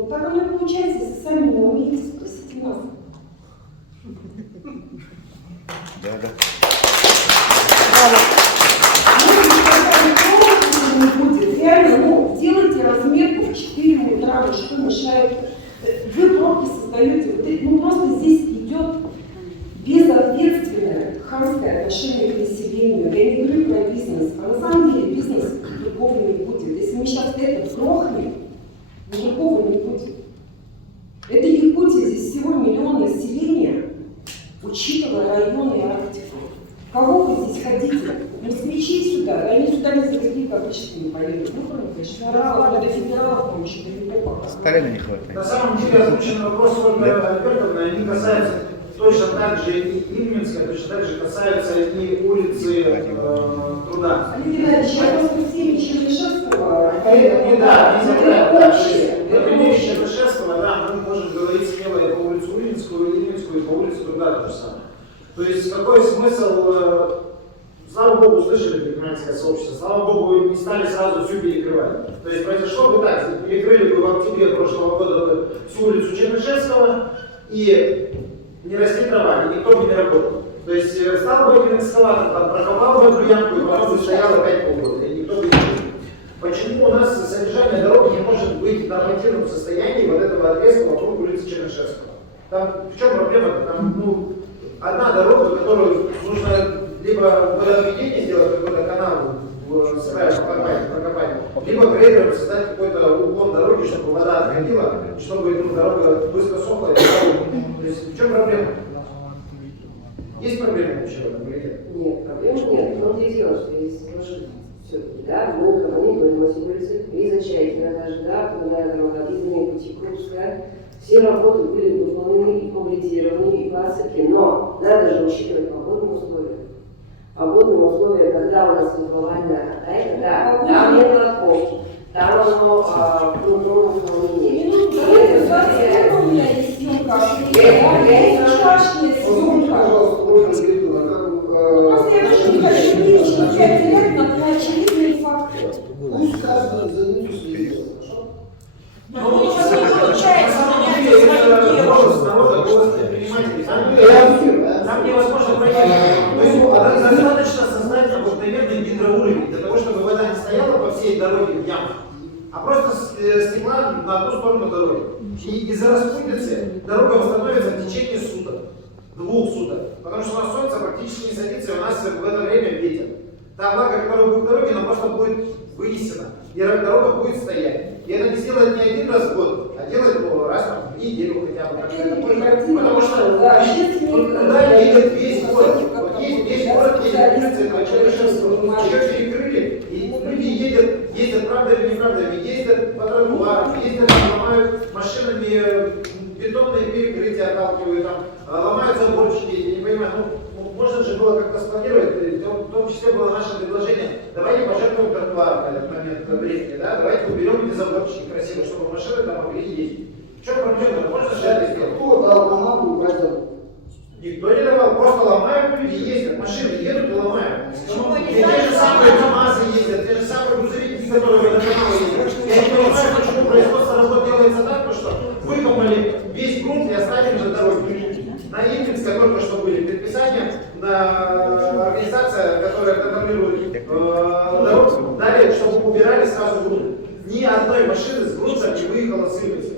так оно и получается, если сами не умеете, спросите нас. Да. Не будет. Реально, делайте разметку в 4 утра, что мешает. Вы пробки создаете, просто здесь идет безответственное, хамское отношение к населению. Я не говорю про бизнес, а на самом деле бизнес другого не будет. Если мы сейчас это грохнем, другого не будет. Это Якутия, здесь всего 1 миллион населения, учитывая районы и Арктику. Кого вы здесь хотите? Москвичи сюда, да они сюда ни за какие капричества не поедут. Ну, конечно, федералов, до федералов там еще далеко пока. Сталина не хватает. На самом деле озвучен вопрос Ольги Альбертовны, они касаются точно так же и Ильминска, точно так же касаются и улицы Труда. Олег Геннадьевич, я просто всеми Чернышевского, поэтому да, это общее. Это вещь Чернышевского, да, мы можем говорить смело и по улицу Ильминскую, и по улице Труда то же самое. То есть какой смысл, слава Богу, услышали предпринимательское сообщество, слава Богу, не стали сразу всю перекрывать. То есть произошло бы так, перекрыли бы в октябре прошлого года всю улицу Чернышевского, и не расти трава, и никто бы не работал. То есть встал бы один экскаватор, там, прокопал бы эту ямку, и потом бы стоял опять полгода, и никто бы не жил. Почему у нас содержание дороги не может быть в нормативном состоянии вот этого отрезка вокруг улицы Чернышевского. Там в чем проблема-то? Там одна дорога, которую нужно либо водоотведение сделать, какой-то канал с края прокопать, либо грейдером создать какой-то уклон дороги, чтобы вода отходила, чтобы дорога быстро сохла. То есть в чем проблема? Есть проблема вообще в этом или нет? Нет, проблем нет. В том-то и дело, что если сложить все-таки, да, мы коммуникируем эти улицы, Лиза Чайкина даже, да, когда дорога, объездные пути Крупская, все работы были выполнены и комплектированы, и по оцепке, но надо же учитывать погодные условия. Погодные условия, когда у нас светловальная атака, да, там нет лотков, там оно в трудном исполнении. У меня есть съемка. Вчерашняя съемка. Просто я тоже не хочу личить директно на очевидные факты. Пусть каждый за ним следит. Там невозможно пройти. Достаточно создать обыкновенный гидроуровень для того, чтобы вода не стояла по всей дороге в ямах, а просто стекла на одну сторону дороги. И из-за распутицы дорога восстановится в течение суток, 2 суток. Потому что у нас солнце практически не садится, и у нас в это время ветер. Та влага, которая будет в дороге, она просто будет вынесена, и дорога будет стоять. И это не сделать не один раз в год, а делать раз в неделю хотя бы. Потому что туда едет весь город. Вот весь город едет улицы этого Чернышевского. Ее перекрыли, и люди ездят правда или неправда, ездят по тротуарам, ездят, ломают машинами бетонные перекрытия, отталкивают, там, ломают заборчики, я не понимаю, можно же было как-то спланировать, в том числе было наше предложение, давайте пожертвуем тротуар в этот момент времени, да? Давайте уберем эти заборчики красиво, чтобы машины там могли ездить. В чем проблема? Можно же это сделать? Кто дал команду убрать забор? Никто не давал, просто ломают, люди ездят, машины едут и ломают. И те же самые КамАЗы ездят, те же самые грузовики, которые водоканалы ездят. Я не понимаю, почему производство работ делается так, потому что выкопали весь грунт и оставили на дороге. На Ильинской только что были предписания, на организация, которая контролирует дорогу, дали, чтобы убирали сразу грунт. Ни одной машины с грунтом не выехала с Ильинской.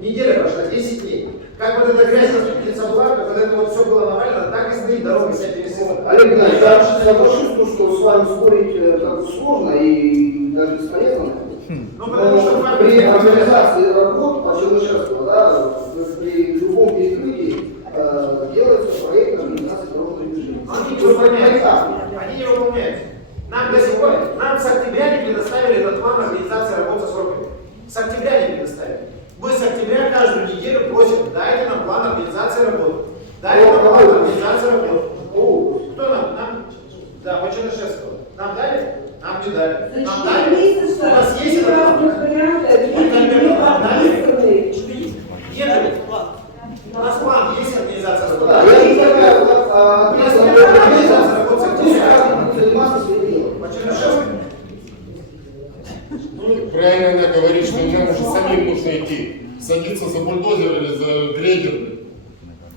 Неделя прошла, 10 дней. Как вот эта грязь распределится в лак, вот это вот все было навалено, так и стоит дорога вся пересыпана. Олег Геннадьевич, я соглашусь, что с вами спорить сложно и даже бесполезно. Ну, потому что при организации работ по Чернышевскому, да, при любом перекрытии делается проект организации дорожного движения. Но они не выполняются. Они не выполняются. Нам до сих пор, нам с октября не предоставили этот план организации работы со сроками. С октября не предоставили. Мы с октября каждую неделю просим, дайте нам план организации работы. Дайте нам план организации работы. Кто нам? Да, по Чернышевскому. Нам дали? Нам не дали. Нам дали? У нас есть этот план? Нам дали? Нет. У нас план есть организация работы. Организация работы с октября. По Чернышевскому. Правильно она говорит, что нам уже самим нужно идти, садиться за бульдозер или за грейдер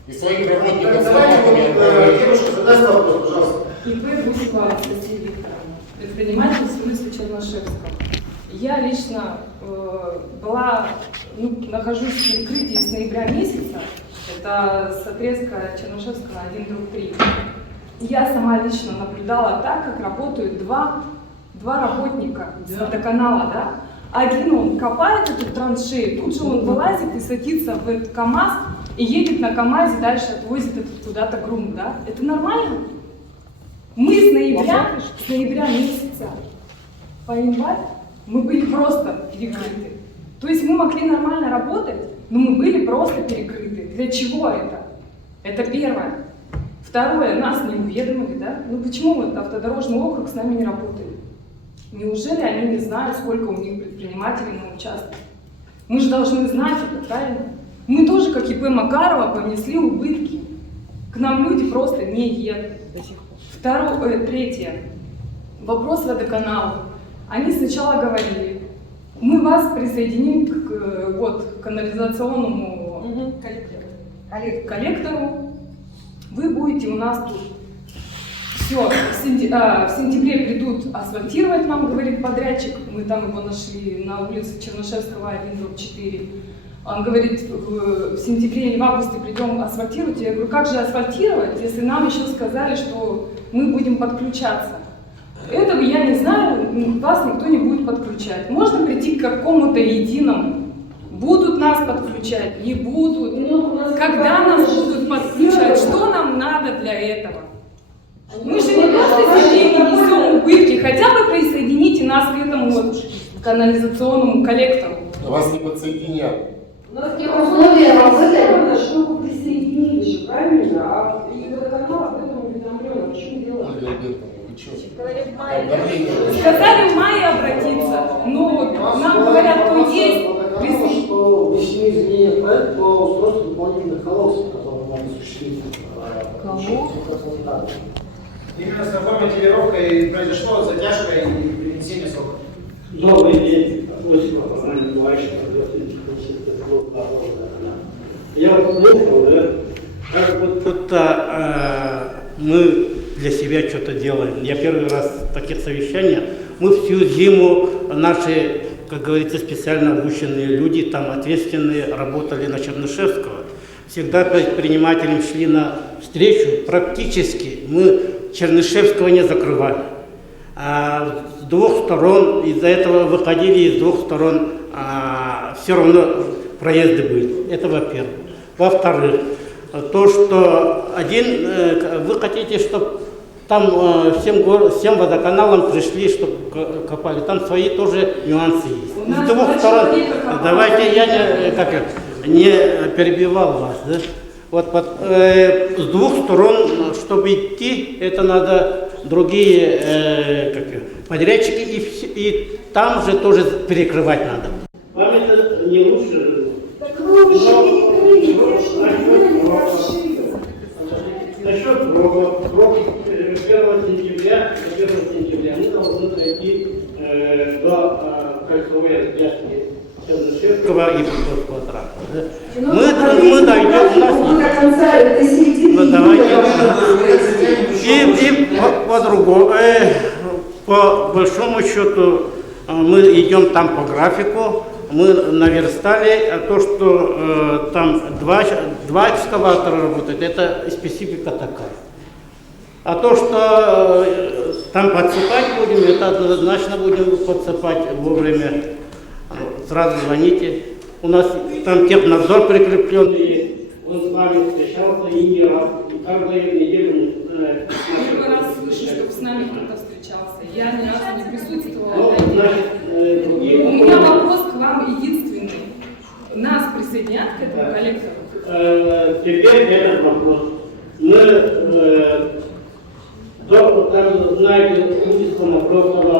и своих работников с лопатами. Девушка, задайте вопрос, пожалуйста. ИП Гусева Анастасия Викторовна, предприниматель с улицы Чернышевского. Я лично нахожусь в перекрытии с ноября месяца, это с отрезка Чернышевского 1-3. Я сама лично наблюдала так, как работают два работника с водоканала, да? Один он копает эту траншею, тут же он вылазит и садится в этот КамАЗ и едет на КамАЗе, дальше отвозит этот куда-то грунт, да? Это нормально? Мы с ноября месяца по январь мы были просто перекрыты. То есть мы могли нормально работать, но мы были просто перекрыты. Для чего это? Это первое. Второе, нас не уведомили, да? Ну почему вот автодорожный округ с нами не работает? Неужели они не знают, сколько у них предпринимателей на участке? Мы же должны знать это, правильно? Мы тоже, как ИП Макарова, понесли убытки. К нам люди просто не едут до сих пор. Третье. Вопрос водоканала. Они сначала говорили, мы вас присоединим к канализационному коллектору. Вы будете у нас тут. Все, в сентябре придут асфальтировать, нам говорит подрядчик. Мы там его нашли на улице Чернышевского, 1, дом 4. Он говорит, в сентябре или в августе придем асфальтировать. Я говорю, как же асфальтировать, если нам еще сказали, что мы будем подключаться? Этого я не знаю, вас никто не будет подключать. Можно прийти к какому-то единому. Будут нас подключать, не будут. Когда нас будут подключать, что нам надо для этого? Мы же не просто себе несем убытки, хотя бы присоедините нас к этому вот канализационному коллектору. Вас не подсоединят. Но в тех условиях Сделано, чтобы присоединились же, правильно? А и водоканал об этом уведомлен. Почему делать? Сказали в мае обратиться, но нам говорят, кто есть. Что внесены изменения в проект по устройству дополнительных колодцев, которые нам осуществить. Именно с такой мотивировкой произошло задержка и перенесение срока. Добрый день. Я вот слушал, да, как будто мы для себя что-то делаем. Я первый раз в таких совещаниях. Мы всю зиму, наши, как говорится, специально обученные люди, там ответственные, работали на Чернышевского. Всегда предпринимателям шли на встречу. Практически мы Чернышевского не закрывали. А с двух сторон, из-за этого выходили из двух сторон, все равно проезды были. Это во-первых. Во-вторых, то, что вы хотите, чтобы там всем водоканалам пришли, чтобы копали. Там свои тоже нюансы есть. С двух сторон, давайте я не перебивал вас. Да? Вот, с двух сторон, чтобы идти, это надо другие подрядчики, и там же тоже перекрывать надо. Вам это не лучше? Так вы уже перекрыли, Насчет срока 1 сентября мы должны дойти до кольцевой развязки Чернышевского и Петровского тракта. Мы дойдем, у нас есть. Давайте. И по-другому. По большому счету мы идем там по графику. Мы наверстали, а то, что там два экскаватора работают, это специфика такая. А то, что там подсыпать будем, это однозначно будем подсыпать вовремя. Сразу звоните. У нас там технадзор прикрепленный есть. Он с нами встречался и не раз. И каждую неделю. Первый раз слышу, чтобы с нами кто-то встречался. Я ни разу не присутствовала. У меня вопрос к вам единственный. Нас присоединят к этому коллектору? Теперь этот вопрос. Мы, как знаете, улица Матросова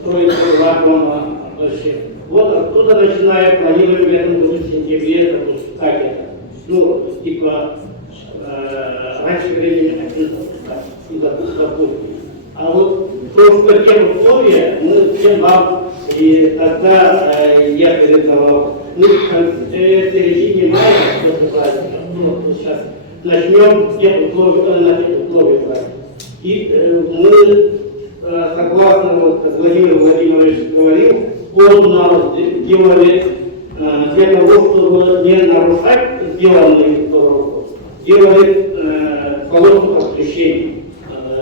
строится вагоном вообще. Вот оттуда начиная планируем в этом году в сентябре запускать это. Ну, типа, раньше времени хотим запускать и запускать. А вот в те условия мы всем вам, и тогда я передавал, мы в середине мая, сейчас начнем тех условий. И мы, согласно, вот, как Владимир Владимирович говорил, плотно делали для того, чтобы не нарушать сделанные дорогу, делали колодцы подключения,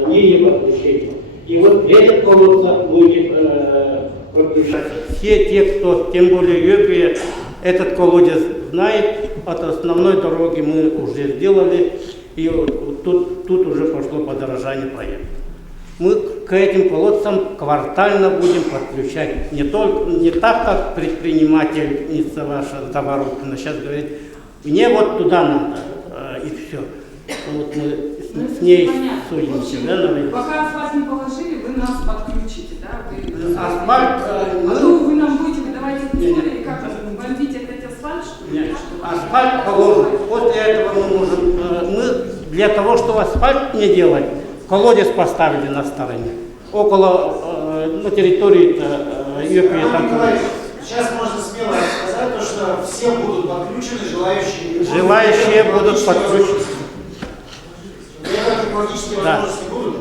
линии подключения. И вот этот колодца будет подключать. Все те, кто, тем более Йопия, этот колодец знает, от основной дороги мы уже сделали, и вот тут уже пошло подорожание проекта. Мы к этим колодцам квартально будем подключать. Не так, как предпринимательница ваша Товарухина сейчас говорит, мне вот туда надо, и все. Вот мы с ней судимся. Да, пока асфальт не положили, вы нас подключите, да? Асфальт, вы нам будете выдавать условия, как бомбить этот асфальт, что ли? Асфальт положен. После этого мы можем, для того, чтобы асфальт не делать, колодец поставили на стороне. Около, на территории Йопии. Сейчас можно смело сказать, что все будут подключены, желающие будут подключены. Технологические возможности будут?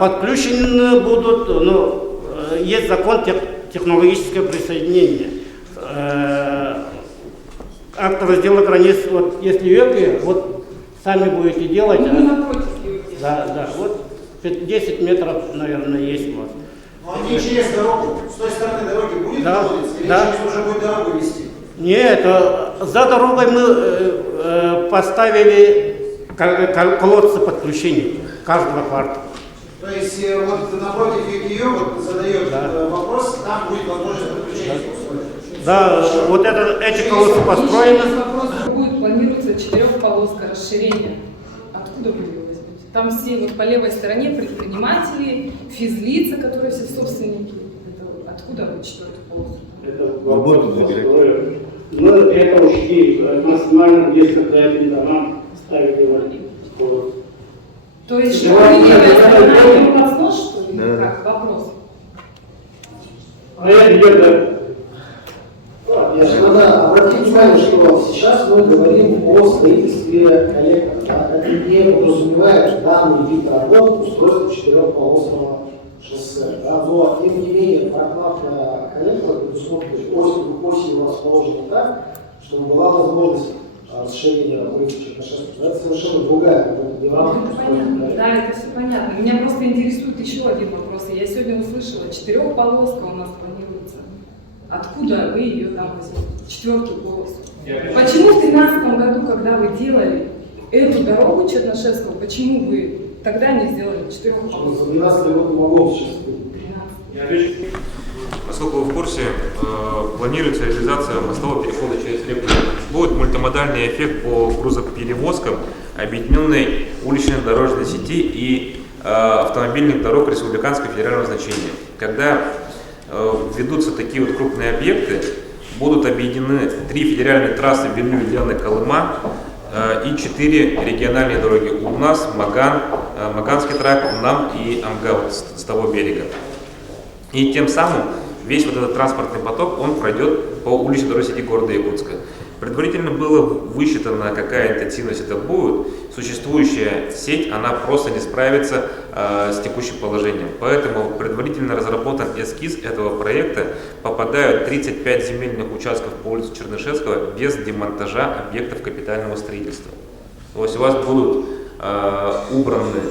Подключены будут, есть закон технологического присоединения. Акт раздела границ, вот если ЕПИ, вот сами будете делать. Да, вот 10 метров, наверное, есть у вас. Но они через дорогу, с той стороны дороги будет находиться, или через уже будет дорогу вести? Нет, за дорогой мы поставили колодцы подключения каждого квартала. То есть вот напротив ее вот задает вопрос, там будет возможность подключения. Да, вот эти колодцы построены. Вопрос будет, планируется 4-полоска расширения. Откуда вы ее возьмете? Там все вот по левой стороне предприниматели, физлица, которые все собственники. Откуда вы 4-ю полосу? Это вопрос, это учли в национальном детском проекте домам ставили вот. То есть, что вы не национальный подснос, что ли? Как вопрос? Надо обратить внимание, что сейчас мы говорим о строительстве коллектора. Это не подразумевает данный вид работ устройства 4-полосного шоссе. Но, тем не менее, прокладка коллектора предусмотрена осью расположена так, чтобы была возможность расширения улицы Чернышевского. Это совершенно другая работа. Это понятно, да, это все понятно. Меня просто интересует еще один вопрос. Я сегодня услышала, 4-полоска у нас планируется. Откуда вы ее там возьмете? 4-ю полосу. Почему в 2013 году, когда вы делали эту дорогу Чернышевского, почему вы тогда не сделали 4-ю полосу? За 12 год могу сейчас. Насколько вы в курсе, планируется реализация мостового перехода через реку. Будет мультимодальный эффект по грузоперевозкам объединенной уличной дорожной сети и автомобильных дорог республиканского федерального значения. Когда ведутся такие вот крупные объекты, будут объединены 3 федеральные трассы Вильню, Ульяна, Колыма и 4 региональные дороги: Улнас, Маган, Маганский тракт, Нам и Амгал с того берега. И тем самым весь вот этот транспортный поток, он пройдет по уличной дороге сети города Якутска. Предварительно было высчитано, какая интенсивность это будет. Существующая сеть, она просто не справится с текущим положением. Поэтому предварительно разработан эскиз этого проекта. Попадают 35 земельных участков по улице Чернышевского без демонтажа объектов капитального строительства. То есть у вас будут убраны,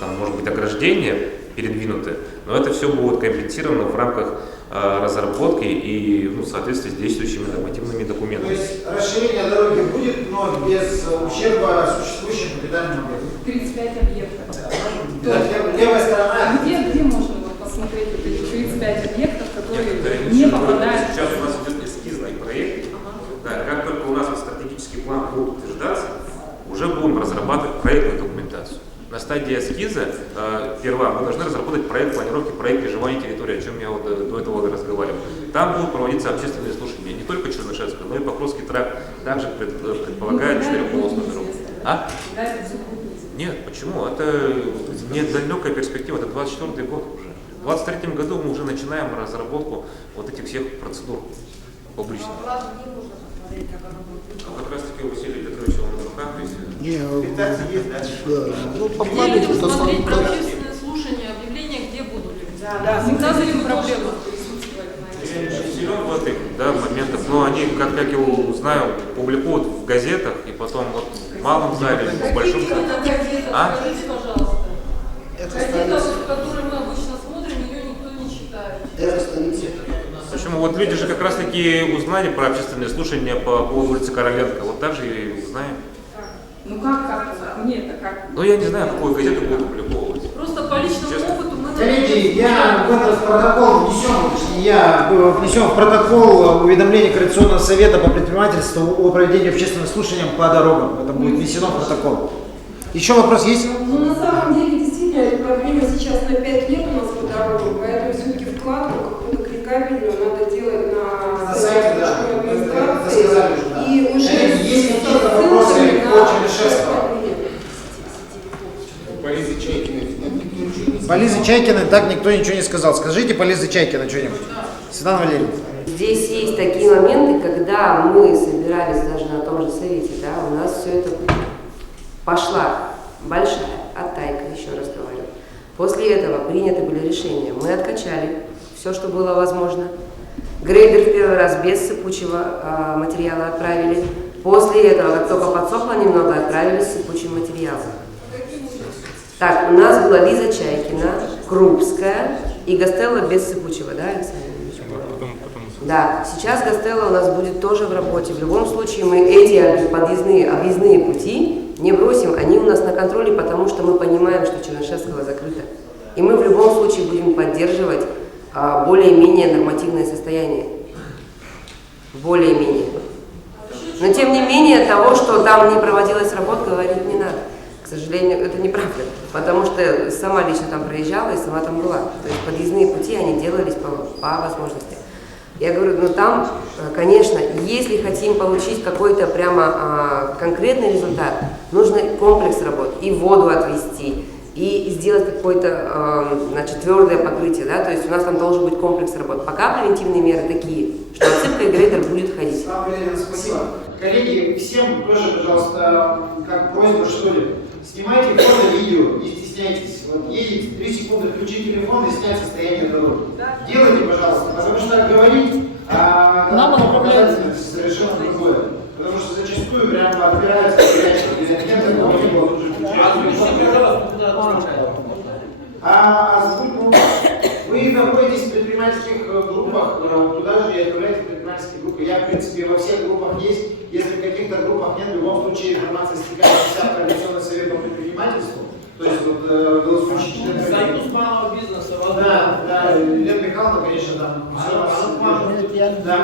там, может быть, ограждения, передвинуты, но это все будет компенсировано в рамках разработки и в соответствии с действующими нормативными документами. То есть расширение дороги будет, но без ущерба существующим капитальным объектам. 35 объектов. Левая сторона. Где можно посмотреть эти 35 объектов, которые не попадают? Сейчас у нас идет эскизный проект. Да, как только у нас стратегический план будет утверждаться, уже будем разрабатывать проектную документацию. На стадии эскиза сперва мы должны разработать проект планировки, проект приживания территории, о чем я вот до этого разговаривал. Там будут проводиться общественные слушания не только Чернышевского, но и Покровский тракт также предполагает 4-полосную дорогу. А? Нет, почему? Это не далекая перспектива, это 24-й год уже. В 23-м году мы уже начинаем разработку вот этих всех процедур публичных. Как раз таки у Василия Петровича на руках, по плану смотреть про общественное слушание, объявления, где будут. Да, всегда за этим проблема. Я не силен в этих моментах, но они, как я узнаю, публикуют в газетах и потом вот в малом зале, в большом зале. Скажите, пожалуйста. Газета, которую мы обычно смотрим, ее никто не читает. Почему? Вот люди же как раз таки узнали про общественные слушания по улице Короленко. Вот так же и узнаем. Ну как? Мне это как? Ну я не знаю, какую газету будут опубликовывать. Просто по личному опыту мы... Коллеги, я в этот протокол внесем в протокол уведомление Координационного совета по предпринимательству о проведении общественных слушаний по дорогам. Это будет внесено в протокол. Еще вопрос есть? Ну на самом деле действительно эта проблема сейчас на 5 лет у нас по дорогам, поэтому все-таки вкладку какую-то кликабельную надо делать на сайте, да. администрации. И уже есть какие-то вопросы по Чернышевскому? По Лизе Чайкиной так никто ничего не сказал. Скажите по Лизе Чайкиной что-нибудь. Светлана Валерьевна. Здесь есть такие моменты, когда мы собирались даже на том же совете, да, у нас все это пошла большая оттайка, еще раз говорю. После этого приняты были решения. Мы откачали все, что было возможно. Грейдер в первый раз без сыпучего материала отправили. После этого, как только подсохло немного, отправили с сыпучим материалом. Так, у нас была Лиза Чайкина, Крупская и Гастелло без сыпучего, да, Александр Ильич? Да, сейчас Гастелло у нас будет тоже в работе. В любом случае мы эти объездные пути не бросим, они у нас на контроле, потому что мы понимаем, что Чернышевского закрыто. И мы в любом случае будем поддерживать более-менее нормативное состояние. Более-менее. Но тем не менее, того, что там не проводилась работа, говорить не надо. К сожалению, это неправда, потому что сама лично там проезжала и сама там была. То есть подъездные пути, они делались по возможности. Я говорю, ну там, конечно, если хотим получить какой-то прямо конкретный результат, нужно комплекс работ, и воду отвести, и сделать какое-то, твердое покрытие, да, то есть у нас там должен быть комплекс работ. Пока превентивные меры такие, что отсыпка и грейдер будет ходить. Спасибо. Коллеги, всем тоже, пожалуйста, как просьба, что ли, снимайте фото, видео, не стесняйтесь. Вот едете, 3 секунды, включи телефон и снять состояние дороги. Делайте, пожалуйста, потому что говорить показательность совершенно другое. Потому что зачастую прямо отбираются горячие клиенты, кого не было уже вы находитесь в предпринимательских группах, туда же и отправляете в предпринимательские группы. Я, в принципе, во всех группах есть. Если в каких-то группах нет, в любом случае информация стекает вся в координационный совет по предпринимательству. То есть вот голосующий Союз малого бизнеса. Да, Лена Михайловна, конечно, там все. Да,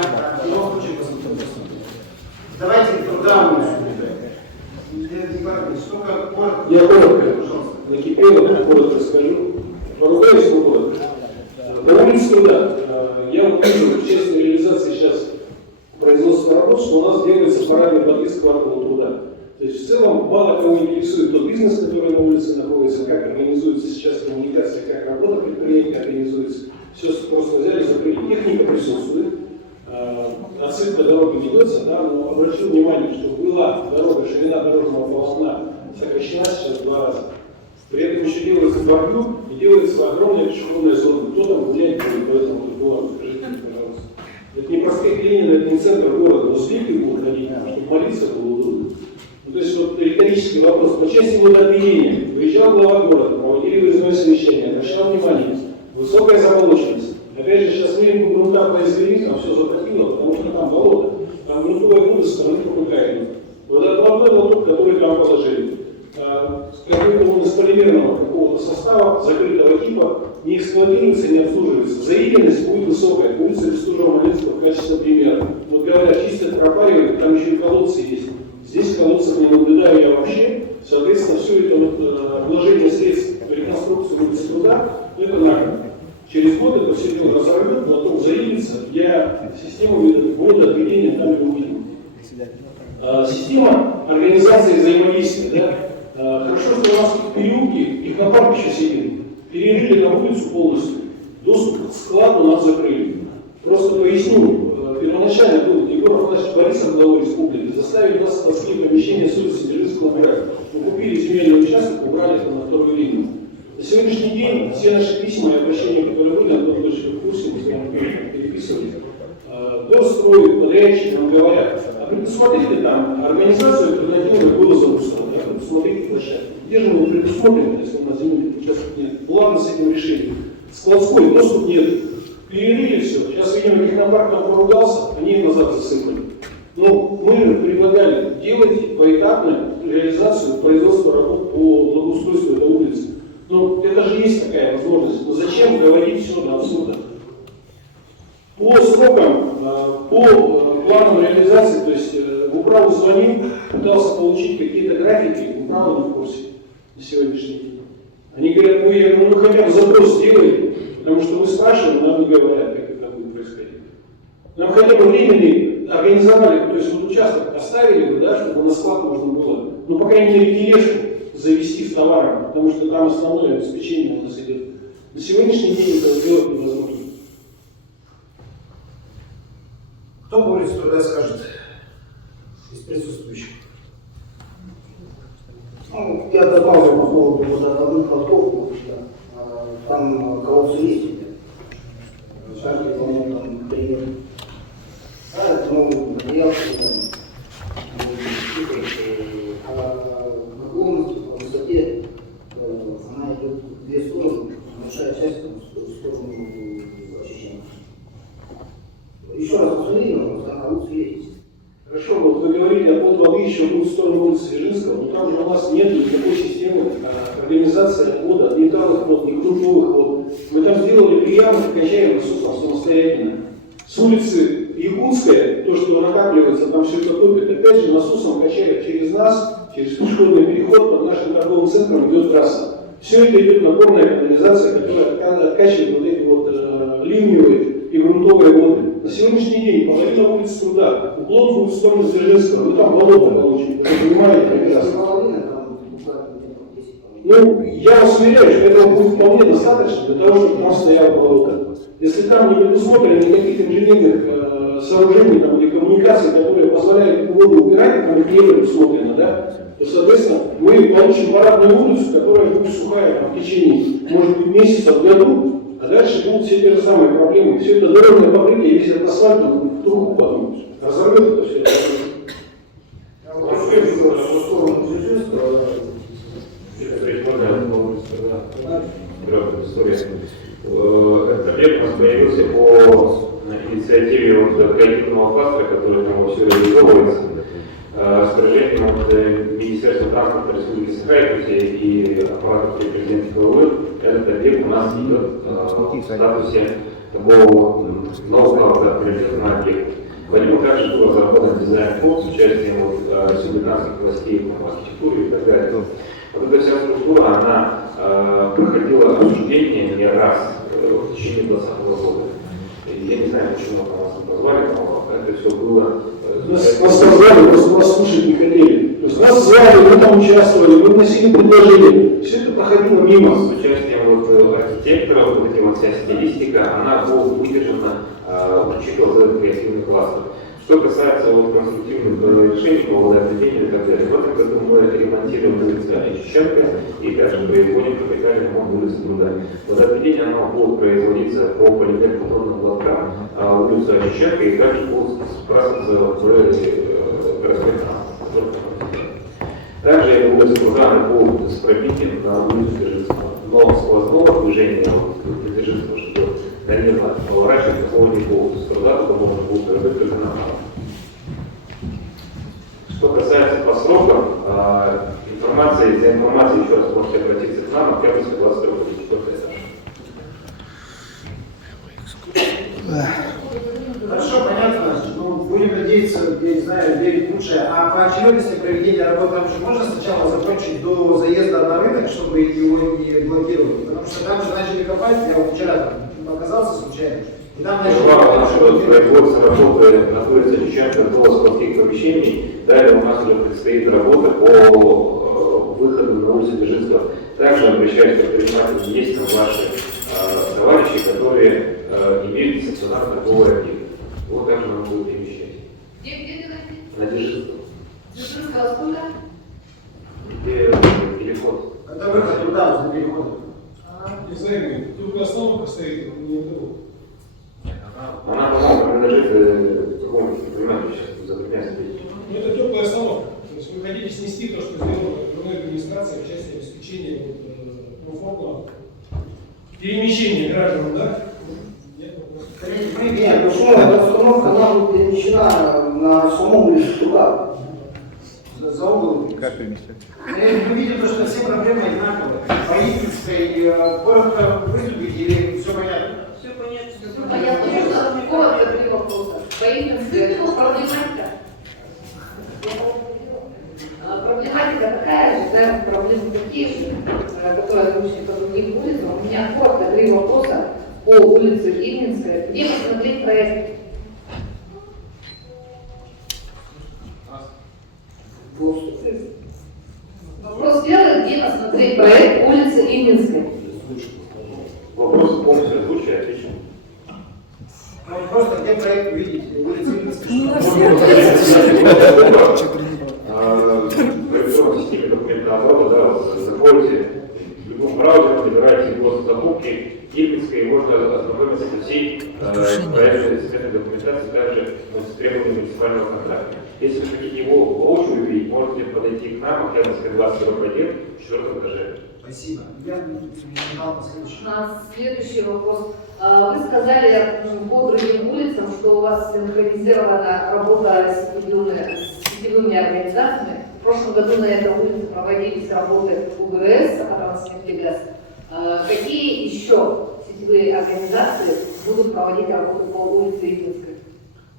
в любом случае посмотрим. Давайте туда Я коротко, накипело, коротко скажу. Поругаюсь, но коротко. На улице труда я вижу в честной реализации сейчас производства работ, что у нас делается парадный подъезд к кварталу труда. То есть в целом мало кого интересует тот бизнес, который на улице находится, как организуется сейчас коммуникация, как работа предприятия организуется. Все просто взяли, закрыли. Техника присутствует, отсыпка дороги ведется, да, но обращу внимание, что была дорога, ширина дорожного полотна сокращена сейчас в 2 раза. При этом еще делается бордюр и делается огромная пешеходная зона. Кто там гуляет по этому тротуару? Скажите мне, пожалуйста. Это не проспект Ленина, это не центр города, но слепки будут ходить, чтобы молиться было удобно. Ну, то есть вот риторический вопрос. По части водоотведения выезжал глава города, проводили выездное совещание, обращал внимание. Высокая заболоченность. Опять же, сейчас выемку грунта произвели, там все затопило, потому что там болото. Там грунтовая вода со стороны ППК. Вот это одной лоток, который там положили. Какого-то полимерного какого-то состава, закрытого типа, не эксплуатируется, не обслуживается. Заявленность будет высокая. Улица Бестужева-Малинского в качестве примера. Вот говорят, чистят, пропаривают, там еще и колодцы есть. Здесь колодцев не наблюдаю я вообще. Соответственно, все это вложение средств в реконструкцию улицы труда, это наконец. Через год это все дело разорвет, потом заявится, я систему водоотведения там не увидел. Система организации взаимодействия, да? Хорошо, что у нас тут переулки, технопарк еще сидит. Перерыли на улицу полностью. Доступ к складу нам закрыли. Просто поясню, первоначально был Егор Афанасьевич Борисов, главой республики, заставили нас складские помещения с улицы Дзержинского убрать. Мы купили земельный участок, убрали это на вторую линию. На сегодняшний день все наши письма и обращения, которые были, Антон Ильич в курсе, мы с вами переписывались, строят, подрядчики нам говорят, а предусмотрите там организацию альтернативных вывоза мусора, предусмотрите площадку. Где же мы предусмотрим, если у нас земельный участок нет? Ладно с этим решением. Складской доступ нет. Перерыли все. Сейчас, видимо, технопарк нам поругался, они назад засыпали. Но мы предлагали делать поэтапную реализацию производства работ по благоустройству этой улицы. Ну, это же есть такая возможность. Но зачем доводить все до абсурда? По срокам, по планам реализации, то есть в управу звонил, пытался получить какие-то графики, управа не в курсе на сегодняшний день. Они говорят, ну хотя бы запрос сделай, потому что мы спрашиваем, нам не говорят, как это будет происходить. Нам хотя бы времени организовали, то есть вот участок оставили бы, да, чтобы на склад можно было, ну, по крайней мере, тележку завести с товаром, потому что там основное обеспечение у нас идет. На сегодняшний день это сделать невозможно. Кто по улице труда скажет из присутствующих? Ну, я добавлю по поводу водоотводных лотков, потому что там колодцы есть. Каждый, по-моему, там пример. Да, это новый материал, наклонность по высоте, она идет в две стороны, большая часть в сторону очищения. Еще раз посмотрим, там колодцы есть. Хорошо, вот вы говорите, от воды еще будет в сторону улицы Дзержинского, но там же у нас нет никакой системы организации отвода, ни талых вод, ни грунтовых вод. Мы там сделали приемник, качаем насосом самостоятельно. С улицы Якутская, то, что накапливается, там все это топит, опять же насосом качает через нас, через пешеходный переход, под нашим торговым центром идет трасса. Все это идет напорная канализация, которая откачивает вот эти вот ливневые и грунтовые воды. На сегодняшний день половина улиц Труда, уклон будет в сторону Дзержинского, мы там болото получим, вы понимаете прекрасно. Ну, я вас уверяю, что этого будет вполне достаточно для того, чтобы там стояло болото. Если там не предусмотрено никаких инженерных сооружений там, или коммуникаций, которые позволяют эту воду убирать, там их не предусмотрено, да, то, соответственно, мы получим парадную улицу, которая будет сухая там, в течение, может быть, месяца в году, а дальше будут все те же самые проблемы. Все это дорожное покрытие, весь этот асфальт, в трубу потом разорвет это все. Этот объект у нас появился по инициативе вот кредитного кластера, который там все реализовывается. С сожалению, Министерство транспорта Республики Саха-Якутия и аппарат президента КВ, этот объект у нас идет в статусе такого нового приоритетного объекта. По нему также был разработан дизайн-код с участием республиканских властей по архитектуре и так далее. Вот эта вся структура, она проходила обсуждение не раз в течение 2020 года. Я не знаю, почему нас не позвали, но это все было... Нас позвали, просто нас слушать не хотели. То есть нас звали, мы там участвовали, мы вносили предложения. Все это проходило мимо. С участием вот архитекторов, вот эти вот вся стилистика, она была выдержана, учитывая вот этот креативный кластер. Что касается вот конструктивных решений по водоотведению и так далее, в этом году мы ремонтируем улицу Ощущенко и также производим капитальный ремонт улицы Труда. Водоотведение оно будет производиться по полиграфическим блокам улицы Ощущенко и также будет сбрасываться в городской транспорт. Также улица Труда будет с пробитием на улицу Дзержинского. Но сквозного движения Дзержинского, чтобы конечно, поворачивать такого не будет. С Труда туда можно будет работать только направо. Что касается по срокам, за информацией еще раз можете обратиться к нам, Октябрьская 22 4 этаж. Хорошо, понятно. Ну, будем надеяться, я не знаю, верить в лучшее. А по очередности проведения работы там же можно сначала закончить до заезда на рынок, чтобы его не блокировать? Потому что там же начали копать, я вот вчера там оказался случайно. И там начали копать. Производство работы находится Ощущенко до складских помещений. Далее у нас уже предстоит работа по выходу на улицу Дзержинского. Также обращаюсь к предпринимателям, есть там ваши товарищи, которые имеют стационарный торговый объект. Его также нам будут перемещать. Где ты говоришь? На Дзержинского. Дзержинского сколько? Где переход? Это выход туда, за переходом. Не знаю, тут остановка стоит, не дорога. Она, по-моему, принадлежит какому-то предпринимателю сейчас затрудняется. Ну, это теплая остановка. То есть вы хотите снести то, что сделала другая администрация в части обеспечения комфортного перемещения граждан, да? Нет, почему эта остановка, она будет перемещена на самом улице Труда. За угол. Как перемещать? Мы видим, что все проблемы одинаковые. По Ивкинской коротко выступить или все понятно? Все понятно. Ну, понятно, можно коротко три вопроса. По Ивкинской, ну, проблематика. Проблематика такая же, да, проблемы такие же, которые озвучены по другим улицам. У меня коротко три вопроса по улице Ивкинской. Где посмотреть проект? Вопрос первый, где посмотреть проект улицы Ивкинской? Вопрос полностью озвучен, отлично. Просто где проект увидеть? Улица Ивкинской. В электронной системе документооборота, да, заходите в любом браузере, выбираете способ закупки, контракте. Если вы хотите его воочию увидеть, можете подойти к нам, Октябрьская 21, 4 этаже. Спасибо. Я дал последующий. У нас следующий вопрос. Вы сказали по другим улицам, что у вас синхронизирована работа с сетевыми организациями. В прошлом году на этой улице проводились работы УГС, «Сахараннефтегаз». Какие еще сетевые организации будут проводить работу по улице Ильинской?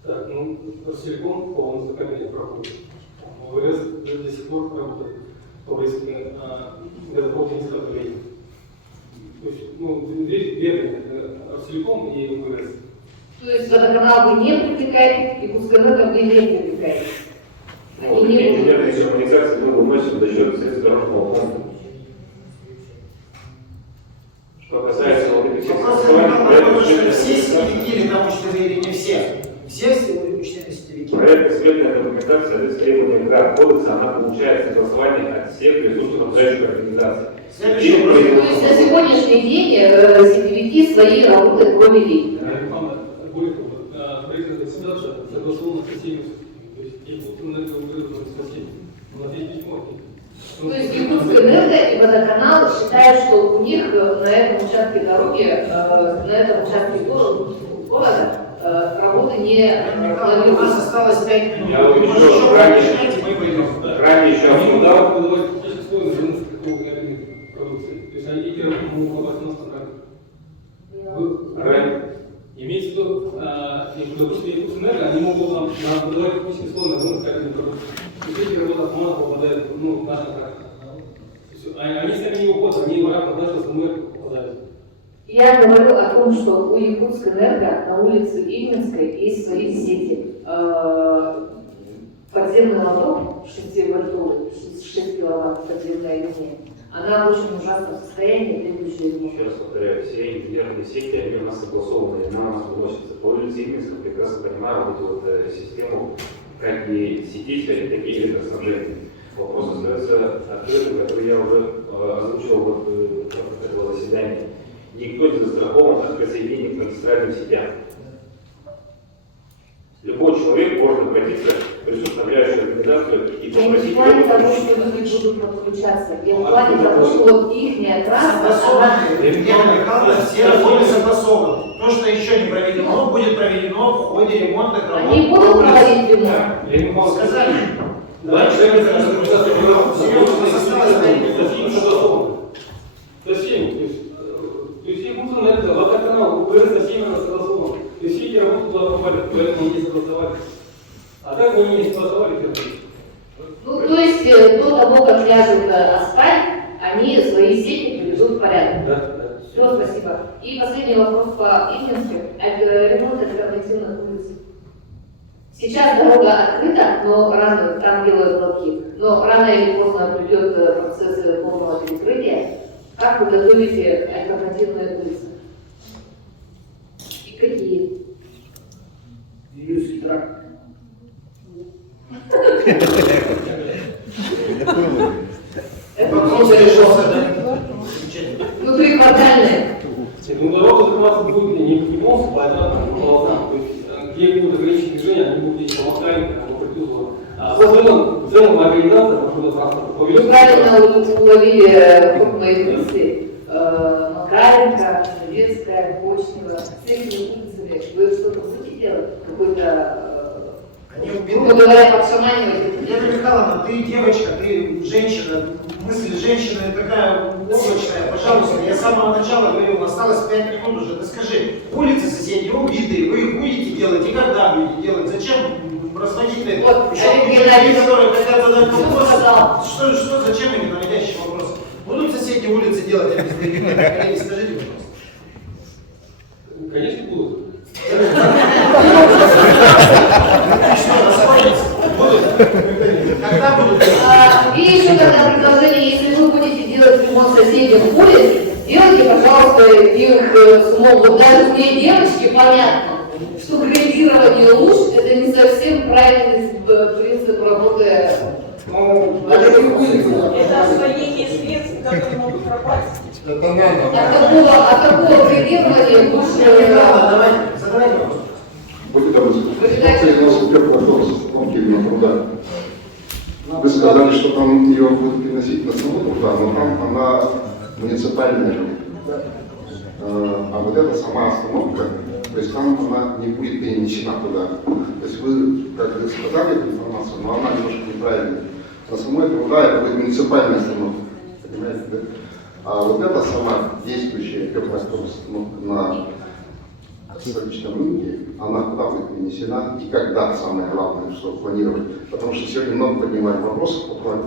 Так, ну, Ростелеком полностью кабинет проходит. ВВС до сих пор работает по выставке газопровода изготовления. То есть, ну, две Ростелеком и ВВС. То есть водоканал вы не привлекаете, и Кускэнерго вы не привлекаете? Вот, такие инженерные коммуникации мы выносим за счет средств дорожного фонда. Что касается вот этих всех Вопрос, все сетевики ли там учтены или не все? Все учтены сетевики? Проектно-сметная документация с требованием кодекса, она получает согласование от всех присутствующих организаций. То есть на сегодняшний день сетевики свои работы провели? Проектная документация согласована со всеми. То есть Якутскэнерго выражено спасибо. Но ответить не может. То есть Якутскэнерго и водоканал считают, что у них на этом участке дороги, на этом участке города работы не У нас осталось 5 минут. Я вот еще ранее еще обсуждал. Эти работы могут попасть у нас на контракт. Имеется в виду, допустим, Якутскэнерго, они могут нам выдавать технические условия на рынок как продукции. И эти работы автоматом попадают в наш контракт. Они сами не выходят, они обратно дальше с мы попадают. Я говорю о том, что у Якутскэнерго на улице Ильинской есть свои сети. Подземный лоток 6 вольтовый, 6 киловатт подземная линия. Она в очень ужасном состоянии, требующая ремонта. Еще раз повторяю, все инженерные сети, они у нас согласованы, она у нас выносится. По улице Ильинской прекрасно понимаю вот эту вот систему, как и сетителя, так и электроснабжения. Вопрос остается открытым, который я уже озвучил вот в этого заседания. Никто не застрахован от присоединения к магистральным сетям. Любой человек может обратиться в присутствующую организацию и Я не в попросить... плане того, что люди будут подключаться, я в плане того, что вот их трасса... Елена Михайловна, все работы согласованы. То, что еще не проведено, будет проведено в ходе ремонтных работ. Они будут проводить ремонт? Сказали. Да, Серьезно, осталось 5 минут. Со всеми. То есть Якутскэнерго, водоканал, УПС со всеми согласованы. То есть все эти работы туда попали, поэтому не согласовали. А так мы не согласовали. Ну, то есть до того, как ляжет асфальт, они свои сети приведут в порядок. Да. Все, спасибо. И последний вопрос по Ильинске. Ремонт альтернативных улиц. Сейчас дорога открыта, но рано там делают лотки. Но рано или поздно придет процесс полного перекрытия. Как вы готовите альтернативные улицы? И какие? Ильинский тракт. Вопрос решился, да? Внутриквартальные. Ну, дорога закрываться будет не полностью, а по полосам. То есть, где будут ограничить движение, они будут ездить по Макаренко, по Кутузову. А в целом организация маршрутно-транспортного Вы поведения... правильно уловили крупные мысли. Макаренко, Советская, Почнева, с этими улицами. Вы что-то будете делать? Какой-то, грубо говоря, подшаманивать? Елена Михайловна, ты девочка, ты женщина. Мысль женщины такая облачная. Пожалуйста, я с самого начала говорил, осталось 5 минут уже. Ты скажи, улицы соседние убиты, вы их будете делать и когда будете делать? Зачем разводить на Вот, людей, которые хотят задать вопрос? Что, зачем эти наводящие вопросы? Будут соседние улицы делать? Коллеги, скажите, пожалуйста. Конечно, будут. Когда будут? И еще тогда предложение, если вы будете делать ремонт соседних улиц, делайте, пожалуйста, их с умом. Вот даже мне девочки понятно, что градирование луж это не совсем правильный принцип работы. Это освоение средств, которые могут пропасть. Это надо. От какого градирования лучше? Давайте, задавайте вопрос. Будьте добры, ситуация у нас, во-первых, пруда. Вы сказали, что там ее будут переносить на саму пруда, но там она муниципальная. А вот эта сама остановка, то есть там она не будет перенесена туда. То есть вы, как вы сказали эту информацию, но она немножко неправильная. На самой пруда это будет муниципальная остановка. Понимаете, да? А вот эта сама действующая теплоавтобус на столичном рынке, она куда будет перенесена и когда, самое главное, что планировать. Потому что сегодня много поднимали вопросов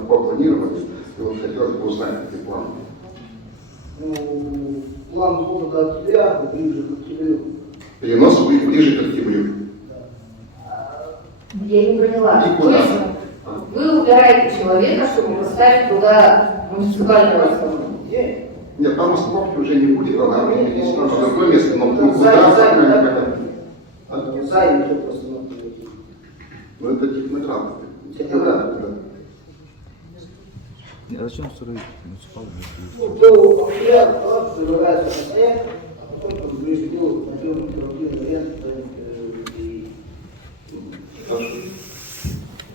по планированию, и вот хотелось бы узнать эти планы. Ну, план года до октября, ближе к октябрю. Перенос будет ближе к октябрю. Я не поняла. И То куда? есть вы убираете человека, чтобы поставить туда муниципального остановку? Нет, там остановки уже не будет, она будет перенесена на другое место, но куда, пока непонятно. Займ теплоустановки. Ну это технограмма. Технограмма. А зачем строить муниципальную? Ну, до октября палатка забирается на стоянку, а потом как ближе к делу найдем другие варианты.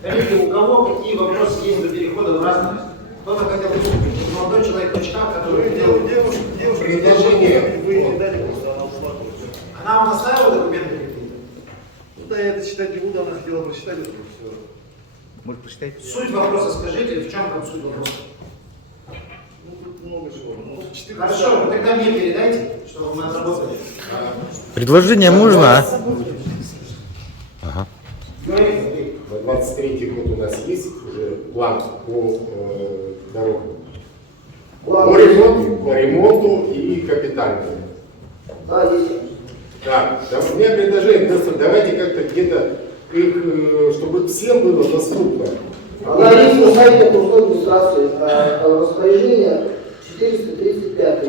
Коллеги, у кого какие вопросы есть до перехода в разные? Кто-то хотел выступить. Молодой человек точка, который делал девушка, предложение. Вы не дали, просто она ушла. Она вам оставила документы какие-то? Ну да, я это читать не буду, она хотела прочитать это все. Может, почитать? Суть вопроса скажите, в чем там суть вопроса? Ну тут много чего. Ну, 4 Хорошо, вы тогда мне передайте, чтобы мы отработали. Предложение можно, а? Ага. На 23-й год у нас есть уже план по дорогам? По ремонту и капитальному. Да, есть. Так, да, у меня предложение, просто давайте как-то где-то их, чтобы всем было доступно. Она есть на сайте окружной администрации, распоряжение 435.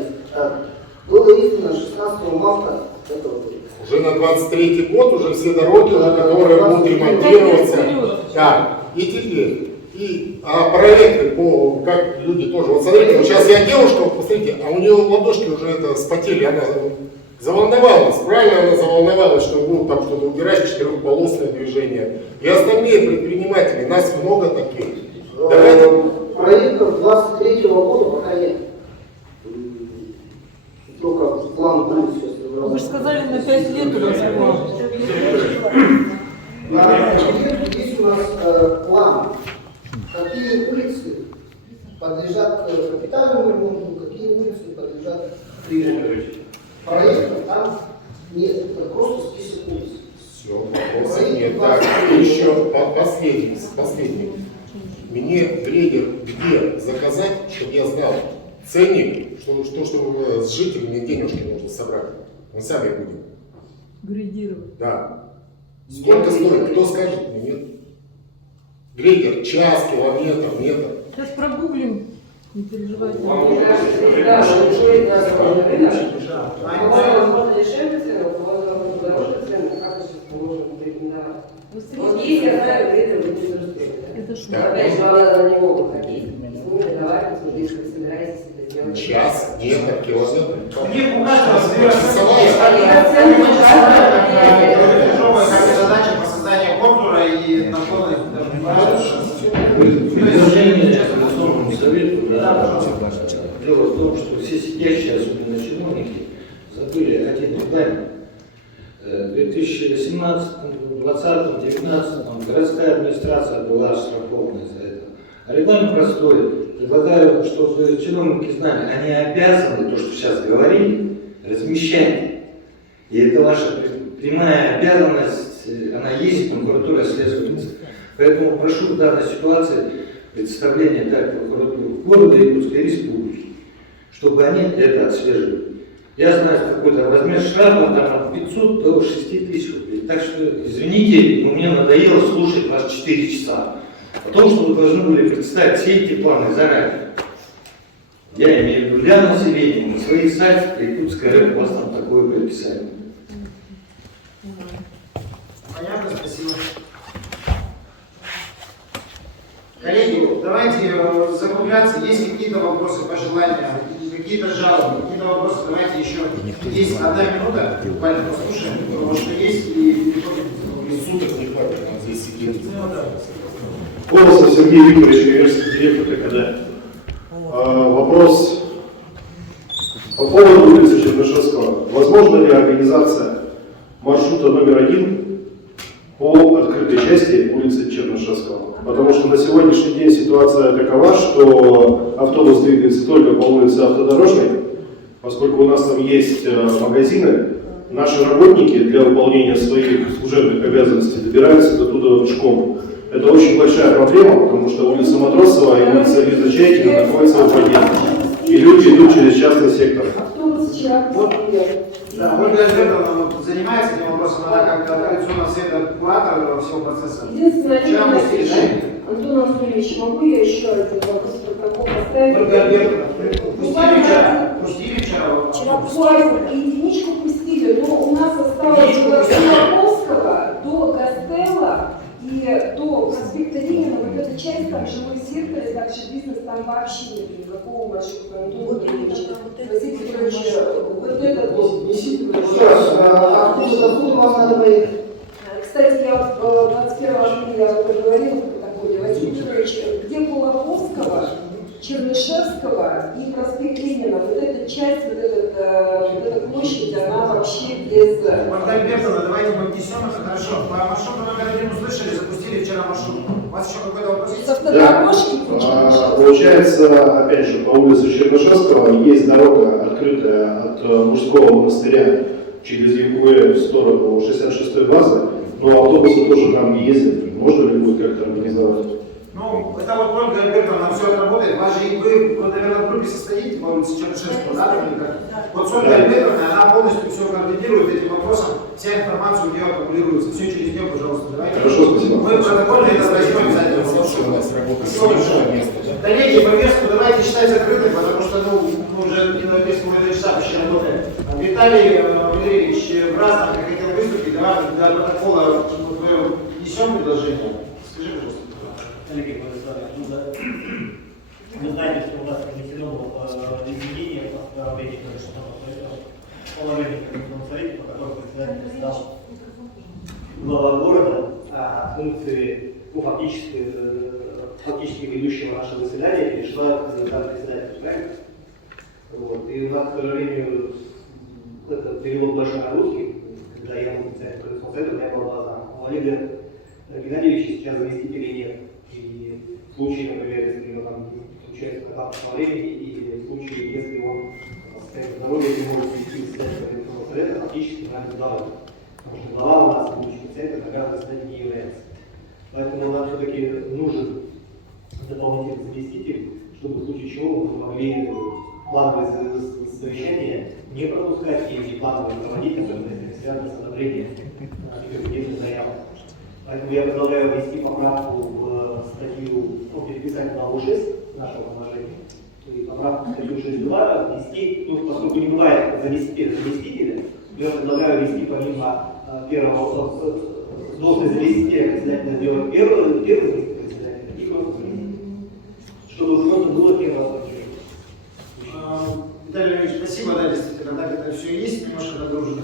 Было издано 16 марта этого года. Уже на 23-й год уже все дороги, которые будут ремонтироваться. Да, и теперь. Проекты по, как люди тоже. Вот смотрите, вот сейчас я девушка, вот посмотрите, а у нее ладошки уже это спотели, она заволновалась, правильно она заволновалась, что будут там что-то убирать, четырехполосное движение. И остальные предприниматели, нас много таких. Давайте. Проектов 23-го года пока нет. Только план будет сейчас. Вы же сказали, на 5 лет у вас план. Есть у нас план, какие улицы подлежат капитальному ремонту, какие улицы подлежат ремонту. Проектов там нет, это просто список улиц. Все, вопросов нет. Так, еще последний. Мне грейдер где заказать, чтобы я знал ценник, чтобы с жителями денежки нужно собрать. Мы сами будем. Грейдировать. Да. Сколько стоит? Кто скажет мне? Нет. Грейдер, час, километр, метр. Сейчас прогуглим. Не переживайте. Дешевле цены, дороже цены, как мы сейчас можем рекомендовать? Вот есть, я знаю, это будет это что? Опять же, вам надо на него выходить. Ну, давайте, если вы собираетесь это сделать. Час, метр, километр. Мне у каждого задача по созданию контура и наклона. Предложение Верховному Совету, да, дело в том, что все сидящие, особенно чиновники, забыли один регламент. В 2018, 2020, 2019 городская администрация была оштрафована за это. А регламент простой. Предлагаю, чтобы чиновники знали, они обязаны, то, что сейчас говорили, размещать. И это ваша прямая обязанность, она есть в прокуратуре следовательницы. Поэтому прошу в данной ситуации представление так прокуратуры города и Иркутской республики, чтобы они это отслеживали. Я знаю, какой-то возьмешь штраф там, от 500 до 6 тысяч рублей. Так что, извините, но мне надоело слушать вас 4 часа. О том, что вы должны были представить все эти планы заранее. Я имею в виду для населения, на своих сайтах, Иркутская РЭП, у вас там такое предписание. Понятно, спасибо. Коллеги, давайте закругляться. Есть какие-то вопросы, пожелания, какие-то жалобы, какие-то вопросы. Давайте еще. Есть 1 минута, буквально послушаем, потому что есть и переходим к суток не хватит нам здесь сидеть. Колосов Сергей Викторович, университет директор ККД. Вопрос по поводу улицы Чернышевского. Возможно ли организация маршрута номер 1 по открытой части улицы Чернышевского? Потому что на сегодняшний день ситуация такова, что автобус двигается только по улице Автодорожной, поскольку у нас там есть магазины. Наши работники для выполнения своих служебных обязанностей добираются до туда пешком. Это очень большая проблема, потому что улица Матросова и улица Лиза Чайкина находятся в подъезде. И люди идут через частный сектор. Да, Ольга Альбертовна занимается этим вопросом, она как традиционно света куратор всего процесса. Вчера мы решили. Антон Анатольевич, могу я еще один вопрос протокол поставить? Ольга Альбертовна, пустили вчера. Вчера единичку пустили, но у нас осталось от Силаковского до Гастелла и до проспекта Ленина, вот эта часть, там жилой сектор, и дальше бизнес, там вообще нет никакого маршрута. Антон Анатольевич, Василий Петрович, вот этот вот. Откуда у вас надо поехать? Кстати, я 21 апреля об этом говорила в протоколе. Василий Петрович, где Кулаковского, Чернышевского и проспект Ленина, вот эта часть, вот эта площадь, она вообще без... Ольга Альбертовна, давайте мы внесем это, хорошо. По маршруту номер 1 услышали, запустили вчера маршрут. У вас еще какой-то вопрос есть? С автодорожки? Получается, опять же, по улице Чернышевского есть дорога, открытая от мужского монастыря через Якуэ в сторону 66-й базы, но автобусы тоже там не ездят. Можно ли будет как-то организовать? Ну, это вот Ольга Альбертовна все это работает. Вы, наверное, в группе состоите по улице Чернышевского, да? Вот с Ольгой Альбертовной, она полностью все координирует этим вопросом, вся информация у нее аккумулируется. Все через нее, пожалуйста, давайте. Хорошо, спасибо. Мы протокольно это возьмем обязательно. Дальнейшую повестку давайте считать закрытой, потому что мы уже не на 2,5 часа почти работаем. Виталий Валерьевич в разных хотел выступить, давайте для протокола внесем предложение. Скажи, пожалуйста. Алексей Владимирович, вы знаете, что у нас внесено изменение в положении Конституционного совета, по которому председатель стал глава города, а функции фактически ведущего нашего заседания перешла к председателю, правильно? Вот. И у нас, к сожалению, это перевод большой на русский, когда я был председателем Конституционного совета, у меня была база. У Олега Геннадьевича сейчас заместителей нет. И в случае, например, если он там случается катастрофа времени, и в случае, если он состоит здоровья, не может вести заседание Конституционного совета, фактически нам здоровье. Потому что глава у нас будущего совета награда заседания не является. Поэтому нам все-таки нужен дополнительный заместитель, чтобы в случае чего мы могли плановые совещания не пропускать и плановые проводить, особенно если связано с одобрением неких заявок. Поэтому я предлагаю внести поправку в статью, переписать главу 6 нашего положения, и поправку в статью 6.2 внести, поскольку не бывает заместителя, я предлагаю ввести помимо первого должность заместителя председателя сделать первый заместитель председателя и просто заместитель, чтобы просто было первого. Виталий Ильич, спасибо, да, действительно, так это все есть, немножко нагружено.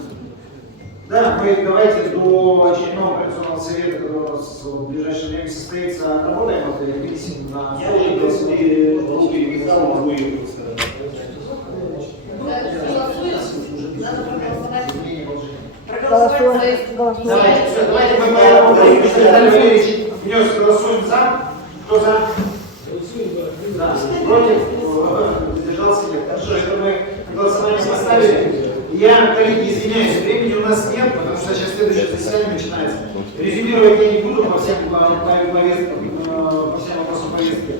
Да, мы давайте до очередного координационного совета, который у нас в ближайшее время состоится, работаем, вот, и вынесем на стол. Давайте мы внес, голосуем за. Кто за? Да. Против? Задержался нет. Хорошо, это мы голосование поставили. Я, коллеги, извиняюсь, времени у нас нет, потому что сейчас следующее заседание начинается. Резюмировать я не буду по всем повесткам, по всем вопросам повестки.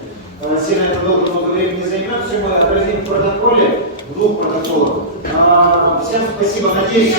Сильно это долго много времени займет. Все мы отразим в протоколе, в 2 протоколах. Всем спасибо. Надеюсь,